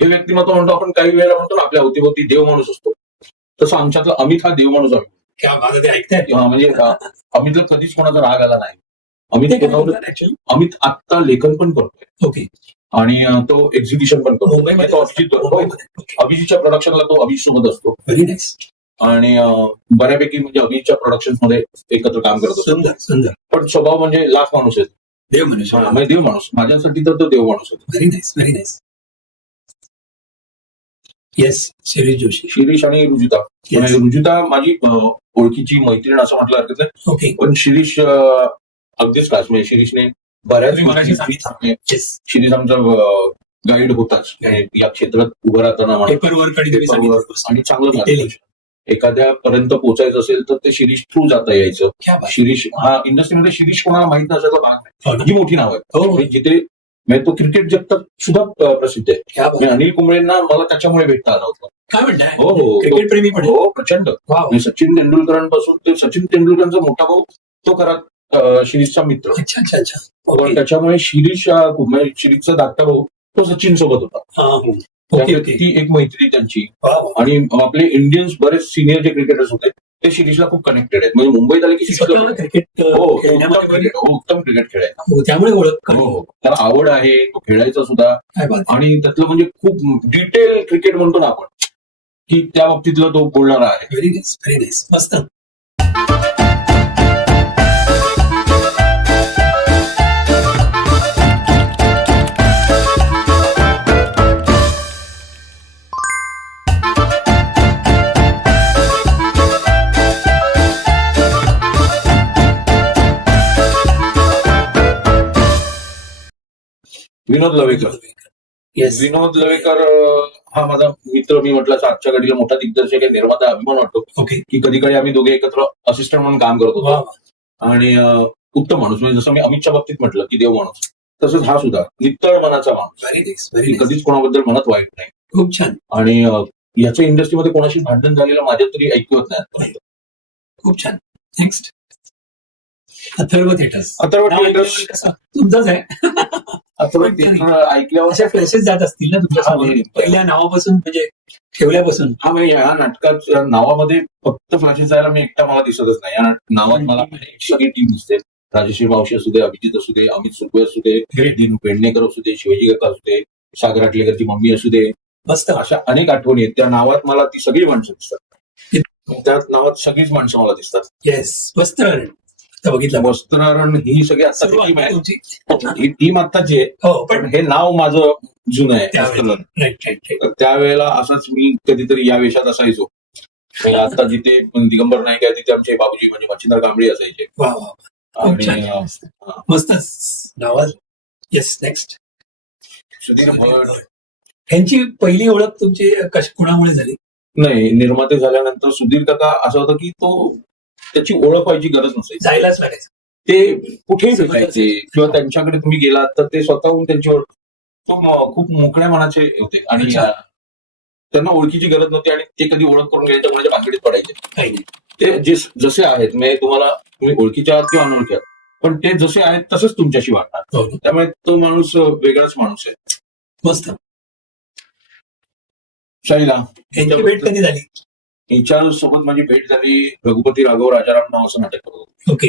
हे व्यक्तिमत्व म्हणतो आपण काही वेळेला म्हणतो ना आपल्या अवतीभोवती देव माणूस असतो तसं आमच्यातला अमित हा देव माणूस आहे. क्या बात आहे, ते ऐकताय. म्हणजे अमितला कधीच कोणाचा राग आला नाही. अमित ते काय कोणावर बोलतात actually? अमित आत्ता लेखन पण करतोय ओके. आणि तो एक्झिबिशन पण करतो. मुंबईमध्ये तो अभिजित करतो. मुंबईमध्ये. ओके. अभिजितच्या प्रोडक्शनला तो अभिजित सोबत असतो व्हेरी नाईस. आणि बऱ्यापैकी म्हणजे अभिजितच्या प्रोडक्शन मध्ये एकत्र काम करत असतो. सुंदर सुंदर. पण स्वभाव म्हणजे लाख माणूस आहे. देव मनुष्य. म्हणजे देव माणूस माझ्यासाठी तर तो देव माणूस आहे. Very nice very nice. Yes Shirish Joshi. Shirish आणि रुजुता म्हणजे रुजुता माझी ओळखीची मैत्रीण असं म्हटलं हरकत नाही. ओके. पण शिरीष अगदीच खास म्हणजे शिरीषने बऱ्याच तुम्ही मगाशी गोष्टी सांगितलं. येस. शिरीष आमचा गाईड होताच म्हणजे या क्षेत्रात उभं राहताना म्हणा, पेपर वर्क आणि तुम्ही पेपरवर सांगितलं. आणि चांगलं Detailing. मार्गदर्शन. एखाद्यापर्यंत पोहोचायचं असेल तर ते शिरीष थ्रू जाता यायचं. क्या बात. शिरीष हा इंडस्ट्रीमध्ये शिरीष कोणाला माहित नसायचा भाग नाही. हो ना? ही मोठी नाव आहे. हो म्हणजे जिथे म्हणजे तो क्रिकेट जगतात सुद्धा प्रसिद्ध आहे. क्या बात. म्हणजे अनिल कुंबळेंना मला त्याच्यामुळे भेटता आलं होतं. काय म्हणताय? हो हो क्रिकेट प्रेमी पण आहे. हो प्रचंड. वाव. म्हणजे सचिन तेंडुलकरांपासून ते सचिन तेंडुलकरांचा मोठा भाऊ तो खरा शिरीषचा मित्र. अच्छा अच्छा अच्छा. पण ओके. त्याच्यामुळे म्हणजे शिरीषचा धाकटा भाऊ तो सचिन सोबत होता. हा, हो. ओके त्यामुळे ओके. ती एक मैत्री त्यांची. वाव. आणि आपले इंडियन्स बरेच सिनियर जे क्रिकेटर्स होते ते शिरीषला खूप कनेक्टेड आहेत. म्हणजे मुंबईत आले की शिरीषला स्वतः क्रिकेट हो खेळण्यामध्ये वगैरे. उत्तम क्रिकेट खेळायचा. हो, त्यामुळे ओळख हो हो त्याला आवड आहे, तो खेळायचा सुद्धा. काय बात आहे. आणि त्यातलं म्हणजे खूप डिटेल क्रिकेट म्हणतो ना आपण, की त्या बाबतीतला तो बोलणारा आहे. व्हेरी नाईस, व्हेरी नाईस, मस्त. विनोद लवेकर. येस. विनोद लवेकर हा माझा मित्र. मी म्हटलं असं आजच्या घडीला मोठा दिग्दर्शक आहे, निर्माता. अभिमान वाटतो ओके. की कधी कधी आम्ही दोघे एकत्र असिस्टंट म्हणून काम करत वा होतो. आणि उत्तम माणूस. म्हणजे जसं मी अमितच्या बाबतीत म्हटलं की देव माणूस, तसंच हा सुद्धा नितळ मनाचा माणूस. व्हेरी नाईस, की व्हेरी नाईस. कधीच कोणाबद्दल मनात वाईट नाही. खूप छान, आणि याच्या इंडस्ट्रीमध्ये कोणाशी भांडण झालेलं माझ्या तरी ऐकवत नाही आजपर्यंत. खूप छान. Next, Atharva theatres. अथर्व नाव थिएटर्स. ऐकल्यावर कसं तुमचंच आहे. अथर्व थिएटर ऐकल्यावर अशा फ्लॅशेस जात असतील ना तुमच्या समोर हा, पहिल्या नावापासून, म्हणजे ठेवल्यापासून. हा म्हणजे या नाटकाच्या नावामध्ये फक्त फ्लॅशेस जायला मी एकटा मला दिसतच नाही. या नावात मला सगळी टीम दिसते. राजश्री मावशी असू दे, अभिजित असू दे, अमित सुखवे असू दे, दीनू पेडणेकर असू दे, शिवाजी काका असू दे, सागर आटलेकरची मम्मी असू दे. मस्त. अशा अनेक आठवणी आहेत. त्या नावात मला ती सगळी माणसं दिसतात. त्या नावात सगळीच माणसं मला दिसतात. येस, वस्त्रहरण. आता बघितलं वस्त्रहरण ही सगळी आत्ताची टीम सुरुवात आहे. तुमची. ही टीम आत्ताची आहे, हो, पण पण हे नाव माझं जुनं आहे. वस्त्रहरण. Right right right. तर त्यावेळेला असंच मी कधीतरी या वेशात असायचो. आता जिथे दिगंबर नाईक आहे तिथे आमचे बाबूजी म्हणजे मच्छिंद्र कांबळे असायचे. वा वा, खूप आणि छान. मस्तच नावाज. Yes, next. सुधीर भट. ह्यांची पहिली ओळख तुमची कुणामुळे झाली? नाही, निर्माते झाल्यानंतर सुधीर काका असं होतं की तो त्याची ओळख व्हायची गरज नसायची. जायलाच लागायचं. ते कुठेही भेटायचे किंवा त्यांच्याकडे तुम्ही गेलात तर ते स्वतःहून त्यांची ओळख. तो खूप मोकळ्या मनाचे होते आणि अच्छा. त्यांना ओळखीची गरज नव्हती आणि ते कधी ओळख करून घ्यायच्या कोणाच्या भानगडीत पडायचे. काही नाही. ते जसे आहेत, म्हणजे तुम्ही ओळखीच्या आहात किंवा अनोळखी आहात, पण ते जसे आहेत तसंच तुमच्याशी वागतात. हो, त्यामुळे तो माणूस वेगळाच माणूस आहे. मस्त. शैला. यांची भेट कधी झाली? हिच्या सोबत माझी भेट झाली रघुपती राघव राजाराम नावाचं नाटक करत होतो. ओके.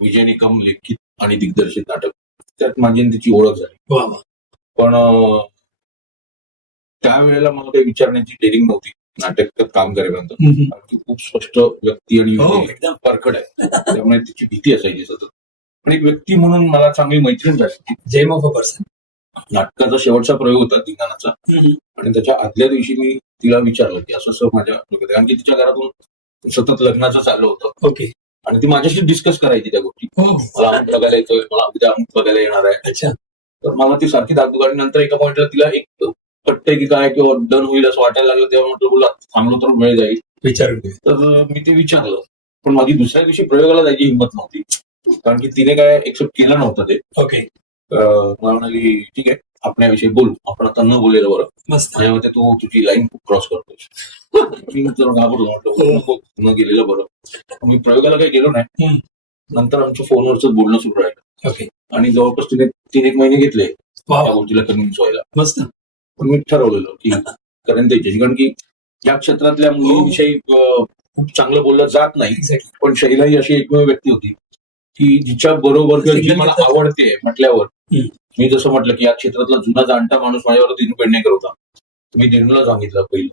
विजय निकम लिखित आणि दिग्दर्शित नाटक. त्यात माझी आणि तिची ओळख झाली. वा वा. पण त्यावेळेला मला काही विचारण्याची डेअरिंग नव्हती नाटकात काम करेपर्यंत. ती खूप स्पष्ट व्यक्ती आणि हो, एकदम परखड आहे. त्यामुळे तिची भीती असायची सतत. पण एक व्यक्ती म्हणून मला चांगली मैत्रीण झाली. जेम ऑफ अ पर्सन. नाटकाचा शेवटचा प्रयोग होता धिंगाणाचा. आणि त्याच्या आदल्या दिवशी मी तिला विचारलं की असं असं माझ्या डोक्यात आहे. कारण की तिच्या घरातून सतत लग्नाचं चाललं होतं. ओके. आणि ती माझ्याशी डिस्कस करायची त्या गोष्टी. हो. मला अमुक बघायला येतोय, मला उद्या अमुक बघायला येणार आहे. अच्छा. तर मला ती सारखी दाखवू. आणि नंतर एका पॉईंटला तिला एक पटतंय की काय किंवा डन होईल असं वाटायला लागलं, तेव्हा म्हटलं बोला थांबलो तर वेळ जाईल. विचारून घे. तर मी ते विचारलं. पण माझी दुसऱ्या दिवशी प्रयोगाला जायची हिंमत नव्हती, कारण की तिने काय एक्सेप्ट केलं नव्हतं ते. ओके. मला म्हणाली ठीक आहे आपण याविषयी बोलू, आपण आता न बोललेलं बरं. मस्त. माझ्या मते तू तुझी लाईन खूप क्रॉस करतोस. मी तर घाबरलो, म्हटलं नको न गेलेलं बरं. मी प्रयोगाला काही गेलो नाही. नंतर आमच्या फोनवरच बोलणं सुरू राहिलं. ओके. आणि जवळपास तिने 3-1 महिने घेतले वा त्या गोष्टीला कन्व्हिन्स व्हायला. मस्त. पण मी ठरवलेलं की करेन द्यायची, कारण की या क्षेत्रातल्या मुलीविषयी खूप चांगलं बोललं जात नाही. एक्झॅक्टली. पण शैला ही अशी एकमेव व्यक्ती होती की जिच्या बरोबर किंवा जी मला आवडते म्हटल्यावर, मी जसं म्हटलं की या क्षेत्रातला जुना जाणता माणूस माझ्यावर दिनू पेडणेकर होता. मी दिनूला सांगितलं पहिलं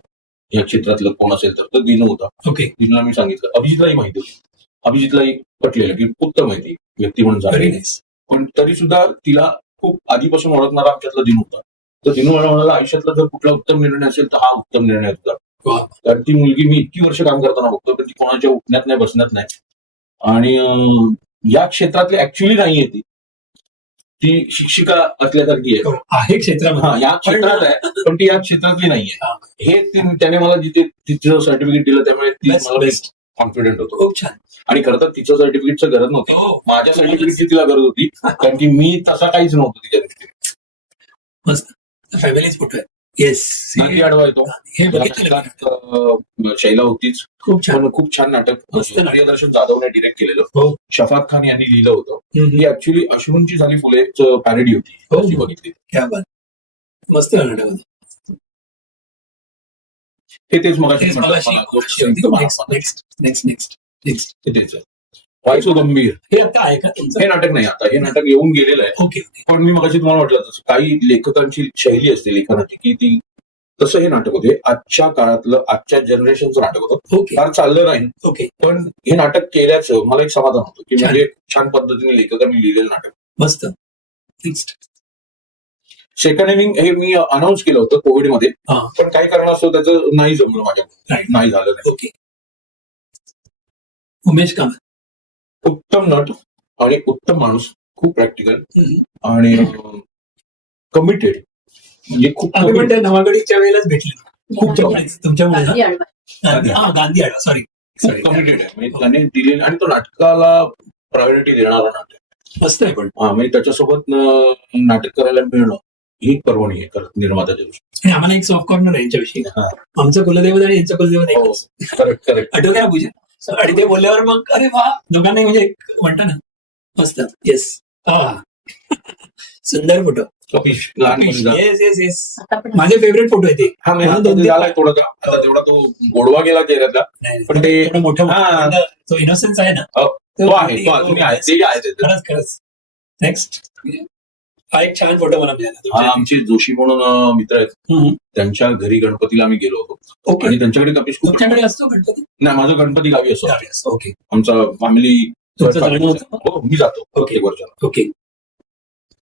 या क्षेत्रातलं कोण असेल तर दिनू होता. ओके. दिनूला मी सांगितलं. अभिजितलाही माहिती होती. अभिजितलाही पटलेलं की उत्तम माहिती व्यक्ती म्हणून व्हेरी झाली. नाईस. पण तरी सुद्धा तिला खूप आधीपासून ओळखणारा आमच्यातला दिनू होता. तर दिनू मला म्हणाला आयुष्यातला जर कुठला उत्तम निर्णय असेल तर हा उत्तम निर्णय होता. वा. कारण ती मुलगी मी इतकी वर्ष काम करताना बघतो, पण ती कोणाच्या उठण्यात नाही बसण्यात नाही. आणि या क्षेत्रातली ऍक्च्युअली नाहीये ती शिक्षिका असल्यासारखी आहे. आहे क्षेत्रामध्ये. हा, या क्षेत्रात आहे पण ती या क्षेत्रातली नाहीये. हे त्याने मला जिथे तिचं सर्टिफिकेट दिलं त्यामुळे ती मला बेस्ट. कॉन्फिडंट होतो. खूप छान. आणि खरं तर तिचं सर्टिफिकेटचं गरज नव्हती, हो. माझ्या सर्टिफिकेटची तिला गरज होती, कारण की मी तसा काहीच नव्हतो तिच्या दृष्टीने. मस्त. फॅमिलीच फोटो आहे. येस. नंदी आडवा येतो. हे बघितलं. शैला होतीच. खूप छान. पण खूप छान नाटक मस्त नाटक. प्रियदर्शन जाधवने डिरेक्ट केलेलं. हो. शफात खान यांनी लिहिलं होतं. ही ऍक्च्युली अश्रूंची झाली फुलेच पॅरडी होती. हो. ती बघितली. क्या बात. मस्त नाटक होतं. हे तेच मग नेक्स्ट नेक्स्ट नेक्स्ट नेक्स्ट ते तेच आहे. व्हायचो गंभीर. हे आता आहे का तुमचं? हे नाटक नाही आता, हे नाटक येऊन गेलेलं आहे. ओके ओके पण मी मगाशी तुम्हाला म्हटलं तसं काही लेखकांची शैली असते लेखनाची की ती तसं हे नाटक होते. आजच्या काळातलं आजच्या जनरेशनचं नाटक होतं. ओके फार चाललं नाही ओके पण हे नाटक केल्याचं मला एक समाधान होतं की छान. म्हणजे छान पद्धतीने लेखकांनी लिहिलेलं नाटक. मस्त. नेक्स्ट. सेकंड इनिंग हे मी अनाऊन्स केलं होतं कोविडमध्ये हा पण काही कारणास्तव त्याचं नाही जमलं माझ्या Right. नाही झालं नाही. ओके. उमेश कामत. उत्तम नट आणि उत्तम माणूस, खूप प्रॅक्टिकल हम्म. आणि कमिटेड म्हणजे खूप आम्ही पण त्या नवागडीच्या वेळेलाच भेटले. खूप खूप तुमच्यामुळे ना? गांधी आडवा. हा गांधी आडा सॉरी सॉरी कमिटेड आहे म्हणजे त्याने दिलेलं आणि तो नाटकाला प्रायोरिटी देणारा नाटक. मस्त आहे पण. हा म्हणजे त्याच्यासोबत नाटक करायला मिळणं ही पर्वणी आहे खरं निर्मात्याच्या दृष्टीने. आणि आम्हाला एक सॉफ्ट कॉर्नर आहे यांच्याविषयी. हा. आमचं कुलदैवत आणि यांचं कुलदैवत हो एकच. Correct correct. आठवतं ना पूजा? आणि ते बोलल्यावर मग अरे वा दोघांनाही म्हणजे म्हणता ना मस्त. येस. हा सुंदर फोटो. कपिश लहानपणीचा. Yes yes yes. आता पण माझे फेवरेट फोटो आहे ते. हा म्हणजे म्हणून आता दोन ते ते झालाय थोडासा आता तेवढा तो गोडवा गेला चेहऱ्यातला नाही, पण ते- थोडं मोठं हा. पण तो इनोसेन्स आहे ना. हो, तो आहे तो अजूनही आहे ते आहे त्याच्यात. खरंच खरंच. नेक्स्ट. हा एक छान फोटो मला मिळाला हा तुमच्या. आमचे जोशी म्हणून मित्र आहेत हम्म. त्यांच्या घरी गणपतीला आम्ही गेलो होतो ओके. आणि त्यांच्याकडे कपिश खूप तुमच्याकडे असतो गणपती? नाही माझा गणपती गावी असतो. गावी असतो. ओके आमचा फॅमिली तुमचं जाणं होतं? हो मी जातो प्रत्येक वर्षाला. ओके.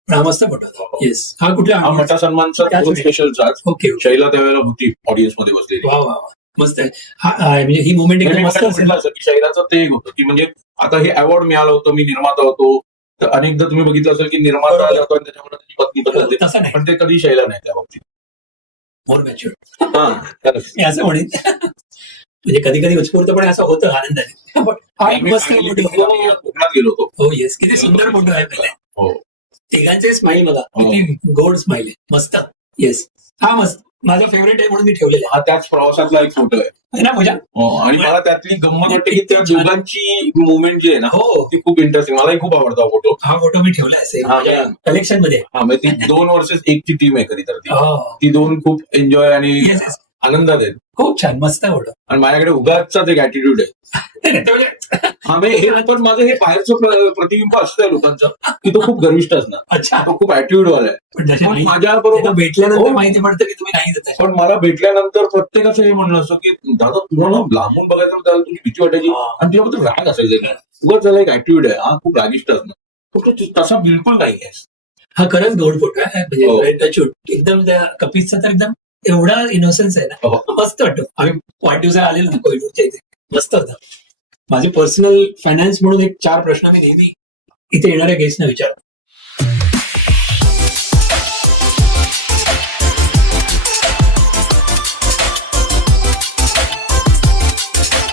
हा मस्त फोटो. येस. हा कुठला? हा मटा सन्मानचा त्याच वेळी. स्पेशलचा ओके ओके. शैला त्यावेळेला होती ऑडियन्स मध्ये बसलेली. वा वा वा. मस्त आहे. हा म्हणजे ही मुवमेंट एकदम मस्त असेल. म्हटलं असं की शैलाचं ते एक होतं की म्हणजे आता हे अवॉर्ड मिळालं होतं मी निर्माता होतो तर अनेकदा तुम्ही बघितलं असेल की निर्माता बरोबर. जातो आणि त्याच्यामध्ये त्याची पत्नी बदलते तसं नाही. पण ते कधी शैला नाही त्या बाबतीत. मोर मॅच्युअर. हा, खरंच. मी असं म्हणेन. म्हणजे कधी कधी उत्स्फूर्तपणे असं होतं आनंदाने. पण हा एक मी मस्त family फोटो. picnic कोकणात गेलो होतो. हो येस. किती सुंदर फोटो आहे पहिले. हो तिघांचे स्माईल बघा हो. किती गोड स्माईल आहे. मस्त. येस. हा मस्त माझा फेवरेट आहे म्हणून मी ठेवलेला हा त्याच प्रवासातला एक फोटो आहे. आहे ना पूजा? हो, आणि मला त्यातली गंमत वाटते की त्या दोघांची मुवमेंट जी आहे ना हो ती खूप इंटरेस्टिंग मलाही खूप आवडतो हा फोटो. हा फोटो मी ठेवला असेल हा, माझ्या कलेक्शन मध्ये. हा म्हणजे ती 2 वर्सेस 1 ची टीम आहे खरी तर ती. हो ती दोन खूप एन्जॉय आणि येस येस. आनंदात आहेत खूप छान मस्त फोटो. आणि माझ्याकडे उगाचचाच एक ऍटिट्यूड आहे. हा म्हणजे हे पण माझं हे बाहेरचं प्रतिबिंब असतंय लोकांचं की तो खूप गर्विष्ठ असणार. अच्छा. तो खूप ऍटिट्यूड वाला आहे. पण जसे पण नाही माझ्या त्यांना बरोबर भेटल्यानंतर हो. माहिती पडतं की तुम्ही नाही देत. पण मला भेटल्यानंतर प्रत्येकाचं हे म्हणणं असं की दादा तुम्हाला लांबून बघायचं ना, त्याला तुझी भीती वाटायची आणि तुझ्याबद्दल राग असायचा. उगाच त्याला एक ऍटिट्यूड आहे हा खूप रागिष्ट असणार. फक्त तसा बिलकुल नाही आहे. हा खरंच गोड फोटो आहे. हो. म्हणजे टचूट एकदम त्या कपिसचा तर एकदम एवढा इनोसेन्स आहे ना. हो. मस्त वाटतो. आम्ही वाढदिवसाला आलेलो ना कोहिनूरच्या इथे. मस्त होता. माझे पर्सनल फायनान्स म्हणून एक 4 प्रश्न मी नेहमी इथे येणाऱ्या गेस्टना विचारतो.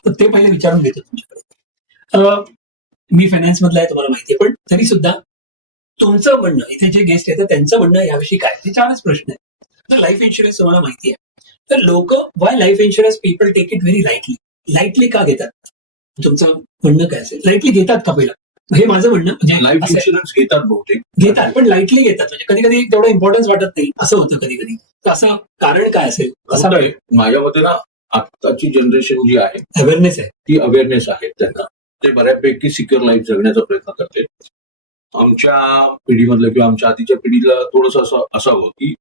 तर ते पहिले विचारून घेतो तुमच्याकडे. मी फायनान्स मधला आहे तुम्हाला माहिती आहे पण तरी सुद्धा तुमचं म्हणणं इथे जे गेस्ट येतात त्यांचं म्हणणं याविषयी काय ते 4च प्रश्न आहेत. तर लाईफ इन्शुरन्स तुम्हाला माहिती आहे तर लोक why life insurance people take it very lightly का घेतात? तुमचं म्हणणं काय असेल? लाईटली घेतात का पहिला? हे माझं म्हणणं म्हणजे लाईफ असं आहे. इन्शुरन्स घेतात बहुतेक. घेतात पण लाईटली घेतात म्हणजे कधी कधी तेवढं इम्पॉर्टन्स वाटत नाही असं होतं कधी कधी. तर असं कारण काय असेल? असं होतंय. माझ्या मते ना आत्ताची जनरेशन जी आहे अवेअरनेस आहे. ती अवेअरनेस आहे त्यांना. ते बऱ्यापैकी सिक्युअर लाईफ जगण्याचा प्रयत्न करते. आमच्या पिढीमधलं किंवा आमच्या आधीच्या पिढीला थोडंसं असं असावं की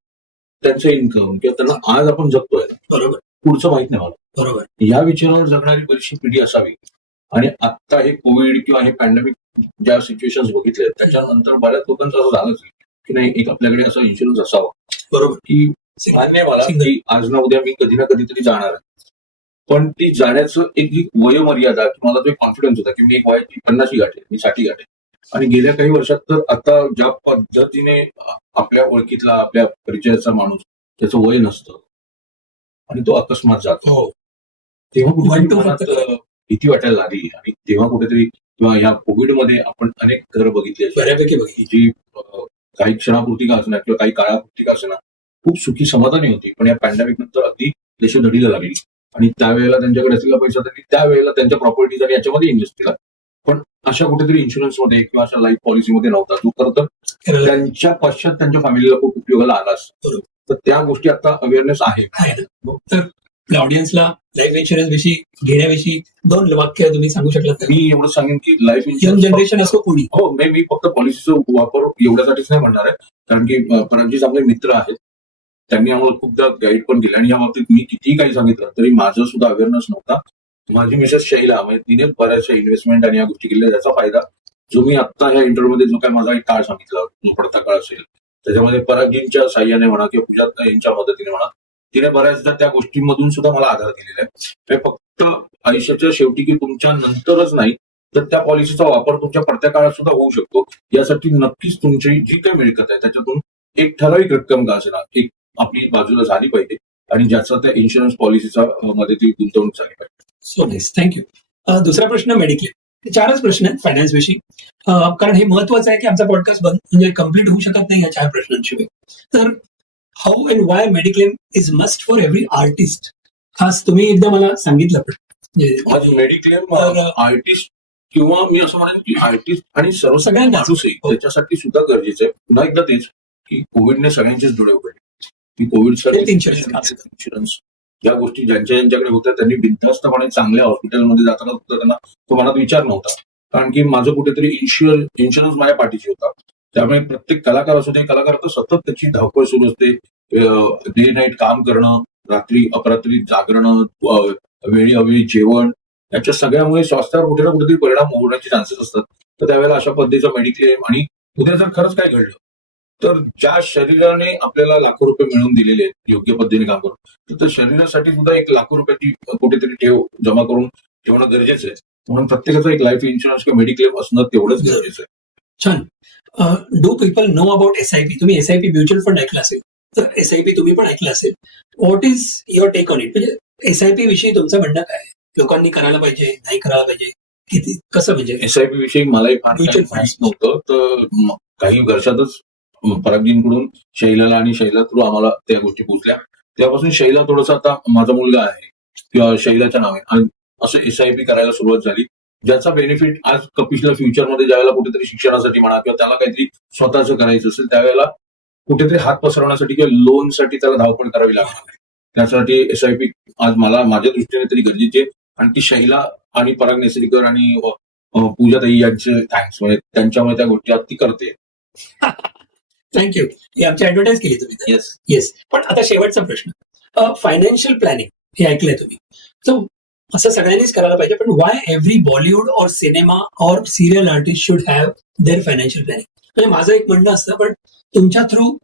त्यांचं इन्कम किंवा त्यांना आज आपण जगतोय बरोबर पुढचं माहित नाही मला. बरोबर. या विचारावर जगणारी बरीचशी पिढी असावी. आणि आता हे कोविड किंवा हे पॅन्डेमिक ज्या सिच्युएशन बघितले त्याच्यानंतर बऱ्याच लोकांचं असं झालंच की नाही एक आपल्याकडे असा इन्शुरन्स असावा बरोबर. की मान्य आहे मला की आज ना उद्या मी कधी ना कधीतरी जाणार आहे. पण ती जाण्याचं एक जी वयोमर्यादा मला जो एक कॉन्फिडन्स होता की मी एक वयाची 50 गाठे मी 60 गाठे आणि गेल्या काही वर्षात तर आता ज्या पद्धतीने आपल्या ओळखीतला आपल्या परिचयाचा माणूस त्याचं वय नसतं आणि तो अकस्मात जातो हो. तेव्हा कुठेतरी One to मनात, फक्त भीती वाटायला लागली आणि तेव्हा कुठेतरी किंवा या कोविडमध्ये आपण अनेक घरं बघितली असेल बऱ्यापैकी बघ. की जी काही क्षणापुरती का असणार किंवा काही काळापुरती का असणार खूप सुखी समाधानी होती. पण या पॅन्डेमिक नंतर अगदी देशोधडीला लागली आणि त्यावेळेला त्यांच्याकडे असलेला पैसा त्यांनी त्यावेळेला त्यांच्या प्रॉपर्टीज आणि याच्यामध्ये इन्व्हेस्ट केला. पण अशा कुठेतरी इन्शुरन्समध्ये किंवा अशा लाईफ पॉलिसीमध्ये नव्हता जो खरं तर त्यांच्या पश्चात त्यांच्या फॅमिलीला खूप उपयोगाला आला असतो. तर त्या गोष्टी आता अवेअरनेस आहे. आहे ना. तर आपल्या ऑडियन्सला लाईफ इन्शुरन्स विषयी घेण्याविषयी 2 वाक्य तुम्ही सांगू शकलात तर? मी एवढं सांगेन की लाईफ यंग इन्शुरन्स जनरेशन असो कोणी. हो मी फक्त पॉलिसीचा वापर एवढ्यासाठीच नाही म्हणणार आहे, कारण की परागजीच आपले मित्र आहेत. त्यांनी आम्हाला खूपदा गाईड पण केलं आणि या बाबतीत मी कितीही काही सांगितलं तरी माझं सुद्धा अवेअरनेस नव्हता. माझी मिसेस शैला म्हणजे तिने बऱ्याचशा इन्व्हेस्टमेंट आणि या गोष्टी केल्या, ज्याचा फायदा जो मी आता ह्या इंटरव्ह्यूमध्ये जो काय माझा एक काळ सांगितला, जो पडता काळ असेल त्याच्यामध्ये परागजींच्या साह्याने म्हणा किंवा पूजा यांच्या मदतीने म्हणा, तिने बऱ्याचदा त्या गोष्टींमधून सुद्धा मला आधार दिलेला आहे. हे फक्त आयुष्याच्या शेवटी की तुमच्या नंतरच नाही तर त्या पॉलिसीचा वापर तुमच्या पडत्या काळात सुद्धा होऊ शकतो. यासाठी नक्कीच तुमची जी काही मिळकत आहे त्याच्यातून एक ठराविक रक्कम का असेना एक आपली बाजूला झाली पाहिजे आणि ज्याचा त्या इन्शुरन्स पॉलिसीचा मदतीने गुंतवणूक झाली पाहिजे. So nice, thank you. दुसरा प्रश्न मेडिक्लेम. 4च प्रश्न आहेत फायनान्स विषयी, कारण हे महत्वाचं आहे की आमचा पॉडकास्ट म्हणजे कम्प्लीट होऊ शकत नाही या 4 प्रश्नांशिवाय. तर how and Y mediclaim is must for every artist. खास तुम्ही एकदा मला सांगितलं पण म्हणजे माझं मेडिक्लेम तर- आर्टिस्ट किंवा मी असं म्हणेन की आर्टिस्ट आणि सर्वसाधारण सगळ्यांनाच. माणूस आहे हो. त्याच्यासाठी सुद्धा गरजेचं आहे. पुन्हा एकदा तेच की कोविडने सगळ्यांचेच डोळे उघडले की Health insurance. इन्शुरन्स या गोष्टी ज्यांच्याकडे होत्या त्यांनी बिनधास्तपणे चांगल्या हॉस्पिटलमध्ये जाताना सुद्धा त्यांना तो मनात विचार नव्हता, कारण की माझं कुठेतरी इन्शुरन्स माझ्या पाठीशी होता. त्यामुळे प्रत्येक कलाकार असू दे, कलाकार तर सतत त्याची धावपळ सुरू असते. डे नाईट काम करणं, रात्री अपरात्री जागरणं, वेळी अवेळी जेवण, याच्या सगळ्यामुळे स्वास्थ्यावर कुठे ना कुठेतरी परिणाम होण्याचे चान्सेस असतात. तर त्यावेळेला अशा पद्धतीचा मेडिक्लेम आणि उद्या जर खरंच काय घडलं तर ज्या शरीराने आपल्याला लाखो रुपये मिळवून दिलेले आहेत योग्य पद्धतीने काम करून, तर त्या शरीरासाठी सुद्धा 1 लाख रुपयाची कुठेतरी ठेव जमा करून ठेवणं गरजेचं आहे. म्हणून प्रत्येकाचं एक लाईफ इन्शुरन्स किंवा मेडिक्लेम असणं तेवढंच गरजेचं आहे. छान. Do people know about SIP? तुम्ही SIP म्युच्युअल फंड ऐकला असेल, तर SIP तुम्ही पण ऐकलं असेल. What is your take on it? म्हणजे SIP विषयी तुमचं म्हणणं काय आहे? लोकांनी करायला पाहिजे, नाही करायला पाहिजे, किती कसं म्हणजे? SIP विषयी मलाही फार काही Mutual माहित नव्हतं. तर काही वर्षातच परागजींकडून शैलाला आणि शैला थ्रू आम्हाला त्या गोष्टी पोचल्या. तेव्हापासून शैला थोडंसं आता माझा मुलगा आहे किंवा शैलाच्या नावे आणि असं SIP करायला सुरुवात झाली, ज्याचा बेनिफिट आज कपिशला फ्युचरमध्ये ज्यावेळेला कुठेतरी शिक्षणासाठी म्हणा किंवा त्याला काहीतरी स्वतःचं करायचं असेल त्यावेळेला कुठेतरी हात पसरवण्यासाठी किंवा लोनसाठी त्याला धावपळ करावी लागणार नाही. त्यासाठी SIP आज मला माझ्या दृष्टीने तरी गरजेची आहे. आणि ती शैला आणि पराग नेसरीकर आणि पूजाताई यांचे थँक्स, म्हणजे त्यांच्यामुळे त्या गोष्टी आज ती करते. थँक्यू. ही आमची ऍडव्हर्टाईज केली तुम्ही. येस. येस. पण आता शेवटचा प्रश्न, फायनान्शियल प्लॅनिंग हे ऐकलंय तुम्ही, तर असं सगळ्यांनीच करायला पाहिजे, पण वाय एव्हरी बॉलिवूड और सिनेमा और serial artist should have there financial planning? म्हणजे माझं एक म्हणणं असतं, पण तुमच्या थ्रू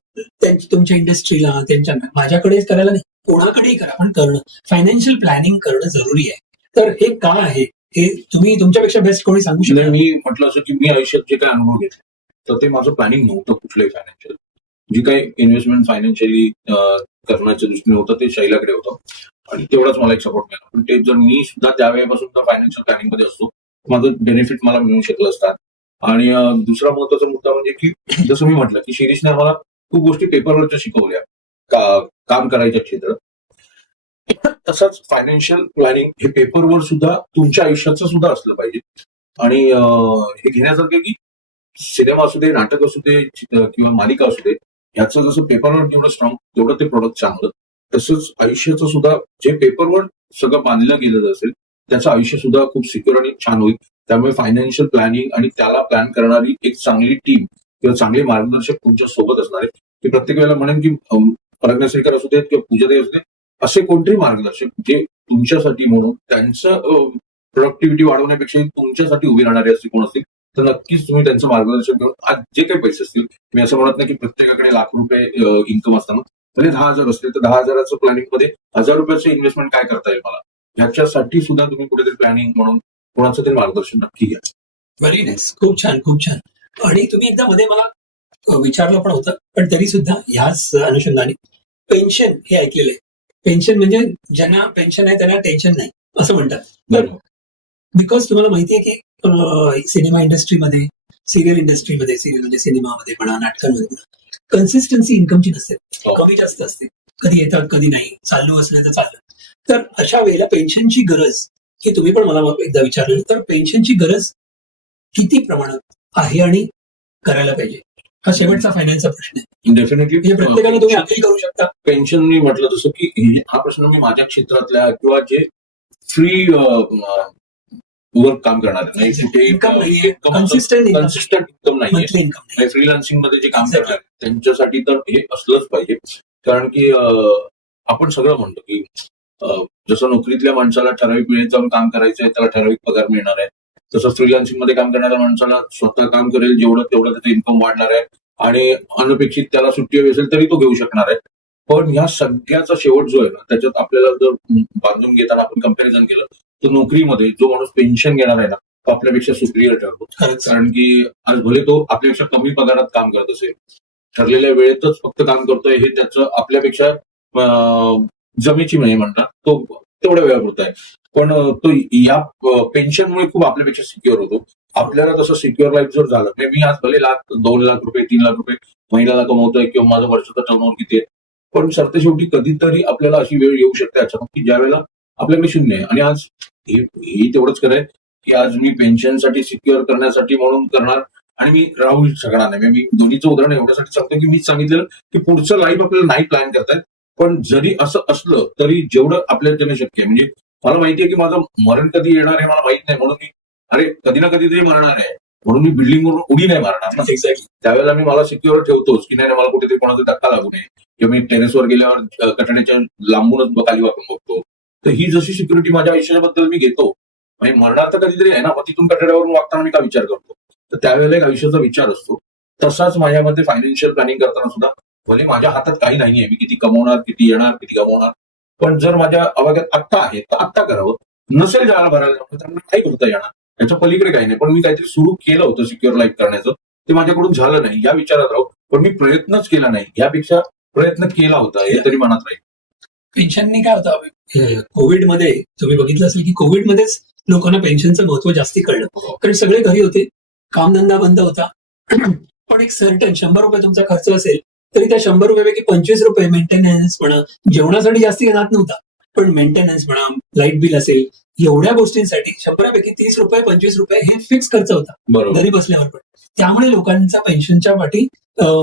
तुमच्या इंडस्ट्रीला त्यांच्या माझ्याकडेच करायला नाही, कोणाकडेही करा, पण करणं फायनान्शियल प्लॅनिंग करणं जरुरी आहे. तर हे का आहे हे तुम्ही तुमच्यापेक्षा बेस्ट कोणी सांगू शकता? मी म्हटलं असं की मी आयुष्यात जे काही अनुभव घेतले तर ते माझं प्लॅनिंग नव्हतं कुठलंही फायनान्शियल. जी काही इन्व्हेस्टमेंट फायनान्शियली करण्याच्या दृष्टीने होतं ते शैलाकडे होतं आणि तेवढाच मला एक सपोर्ट मिळाला. पण ते जर मी सुद्धा त्यावेळेपासून फायनान्शियल प्लॅनिंग मध्ये असतो माझं बेनिफिट मला मिळू शकलं असतात. आणि दुसरा महत्वाचा मुद्दा म्हणजे की जसं मी म्हटलं की शिरीषने मला खूप गोष्टी पेपरवरच्या शिकवल्या काम करायच्या क्षेत्रात. तसंच फायनान्शियल प्लॅनिंग हे पेपरवर सुद्धा तुमच्या आयुष्याचं सुद्धा असलं पाहिजे. आणि हे घेण्यासारखं की सिनेमा असू दे, नाटक असू दे किंवा मालिका असू दे, ह्याचं जसं पेपरवर जेवढं स्ट्रॉंग तेवढं ते प्रोडक्ट चांगलं. तसंच आयुष्याचं सुद्धा जे पेपरवर सगळं बांधलं गेलं असेल त्याचं आयुष्य सुद्धा खूप सिक्युअर आणि छान होईल. त्यामुळे फायनान्शियल प्लॅनिंग आणि त्याला प्लॅन करणारी एक चांगली टीम किंवा चांगले मार्गदर्शक तुमच्या सोबत असणार आहे. ते प्रत्येक वेळेला म्हणेन की पराग नेसरीकर असू देत किंवा पूजाताई असू दे, असे कोणतेही मार्गदर्शक जे तुमच्यासाठी म्हणून त्यांचं प्रोडक्टिव्हिटी वाढवण्यापेक्षा तुमच्यासाठी उभी राहणारे असे कोण असतील तर नक्कीच तुम्ही त्यांचं मार्गदर्शन करून आज जे काही पैसे असतील, मी असं म्हणत नाही की प्रत्येकाकडे लाख रुपये इन्कम असताना म्हणजे 10,000 असतील तर 10,000चं प्लॅनिंग मध्ये 1,000 रुपयाचं इन्व्हेस्टमेंट काय करता येईल मला, ह्याच्यासाठी सुद्धा तुम्ही कुठेतरी प्लॅनिंग म्हणून कोणाचं तरी मार्गदर्शन नक्की घ्या. Very nice. खूप छान, खूप छान. आणि तुम्ही एकदा मध्ये मला विचारलं पण होतं, पण तरी सुद्धा ह्याच अनुषंगाने पेन्शन हे ऐकलेलं आहे. पेन्शन म्हणजे ज्यांना पेन्शन आहे त्यांना टेन्शन नाही असं म्हणतात. तर बिकॉज तुम्हाला माहिती आहे की सिनेमा इंडस्ट्रीमध्ये, सिरियल इंडस्ट्रीमध्ये, सिरियल म्हणजे सिनेमामध्ये म्हणा, नाटकांमध्ये म्हणा, कन्सिस्टन्सी इन्कमची नसते, कमी जास्त असते. कधी येतात कधी नाही, चालू असलं तर चाललं. तर अशा वेळेला पेन्शनची गरज, हे तुम्ही पण मला एकदा विचारलेलं, तर पेन्शनची गरज किती प्रमाणात आहे आणि करायला पाहिजे, हा शेवटचा फायनान्सचा प्रश्न आहे. डेफिनेटली म्हणजे प्रत्येकाने तुम्ही अपील करू शकता. पेन्शन मी म्हटलं तसं की हा प्रश्न मी माझ्या क्षेत्रातल्या किंवा जे फ्री वर्क काम करणार आहे, कुठे इन्कम नाहीये, कन्सिस्टंट इन्कम, कन्सिस्टंट इन्कम नाहीये, मंथली इन्कम नाही. फ्रीलान्सिंग मध्ये जे काम Exactly. करणार आहेत, त्यांच्यासाठी तर हे असलंच पाहिजे. कारण की आपण सगळं म्हणतो की जसं नोकरीतल्या माणसाला ठराविक वेळेत जाऊन काम करायचंय, त्याला ठराविक पगार मिळणार आहे, तसं फ्रीलान्सिंग मध्ये काम करणाऱ्या माणसाला स्वतः काम करेल जेवढं तेवढं त्याचं इन्कम वाढणार आहे आणि अनपेक्षित त्याला सुट्टी हवी असेल तरी तो घेऊ शकणार आहे. पण ह्या सगळ्याचा शेवट जो आहे ना, त्याच्यात आपल्याला जर बांधून घेताना आपण कम्पॅरिझन केलं तर नोकरीमध्ये जो माणूस पेन्शन घेणार आहे ना, तो आपल्यापेक्षा सुप्रियर ठरतो. खरंच. कारण की आज भले तो आपल्यापेक्षा कमी पगारात काम करत असेल, ठरलेल्या वेळेतच फक्त काम करतोय, हे त्याचं आपल्यापेक्षा जमेची नाही म्हणतात, तो तेवढ्या वेळापुरता आहे. पण तो या पेन्शनमुळे खूप आपल्यापेक्षा सिक्युअर होतो. आपल्याला तसं सिक्युअर लाईफ जर झालं, म्हणजे मी आज भले 2 लाख रुपये 3 लाख रुपये महिन्याला कमवतोय किंवा माझं वर्षाचा टर्नओव्हर किती आहे, पण सरते शेवटी कधीतरी आपल्याला अशी वेळ येऊ शकते अचानक की ज्या वेळेला आपल्याकडे शून्य आहे. आणि आज हे तेवढंच खरंय की आज मी पेन्शनसाठी सिक्युअर करण्यासाठी म्हणून करणार आणि मी राहू शकणार नाही. मी दोन्हीचं उदाहरण एवढ्यासाठी सांगतो की मीच सांगितलेलं की पुढचं लाईफ आपल्याला नाही प्लॅन करतायत, पण जरी असं असलं तरी जेवढं आपल्याला त्याने शक्य आहे, म्हणजे मला माहितीये की माझं मरण कधी येणार हे मला माहित नाही, म्हणून मी कधी ना कधी तरी मरणार आहे म्हणून मी बिल्डिंगवरून उडी नाही मारणार ना. एक्झॅक्टली. त्यावेळेला मी मला सिक्युअर ठेवतोच की नाही मला कुठेतरी कोणाचा धक्का लागू नये, किंवा मी टेरेसवर गेल्यावर कठड्याच्या लांबूनच खाली वाकून बघतो. तर ही जशी सिक्युरिटी माझ्या आयुष्याबद्दल मी घेतो, म्हणजे मरणार तर कधीतरी आहे ना, मग तिथून कठड्यावरून वागताना मी का विचार करतो, तर त्यावेळेला एक आयुष्याचा विचार असतो. तसाच माझ्यामध्ये फायनान्शियल प्लॅनिंग करताना सुद्धा भले माझ्या हातात काही नाहीये, मी किती कमवणार, किती येणार, किती गमवणार, पण जर माझ्या आवाक्यात आत्ता आहे तर आत्ता करावं. नसेल जायला भरायला तर काही करता येणार, याच्या पलीकडे काही नाही. पण मी काहीतरी सुरू केलं होतं सिक्युअर लाईफ करण्याचं, ते माझ्याकडून झालं नाही या विचारात राहू, पण मी प्रयत्नच केला नाही, यापेक्षा प्रयत्न केला होता हे तरी मनात राहील. पेन्शननी काय होतं, कोविडमध्ये तुम्ही बघितलं असेल की कोविडमध्येच लोकांना पेन्शनचं महत्व जास्ती कळलं. कारण सगळे घरी होते, कामधंदा बंद होता. पण एक सर्टन 100 रुपये तुमचा खर्च असेल तरी त्या 100 रुपयापैकी 25 रुपये मेंटेनन्स म्हणा, जेवणासाठी जास्ती जात नव्हता, पण मेंटेनन्स म्हणा, लाईट बिल असेल, एवढ्या गोष्टींसाठी 100 पैकी 30 रुपये 25 रुपये हे फिक्स खर्च होता बरोबर. घरी बसल्यावर. पण त्यामुळे लोकांचा पेन्शनच्या पाठी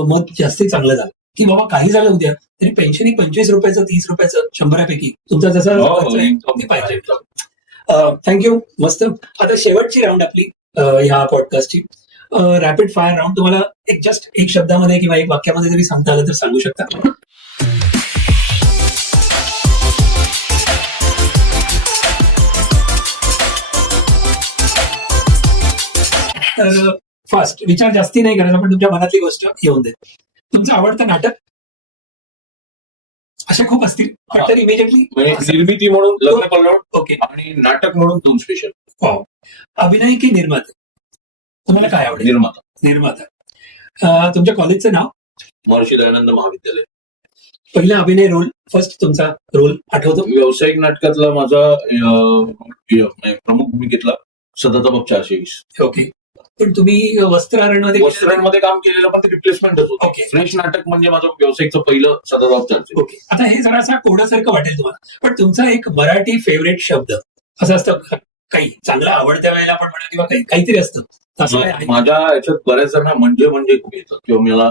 मत जास्ती चांगलं झालं की बाबा काही झालं उद्या तरी पेन्शन ही 25 रुपयाचं 30 रुपयाचं 100 पैकी तुमचा जसा खर्च आहे ते पाहिजे. थँक्यू. मस्त. आता शेवटची राऊंड आपली ह्या पॉडकास्टची रॅपिड फायर राऊंड. तुम्हाला एक शब्दामध्ये किंवा एक वाक्यामध्ये जरी सांगता आलं तर सांगू शकता. तर फास्ट विचार जास्ती नाही करायचा, पण तुमच्या मनातली गोष्ट येऊन देत. तुमचं आवडतं नाटक? असे खूप असतील, पण तर इमिजिएटली निर्मिती म्हणून लग्न कल्लोळ ओके. आणि नाटक म्हणून 2 स्पेशल. अभिनय की निर्माता? तुम्हाला काय आवडेल? निर्माता. निर्माता. तुमच्या कॉलेजचं नाव? महर्षी दयानंद महाविद्यालय. पहिला अभिनय रोल, फर्स्ट तुमचा रोल आठवतो? व्यावसायिक नाटकातला माझा प्रमुख भूमिकेतला सदाचा बाप 420. ओके. पण तुम्ही वस्त्रांमध्ये काम केलेलं, पण ते रिप्लेसमेंटच होतं. ओके. फ्रेश नाटक म्हणजे माझं व्यावसायिकचं पहिलं सदाचा बाप 420. ओके. आता हे जरासा कोडासारखं वाटेल तुम्हाला, पण तुमचा एक मराठी फेवरेट शब्द असं असतं काही चांगलं आवडत्या वेळेला पण म्हणा किंवा काहीतरी असतं तसं काय आहे? माझ्या याच्यात बऱ्याच जण म्हणजे खूप येतं किंवा मला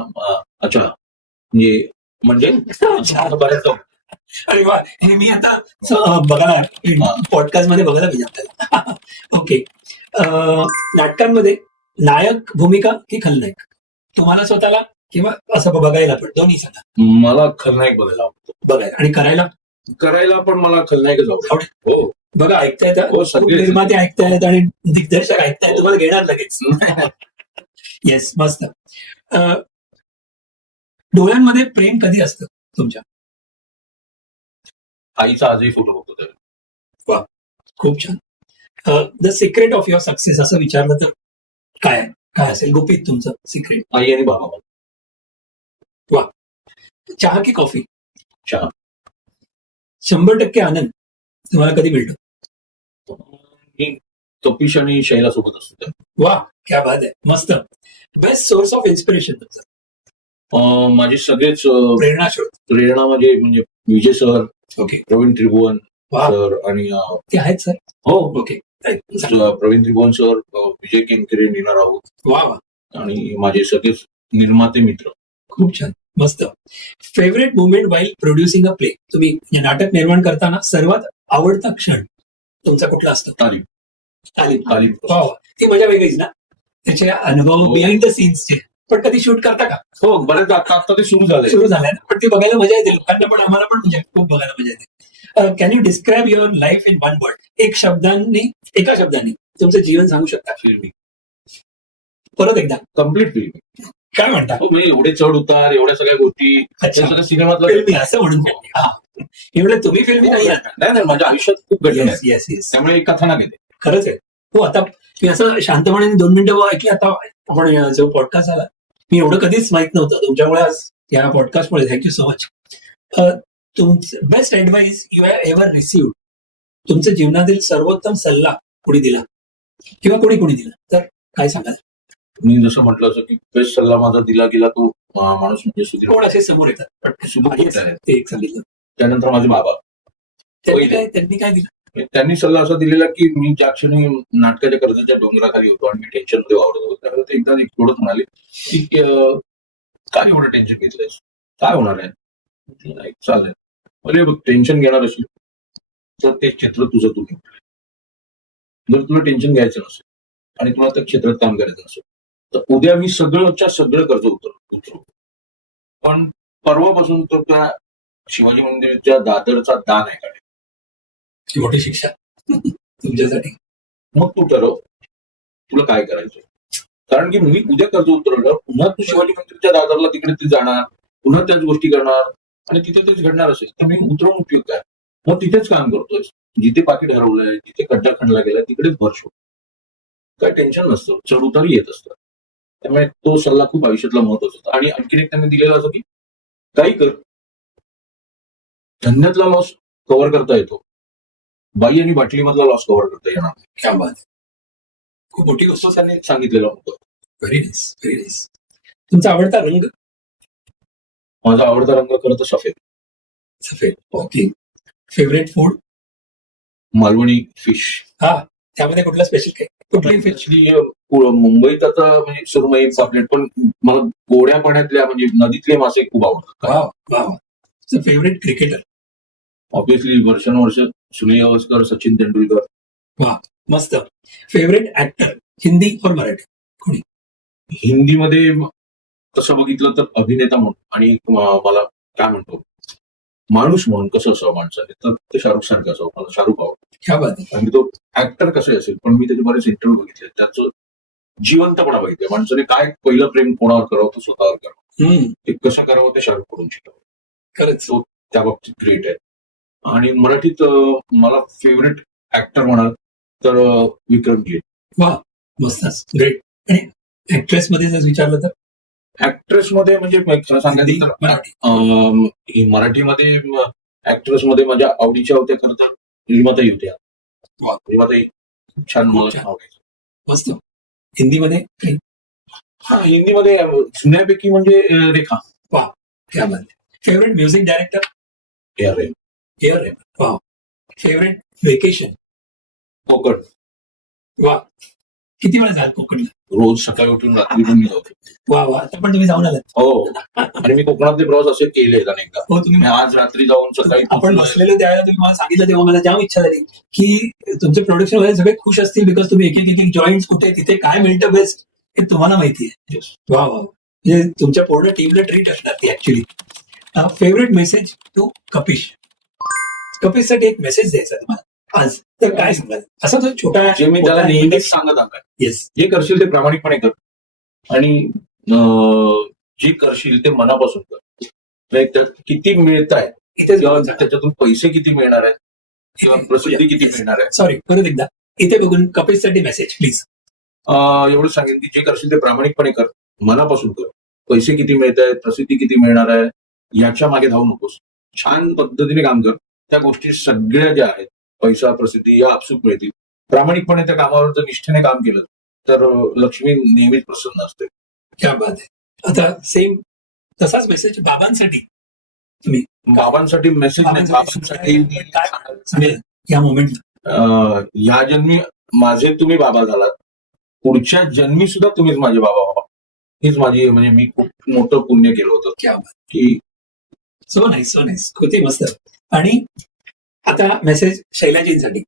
अच्छा म्हणजे बऱ्याच अरे वा, हे मी आता बघायला पॉडकास्ट मध्ये बघायला पाहिजे आपल्याला. ओके. नाटकांमध्ये नायक भूमिका की खलनायक? तुम्हाला स्वतःला किंवा असं बघायला पण दोन्ही सांगा. मला खलनायक बघायला आवडतो. बघायला आणि करायला पण मला खलनायकच आवडेल. हो. बघा, ऐकतायत, हो, सगळे निर्माते ऐकतायत आणि दिग्दर्शक ऐकतायत, तुम्हाला घेणार लगेच. येस, मस्त. डोळ्यांमध्ये प्रेम कधी असतं तुमच्या? आईचा आजही फोटो बघतो त्यावेळी. खूप छान. The secret of your success असं विचारलं तर काय असेल गुपित तुमचं सिक्रेट? आई आणि बाबा. चहा की कॉफी? चहा. 100% आनंद तुम्हाला कधी मिळतो? मी कपिश आणि शैला सोबत असतो. वा, क्या बात आहे. मस्त. बेस्ट सोर्स ऑफ इन्स्पिरेशन तुमचं? माझे सगळेच प्रेरणा म्हणजे विजय सर, ओके, प्रवीण त्रिभुवन सर आणि ते आहेत सर. हो, ओके. प्रवीण त्रिभुवन सर, विजय केमकरे, नीना राऊत वा वा. आणि माझे सगळेच निर्माते मित्र. खूप छान. मस्त. फेवरेट मुवमेंट वाईल प्रोड्युसिंग अ प्ले. तुम्ही हे नाटक निर्माण करताना सर्वात आवडता क्षण तुमचा कुठला असतो? तालीम. तालीम. तालीम. वा वा. ती मजा वेगळीच ना, त्याचे अनुभव हो. बिहाइंड द सीन्सचे. पण कधी शूट करता का? हो, बरेच आता ते सुरू झालंय. सुरू झालंय ना, पण ती बघायला मजा येते लोकांना, पण आम्हाला पण म्हणजे खूप बघायला मजा येते. Can you describe your life in one word? एका शब्दाने तुमचं जीवन सांगू शकता? फिल्मी. परत एकदा कम्प्लीट फिल्मी. काय म्हणता? हो, म्हणजे एवढे चढ उतार, एवढ्या सगळ्या गोष्टी, हे अच्छा, सगळं सिनेमातलं. फिल्मी असं म्हणून फिल्मी. हा, एवढं तुम्ही फिल्मी नाही आहात. नाही, माझ्या आयुष्यात खूप घडलं येस आहे. येस येस, त्यामुळे एक कथा ना घेते. खरंच आहे. हो, आता मी असं शांतपणे 2 मिनिटं ऐकली. आता आपण जो पॉडकास्ट आला, मी एवढं कधीच माहित नव्हतं. तुमच्यामुळे आज या पॉडकास्टमुळे थँक्यू सो मच. तुमचं best advice you have ever received. तुमच्या जीवनातील सर्वोत्तम सल्ला कोणी दिला किंवा कोणी दिला तर काय सांगाल? मी जसं म्हटलं असं की बेस्ट सल्ला माझा दिला गेला तो माणूस म्हणजे सुधीर. कोण असे समोर येतात पटकन? सुधीर Yes, ते एक सांगितलं. त्यानंतर माझे बाबा. त्यांनी काय दिलं? त्यांनी सल्ला असा दिलेला की मी ज्या क्षणी नाटकाच्या कर्जाच्या डोंगराखाली होतो आणि मी टेन्शन मध्ये वावरत होतो, त्यावेळेला ते एकदा थोडंच म्हणाले की काय एवढं टेन्शन घेतलंयस, काय होणार आहे? नाही, चालेल. अरे बघ, टेन्शन घेणार असेल तर ते क्षेत्र तुझं तू घे. जर तुला टेन्शन घ्यायचं नसेल आणि तुला त्या क्षेत्रात काम करायचं नसेल तर उद्या मी सगळंच्या सगळं कर्ज उतरवू. पण परवापासून तर त्या शिवाजी मंदिरच्या दादरचा दान आहे काढे. ही मोठी शिक्षा तुमच्यासाठी. मग तू ठरव तुला काय करायचं. कारण की मी उद्या कर्ज उतरवलं, पुन्हा तू शिवाजी मंदिरच्या दादरला तिकडे ते जाणार, पुन्हा त्याच गोष्टी करणार आणि तिथे तेच घडणार असेल तर मी उतरवून उपयोग काय? मग तिथेच काम करतोय. जिथे पाकिट हरवलंय, जिथे खड्डा खणला गेला तिकडेच भर शोध. काय टेन्शन नसतं, चढ उतारही येत असतात. त्यामुळे तो सल्ला खूप आयुष्यातला महत्वाचा होता. आणि आणखीन एक त्यांनी दिलेला असं की काही कर, धंद्यातला लॉस कव्हर करता येतो, बाई आणि बाटलीमधला लॉस कव्हर करता येणार नाही. क्या बात. खूप मोठी गोष्ट. असं त्यांनी सांगितलेलं होतं. Very nice, very nice. तुमचा आवडता रंग? माझा आवडता रंग खरं तर सफेद. सफेद. Okay. Favourite food? Malvani fish. हा, त्यामध्ये कुठला स्पेशल काय? कुठली फिश? ऍक्च्युली मुंबईत आता म्हणजे सुरमई, पापलेट, पण मला गोड्या पाण्यातल्या म्हणजे नदीतले मासे खूप आवडतात. वा वा. Favourite cricketer? ऑब्व्हियसली वर्षानुवर्ष सुनील गावस्कर, सचिन तेंडुलकर. मस्त. फेवरेट ऍक्टर हिंदी और मराठी? हिंदीमध्ये तसं बघितलं तर अभिनेता म्हणून आणि मला काय म्हणतो माणूस म्हणून कसं असावं माणसाने तर ते शाहरुख सारखं असावं. मला शाहरुख आवडतो. क्या बात आहे. आणि तो ऍक्टर कसे असेल पण मी त्याचे बरेच इंटरव्ह्यू बघितले, त्याचं जिवंतपणा बघितलं. माणसाने काय पहिलं प्रेम कोणावर करावं तर स्वतःवर करावं, ते कसं करावं ते शाहरुख कडून शिकावं. खरंच. तो त्या बाबतीत ग्रेट आहे. आणि मराठीत मला फेवरेट ऍक्टर म्हणाल तर विक्रम जी. मस्तच, ग्रेट. आणि ऍक्ट्रेस मध्ये जर विचारलं तर ऍक्ट्रेस मध्ये म्हणजे खरं सांगायचं तर मराठी मराठीमध्ये ऍक्ट्रेस मध्ये माझ्या आवडीच्या होत्या खरं तर रीमाताई होत्या. वा. रीमाताई खूप छान मला छान. आवडायचं. मस्त. हिंदीमध्ये काही हा, हिंदीमध्ये जुन्यापैकी म्हणजे रेखा. क्या बात. Favourite music director? हे आहे. एअर रेमन. वा. Favourite vacation? कोकण. वा. किती वेळा झाला कोकणला? रोज सकाळी उठून रात्री पण मी जातो. वा वा. आता पण तुम्ही जाऊन आलात? हो, आणि मी कोकणातले प्रवास असे केले अनेकदा. हो, तुम्ही मी आज रात्री जाऊन सकाळी आपण पोहोचलोय. बसलेलो त्यावेळेला तुम्ही मला सांगितलं तेव्हा मला जाम इच्छा झाली की तुमचे प्रोडक्शन मध्ये सगळे खुश असतील बिकॉज तुम्ही एक एक जॉईंट कुठे तिथे काय मिळतं बेस्ट हे तुम्हाला माहिती आहे. Yes. वा वा. म्हणजे तुमच्या पूर्ण टीमला ट्रीट असणार ती ऍक्च्युली. फेवरेट मेसेज टू कपिश? कपिशसाठी एक मेसेज द्यायचा तुम्हाला आज तर काय सांगाल? असा तो छोटा जे मी त्याला नेहमीच सांगत आहे, येस. जे करशील ते प्रामाणिकपणे कर आणि जे करशील ते मनापासून कर. म्हणजे त्यात किती मिळत आहे इथेच किंवा बघून सांगा. त्याच्यातून पैसे किती मिळणार आहेत किंवा प्रसिद्धी किती मिळणार आहे. सॉरी परत एकदा इथे बघून कपिशसाठी मेसेज प्लीज. एवढं सांगेन की जे करशील ते प्रामाणिकपणे कर, मनापासून कर. पैसे किती मिळत आहेत, प्रसिद्धी किती मिळणार आहे याच्या मागे धावू नकोस. छान पद्धतीने काम कर. त्या गोष्टी सगळ्या ज्या आहेत पैसा प्रसिद्धी या आपसूक मिळतील. प्रामाणिकपणे त्या कामावर जर निष्ठेने काम केलं तर लक्ष्मी नेहमीच प्रसन्न असते. क्या बात आहे. आता सेम तसाच मेसेज बाबांसाठी तुम्ही बाबांसाठी मेसेज नाही, बाबांसाठी काय सांगेल या मोमेंट? ह्या जन्मी माझे तुम्ही बाबा झालात, पुढच्या जन्मी सुद्धा तुम्हीच माझे बाबा व्हा. हीच माझी म्हणजे मी खूप मोठं पुण्य केलं होतं क्या बात. की सो नाईस होते मस्त. आणि आता मेसेज शैलाजींसाठी.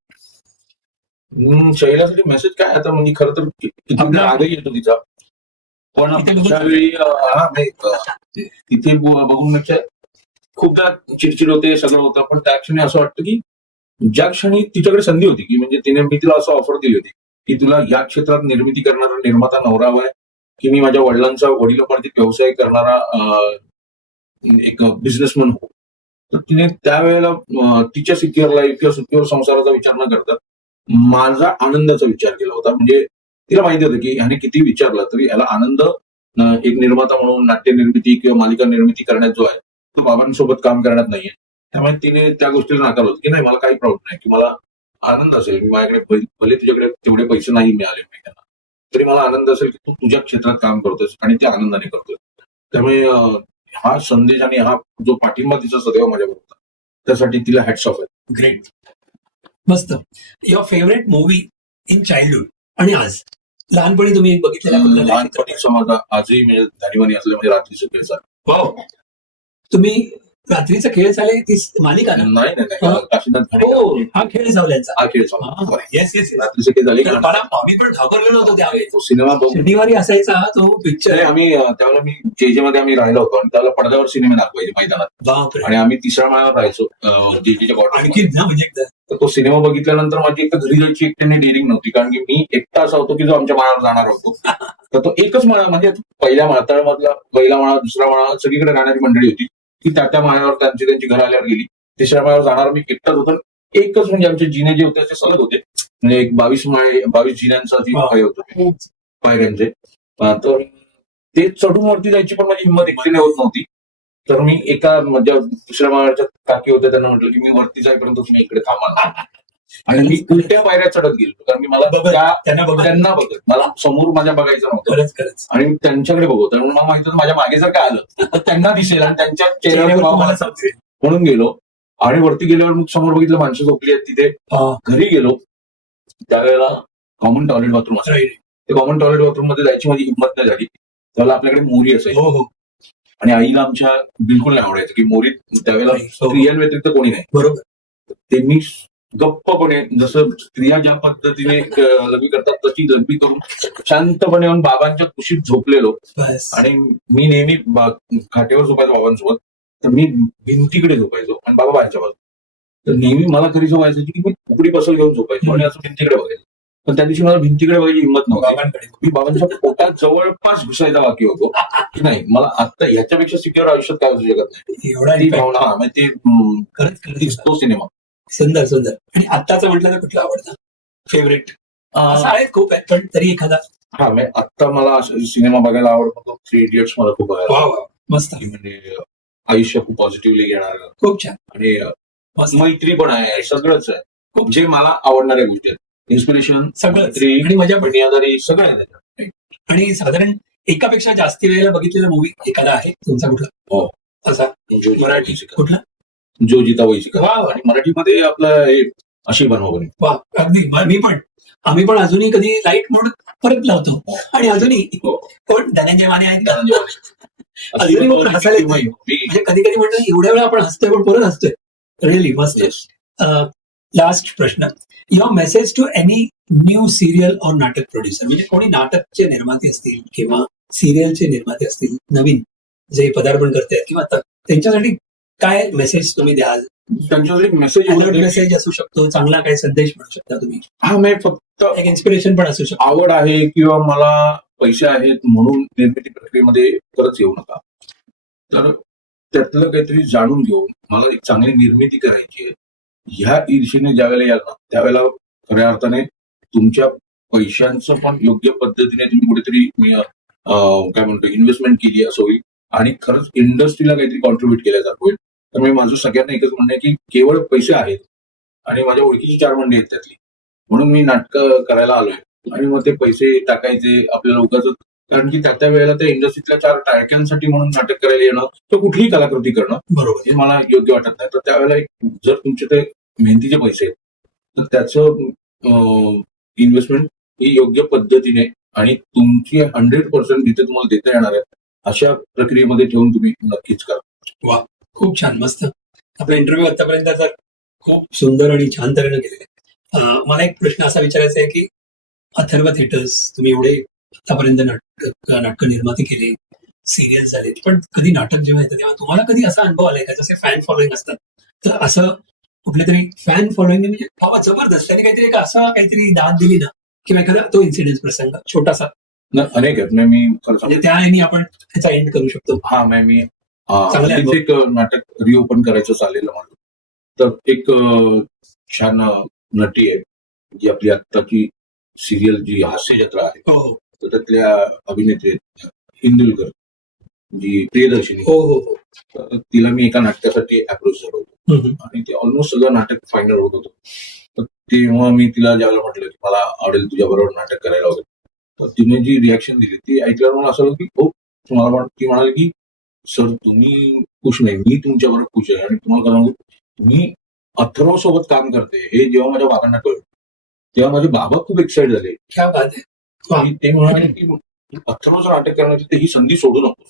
शैलासाठी मेसेज काय आता म्हणजे खरं तर किती आपला- रागही येतो तिचा, पण इथे बघून- त्यावेळी तिथे बघून म्हणजे खूपदा चिडचिड होते, सगळं होतं, पण त्या क्षणी असं वाटतं की ज्या क्षणी तिच्याकडे संधी होती की म्हणजे तिने मी तिला असं ऑफर दिली होती की तुला या क्षेत्रात निर्मिती करणारा निर्माता नवरा हवाय की मी माझ्या वडिलांचा वडिलोपार्जित व्यवसाय करणारा एक बिझनेसमॅन हो. तर तिने त्यावेळेला तिच्या सिक्युअर लाईफ किंवा सिक्युअर संसाराचा विचार न करता माझा आनंदाचा विचार केला होता. म्हणजे तिला माहिती होतं की ह्याने किती विचारलं तरी याला आनंद एक निर्माता म्हणून नाट्य निर्मिती किंवा मालिका निर्मिती करण्यात जो आहे तो बाबांसोबत काम करण्यात नाहीये. त्यामुळे तिने त्या गोष्टीला नाकारलं होतं की नाही मला काही प्रॉब्लेम नाही की मला आनंद असेल, मी माझ्याकडे भले तुझ्याकडे तेवढे पैसे नाही मिळाले त्यांना तरी मला आनंद असेल की तू तुझ्या क्षेत्रात काम करतोस आणि ते आनंदाने करतोस. त्यामुळे हा संदेश आणि हा जो पाठिंबा तिचा सदैव माझ्यावर होता त्यासाठी तिला हॅट्स ऑफ आहे. ग्रेट. मस्त. Your favourite movie in childhood आणि आज लहानपणी तुम्ही बघितलेला कुठला तरी लहानपणीचा माझा आजही म्हणजे धारीवाणी असले म्हणजे रात्रीचं खेळचा. हो. तुम्ही रात्रीचा खेळ चाले ती मालिका ना? नाही काशीनाथ हो घाणेकर हा खेळ झाल्याचा. हा खेळ चालू. येस येस रात्रीचे खेळ झाले की मला आम्ही पण घाबरलेलो होतो त्यावेळेस. तो सिनेमा बघून शनिवारी असायचा तो पिक्चर. आम्ही त्यावेळेला मी जे मध्ये आम्ही राहिलो होतो आणि त्यावेळेला पडद्यावर सिनेमे दाखवायचे मैदानात बापरे. आणि आम्ही तिसऱ्या माळ्यावर राहायचो जेजेच्या आणखी कॉटेजमध्ये. ना म्हणजे एकदा तर तो सिनेमा बघितल्यानंतर माझी एकदा घरी जायची एकट्याने डेअरिंग नव्हती कारण की मी एकटा असा होतो की जो आमच्या माळावर जाणार होतो. तर तो एकच माळा म्हणजे पहिल्या माळातळमधला पहिला माळा दुसरा माळा सगळीकडे राहणारी मंडळी होती की त्या माळ्यावर त्यांची घरं आल्यावर गेली. तिसऱ्या माळ्यावर जाणार मी एकटाच होतो. एकच म्हणजे आमचे जिने जे होते ते सलग होते म्हणजे एक 22 जिन्यांचा जी हे होतं पायऱ्यांचे. तर ते चढून वरती जायची पण माझी हिंमत एकटीने होत नव्हती. तर मी एका म्हणजे दुसऱ्या माळ्याच्या काकी होत्या त्यांना म्हटलं की मी वरती जाईपर्यंत तुम्ही इकडे थांबा आणि मी उलट्या पायऱ्या चढत गेलो कारण मी मला त्यांना बघत मला समोर माझ्या बघायचं नव्हतं खरंच आणि मी त्यांच्याकडे बघत आणि मला माहित होतं माझ्या मागे जर काय आलं तर त्यांना दिसेल आणि त्यांच्या चेहऱ्यावर भाव मला समजेल म्हणून गेलो. आणि वरती गेल्यावर मग समोर बघितलं माणसं झोपली आहेत तिथे. घरी गेलो त्यावेळेला कॉमन टॉयलेट बाथरूम असायचं. ते कॉमन टॉयलेट बाथरूम मध्ये जायची माझी हिंमत नाही झाली. त्यावेळेला आपल्याकडे मोरी असायची. हो आणि आईला आमच्या बिलकुल नाही आवडायचं की मोरीत त्यावेळेला स्त्रियां व्यतिरिक्त कोणी नाही. बरोबर. ते मी गप्पपणे जसं स्त्रिया ज्या पद्धतीने लग्न करतात तशी लग्नी करून शांतपणे येऊन बाबांच्या कुशीत झोपलेलो. आणि मी नेहमी खाटेवर झोपायचो बाबांसोबत. तर मी भिंतीकडे झोपायचो आणि बाबा बाहेरच्या बाजू. तर नेहमी मला कधी झोपायचं की मी उकडी बसल घेऊन झोपायचो आणि असं भिंतीकडे बघायचो. पण त्या दिवशी मला भिंतीकडे बघायची हिंमत नव्हती. मी बाबांच्या पोटात जवळपास घुसायचा बाकी होतो की नाही मला आता ह्याच्यापेक्षा सिक्युअर आयुष्यात काय असू शकत नाही. एवढा ती भावना म्हणजे खरंच तो सिनेमा सुंदर. आणि आत्ताचं म्हटलं तर कुठला आवडतं फेवरेट? असं आहेत खूप आहेत पण तरी एखादा. हा आता मला सिनेमा बघायला आवडतो 3 इडियट्स मला खूप बघायला. मस्त. म्हणजे आयुष्य खूप पॉझिटिव्हली घेणार खूप छान आणि मैत्री पण आहे सगळंच आहे. खूप जे मला आवडणाऱ्या गोष्टी आहेत. इन्स्पिरेशन सगळं आणि मजा पण दुनियादारी सगळं आहे त्याच्यात. आणि साधारण एकापेक्षा जास्ती वेळेला बघितलेला मूवी एखादा आहे तुमचा कुठला? हो असा मराठी कुठला? जो जिता वैशिका. वा आणि मराठीमध्ये आपलं हे अशी बनवणी. वा अगदी मी पण आम्ही पण अजूनही कधी लाईट मोड परत लावतो आणि अजूनही कोण धनंजय माने आहेत का? अजूनही मग हसायला म्हणजे कधी कधी म्हणतो एवढ्या वेळा आपण हसतोय पण परत हसतोय. रिअली मस्त. लास्ट प्रश्न. Your message to any new serial or नाटक प्रोड्युसर म्हणजे कोणी नाटकचे निर्माते असतील किंवा सिरियलचे निर्माते असतील नवीन जे पदार्पण करतायत किंवा त्यांच्यासाठी काय मेसेज तुम्ही द्याल? त्यांच्यासाठी मेसेज मेसेज असू शकतो चांगला काही संदेश म्हणू शकता तुम्ही. हा मी फक्त एक इन्स्पिरेशन पण असू शकतो. आवड आहे किंवा मला पैसे आहेत म्हणून निर्मिती प्रक्रियेमध्ये परत येऊ नका. तर त्यातलं काहीतरी जाणून घेऊन मला एक चांगली निर्मिती करायची आहे ह्या ईर्षेने ज्यावेळेला याल ना त्यावेळेला खऱ्या अर्थाने तुमच्या पैशांचं पण योग्य पद्धतीने तुम्ही कुठेतरी काय म्हणतो इन्व्हेस्टमेंट केली असं होईल आणि खरंच इंडस्ट्रीला काहीतरी कॉन्ट्रीब्युट केलं जात होईल. तर मी माझं सगळ्यांना एकच म्हणणं आहे की केवळ पैसे आहेत आणि माझ्या ओळखीची 4 मंडळी आहेत त्यातली म्हणून मी नाटकं करायला आलोय आणि मग ते पैसे टाकायचे आपल्याला उगाच कारण की त्या वेळेला त्या इंडस्ट्रीतल्या 4 टाळक्यांसाठी म्हणून नाटक करायला येणं किंवा कुठलीही कलाकृती करणं बरोबर हे मला योग्य वाटत नाही. तर त्यावेळेला जर तुमचे ते मेहनतीचे पैसे आहेत तर त्याचं इन्व्हेस्टमेंट ही योग्य पद्धतीने आणि तुमची 100% जिथे तुम्हाला देता येणार आहे अशा प्रक्रियेमध्ये ठेवून तुम्ही नक्कीच करा. खूप छान, मस्त. आपला इंटरव्ह्यू आतापर्यंत तर खूप सुंदर आणि छान तऱ्हेने केलेला आहे. मला एक प्रश्न असा विचारायचा आहे की अथर्व थिएटर्स, तुम्ही एवढे आतापर्यंत नाटक निर्माती केली, सिरियल झाले, पण कधी नाटक जेव्हा येतं तेव्हा तुम्हाला कधी असा अनुभव आलाय का, जसे फॅन फॉलोईंग असतात, तर असं कुठले तरी फॅन फॉलोईंग म्हणजे बाबा जबरदस्त त्याने काहीतरी एक असा काहीतरी दाद दिली ना, किंवा एखादा तो इन्सिडेन्स प्रसंग छोटासा, अनेक आहेत. मी खरं सांगतो. म्हणजे त्या ह्यानी आपण त्याचा एंड करू शकतो. हा मी चांगले अनुभव. एक नाटक रिओपन करायचं चाललेलं माझं. तर एक छान नटी आहे जी आपली आत्ताची सिरियल जी हास्य जत्रा आहे, हो हो तर त्यातल्या अभिनेत्री आहेत, इंदुलकर, जी प्रियदर्शिनी. हो हो हो. तर तिला मी एका नाटकासाठी अप्रोच झालो होतो हम्म. आणि ते ऑलमोस्ट सगळं नाटक फायनल होत होतं. तर तेव्हा मी तिला ज्यावेळेला म्हटलं की मला आवडेल तुझ्या बरोबर नाटक करायला वगैरे, तर तिने जी रिॲक्शन दिली ती ऐकल्यावर मला असं झालं की हो, ती म्हणाली की सर तुम्ही खुश नाही, मी तुमच्याबरोबर खुश आहे. आणि तुम्हाला काय सांगू, मी अथर्व सोबत काम करते हे जेव्हा माझ्या बाबांना कळलं तेव्हा माझे बाबा खूप एक्साइट झाले. क्या बात आहे. वा. आणि ते म्हणाले की अथर्वचं नाटक करण्याची तर ही संधी सोडू नको.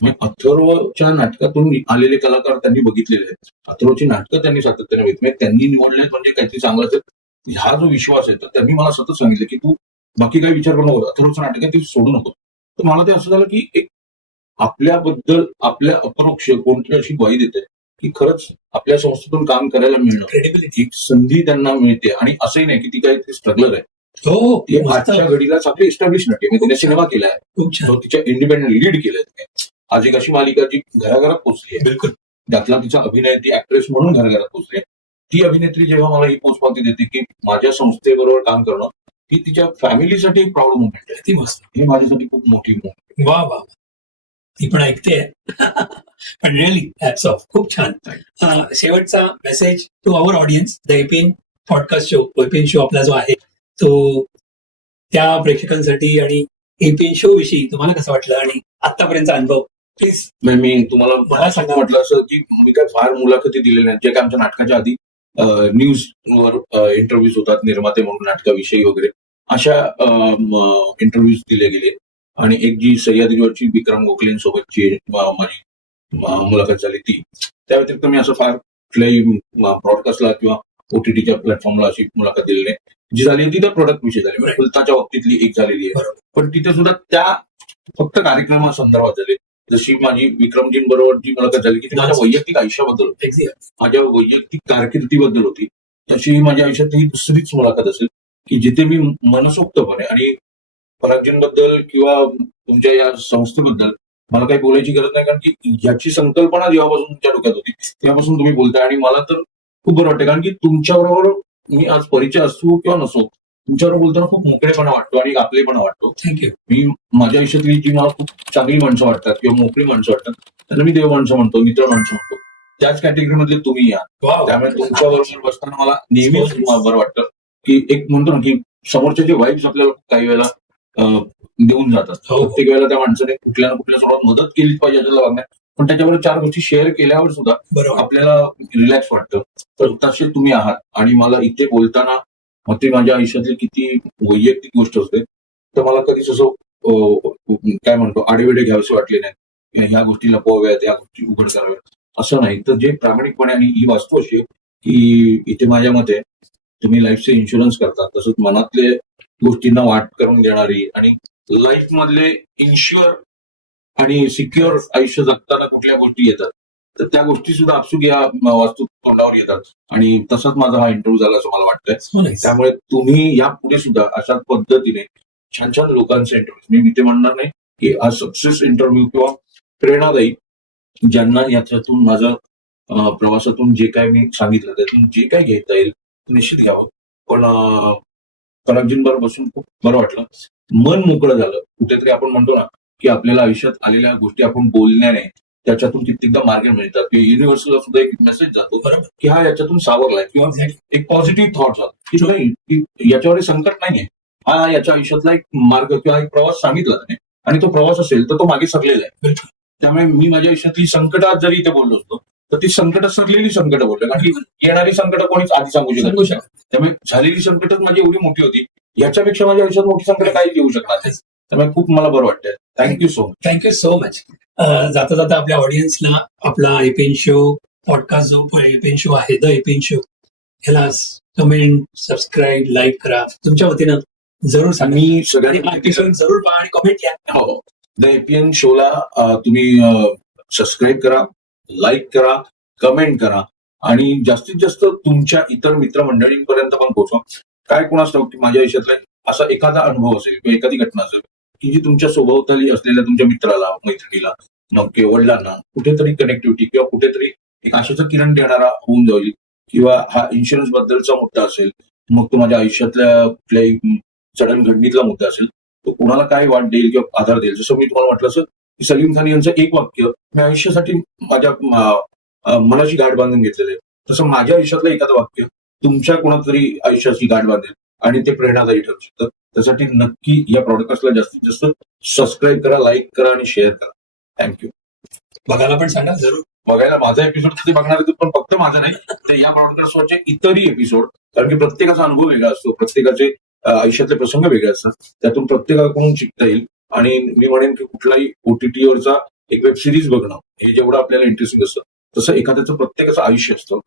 म्हणजे अथर्वच्या नाटकातून आलेले कलाकार त्यांनी बघितलेले आहेत, अथर्वची नाटकं त्यांनी सातत्याने बघितली, त्यांनी निवडले म्हणजे काहीतरी चांगलं असेल हा जो विश्वास आहे. तर त्यांनी मला सतत सांगितलं की तू बाकी काही विचार करू नको, अथर्वचं नाटक आहे ते सोडू नको. तर मला ते असं झालं की एक आपल्याबद्दल आपल्या अपरोक्ष कोणती अशी ग्वाही देते की खरंच आपल्या संस्थेतून काम करायला मिळणं क्रेडिबिलिटी. एक संधी त्यांना मिळते. आणि असंही नाही की ती काहीतरी स्ट्रगलर आहे, हो हो. ती मस्त. आजच्या घडीला आपली एस्टॅब्लिश नटी आहे. तिने सिनेमा केलाय, खूप छान. तो तिच्या इंडिपेंडेंट लीड केलंय तिने. आज एक अशी मालिका जी घराघरात पोहोचली आहे, बिलकुल. त्यातला तिचा अभिनय, ती ऍक्ट्रेस म्हणून घराघरात पोहोचली आहे. ती अभिनेत्री जेव्हा मला ही पोचपावती देते की माझ्या संस्थेबरोबर काम करणं ही तिच्या फॅमिलीसाठी एक प्राऊड मुवमेंट आहे. ती मस्त. ही माझ्यासाठी खूप मोठी मुवमेंट. वा वा. ती पण ऐकते. पण रिअली हॅट्स ऑफ, खूप छान. शेवटचा message to our audience, the APN podcast show, APN show आपला जो आहे तो त्या प्रेक्षकांसाठी आणि एपीएन शो विषयी तुम्हाला कसं वाटलं आणि आतापर्यंतचा अनुभव प्लीज. मी तुम्हाला मला सांगा. म्हटलं असं की मी काय फार मुलाखती दिलेल्या आहेत, जे काय आमच्या नाटकाच्या आधी न्यूजवर इंटरव्ह्यूज होतात, निर्माते म्हणून नाटकाविषयी वगैरे अशा इंटरव्ह्यूज दिले गेले. आणि एक जी सह्याद्रीवरची विक्रम गोखलेंसोबतची माझी मुलाखत झाली ती. त्या व्यतिरिक्त मी असं फार कुठल्याही ब्रॉडकास्टला किंवा ओटीटीच्या प्लॅटफॉर्मला अशी मुलाखत दिलेली नाही. जी झाली ती त्या प्रोडक्ट विषयी झाली, म्हणजे फुलताच्या बाबतीतली एक झालेली आहे. पण तिथे सुद्धा त्या फक्त कार्यक्रमासंदर्भात झाले. जशी माझी विक्रमजींबरोबर जी मुलाखत झाली की ती माझ्या वैयक्तिक आयुष्याबद्दल होती, माझ्या वैयक्तिक कारकिर्दीबद्दल होती, तशी माझ्या आयुष्यात ही दुसरीच मुलाखत असेल की जिथे मी मनसोक्तपणे आणि परागजींबद्दल किंवा तुमच्या या संस्थेबद्दल मला काही बोलायची गरज नाही, कारण की याची संकल्पना जेव्हापासून तुमच्या डोक्यात होती तेव्हापासून तुम्ही बोलताय. आणि मला तर खूप बरं वाटतं, कारण की तुमच्याबरोबर मी आज परिचय असो किंवा नसो, तुमच्याबरोबर बोलताना खूप मोकळेपणा वाटतो आणि आपलेपणा वाटतो. थँक्यू. मी माझ्या आयुष्यातली जी मला खूप चांगली माणसं वाटतात किंवा मोकळी माणसं वाटतात त्यांना मी देव माणसं म्हणतो, मित्र माणसं म्हणतो. त्याच कॅटेगरीमधले तुम्ही या. त्यामुळे तुमच्याबरोबर बसताना मला नेहमीच बरं वाटतं की एक म्हणतो ना की समोरच्या जे वाईब्स आपल्याला काही वेळेला देऊन जातात. प्रत्येक वेळेला त्या माणसाने कुठल्या ना कुठल्या स्वरूपात मदत केली पाहिजे याच्याला लागणार, पण त्याच्यावर 4 गोष्टी शेअर केल्यावर सुद्धा बरोबर. आपल्याला रिलॅक्स वाटतं. तर तसे तुम्ही आहात. आणि मला इथे बोलताना मग ते माझ्या आयुष्यातली किती वैयक्तिक गोष्ट असते तर मला कधीच असं काय म्हणतो आडेवेडे घ्यावेसे वाटले नाही, ह्या गोष्टी लपवाव्यात, या गोष्टी उघड कराव्यात असं नाही. तर जे प्रामाणिकपणे, आणि ही वास्तू अशी आहे की इथे माझ्या मते तुम्ही लाईफचे इन्शुरन्स करता, तसंच मनातले गोष्टींना वाट करून देणारी आणि लाईफ मधले इन्श्युअर आणि सिक्युअर आयुष्य जगताना कुठल्या गोष्टी येतात तर त्या गोष्टी सुद्धा आपसुक या वास्तू तोंडावर येतात. आणि तसाच माझा हा इंटरव्ह्यू झाला असं मला वाटतंय. त्यामुळे तुम्ही यापुढे सुद्धा अशाच पद्धतीने छान छान लोकांचे इंटरव्ह्यू, मी इथे म्हणणार नाही की हा सक्सेस इंटरव्ह्यू किंवा प्रेरणादायी, ज्यांना याच्यातून माझं प्रवासातून जे काय मी सांगितलं त्यातून जे काय घेता येईल निश्चित घ्यावं. पण परागजींबरोबर बसून खूप बरं वाटलं, मन मोकळं झालं. कुठेतरी आपण म्हणतो ना की आपल्याला आयुष्यात आलेल्या गोष्टी आपण बोलण्याने त्याच्यातून कित्येकदा मार्ग मिळतात किंवा युनिव्हर्सला सुद्धा एक मेसेज जातो की हा याच्यातून सावरलाय किंवा एक पॉझिटिव्ह थॉट जातो की नाही याच्यावर संकट नाहीये, हा याच्या आयुष्यातला एक मार्ग किंवा एक प्रवास सांगितला त्याने आणि तो प्रवास असेल तर तो मागे सरलेला आहे. त्यामुळे मी माझ्या आयुष्यातली संकटात जरी इथे बोललो असतो तर ती संकट सरलेली संकट बोललो, कारण की येणारी संकट कोणीच आधी सांगू शकत. त्यामुळे झालेली संकटच माझी एवढी मोठी होती याच्यापेक्षा माझ्या आयुष्यात मोठी संकट काही येऊ शकणार नाही. त्यामुळे खूप मला बरं वाटतंय. Thank you so much. Thank you so much. जाता जाता आपल्या ऑडियन्सला आपला एपेन शो पॉडकास्ट जो एपेन शो आहे द एपेन शो ह्याला कमेंट सबस्क्राईब लाईक करा तुमच्या वतीनं जरूर सांगा. मी आणि सगळ्यांना हा episode जरूर पहा आणि कमेंट घ्या. हो, द एपीएन शोला तुम्ही सबस्क्राईब करा, लाईक करा, कमेंट करा आणि जास्तीत जास्त तुमच्या इतर मित्रमंडळींपर्यंत पण पोहोचवा. काय कोणास ठाऊक की माझ्या आयुष्यातला असा एखादा अनुभव असेल किंवा एखादी घटना असेल की जी तुमच्या सोभोवताली असलेल्या तुमच्या मित्राला, मैत्रिणीला, मग किंवा वडिलांना कुठेतरी कनेक्टिव्हिटी किंवा कुठेतरी एक आशेचा किरण देणारा होऊन जाईल. किंवा हा इन्शुरन्स बद्दलचा मुद्दा असेल, मग तो माझ्या आयुष्यातल्या कुठल्याही जडणघडणीतला मुद्दा असेल, तो कोणाला काय वाट देईल किंवा आधार देईल. जसं मी तुम्हाला म्हटलं असं की सलीम खान यांचं एक वाक्य मी आयुष्यासाठी माझ्या मनाची गाठ बांधून घेतलेलं आहे. तसं माझ्या आयुष्यातलं एखादं वाक्य तुमच्या कोणातरी आयुष्याची गाठ बांधेल आणि ते प्रेरणादायी ठरू शकतं. त्यासाठी नक्की या प्रॉडकास्टला जास्तीत जास्त सबस्क्राईब करा, लाईक करा आणि शेअर करा. थँक्यू. बघायला पण सांगा जरूर. बघायला माझा एपिसोड कधी बघणार आहे पण फक्त माझा नाही, तर या ब्रॉडकास्टवरचे इतरही एपिसोड, कारण की प्रत्येकाचा अनुभव वेगळा असतो, प्रत्येकाचे आयुष्यातले प्रसंग वेगळे असतात, त्यातून प्रत्येकाकडून शिकता येईल. आणि मी म्हणेन की कुठलाही ओटीटीवरचा एक वेब सिरीज बघणं हे जेवढं आपल्याला इंटरेस्टिंग असतं, तसं एखाद्याचं प्रत्येकाचं आयुष्य असतं.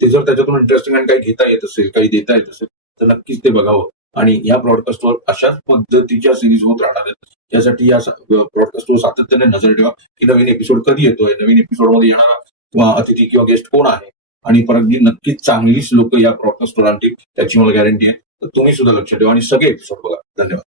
ते जर त्याच्यातून इंटरेस्टिंग आणि काही घेता येत असेल, काही देता येत असेल, तर नक्कीच ते बघावं. आणि या ब्रॉडकास्टवर अशाच पद्धतीच्या सिरीज होत राहणार आहेत. त्यासाठी या ब्रॉडकास्टवर सातत्याने नजर ठेवा की नवीन एपिसोड कधी येतोय, नवीन एपिसोडमध्ये येणारा अतिथी किंवा गेस्ट कोण आहे. आणि परत नक्कीच चांगलीच लोक या ब्रॉडकास्टवर आणतील त्याची मला गॅरंटी आहे. तर तुम्ही सुद्धा लक्ष ठेवा आणि सगळे एपिसोड बघा. धन्यवाद.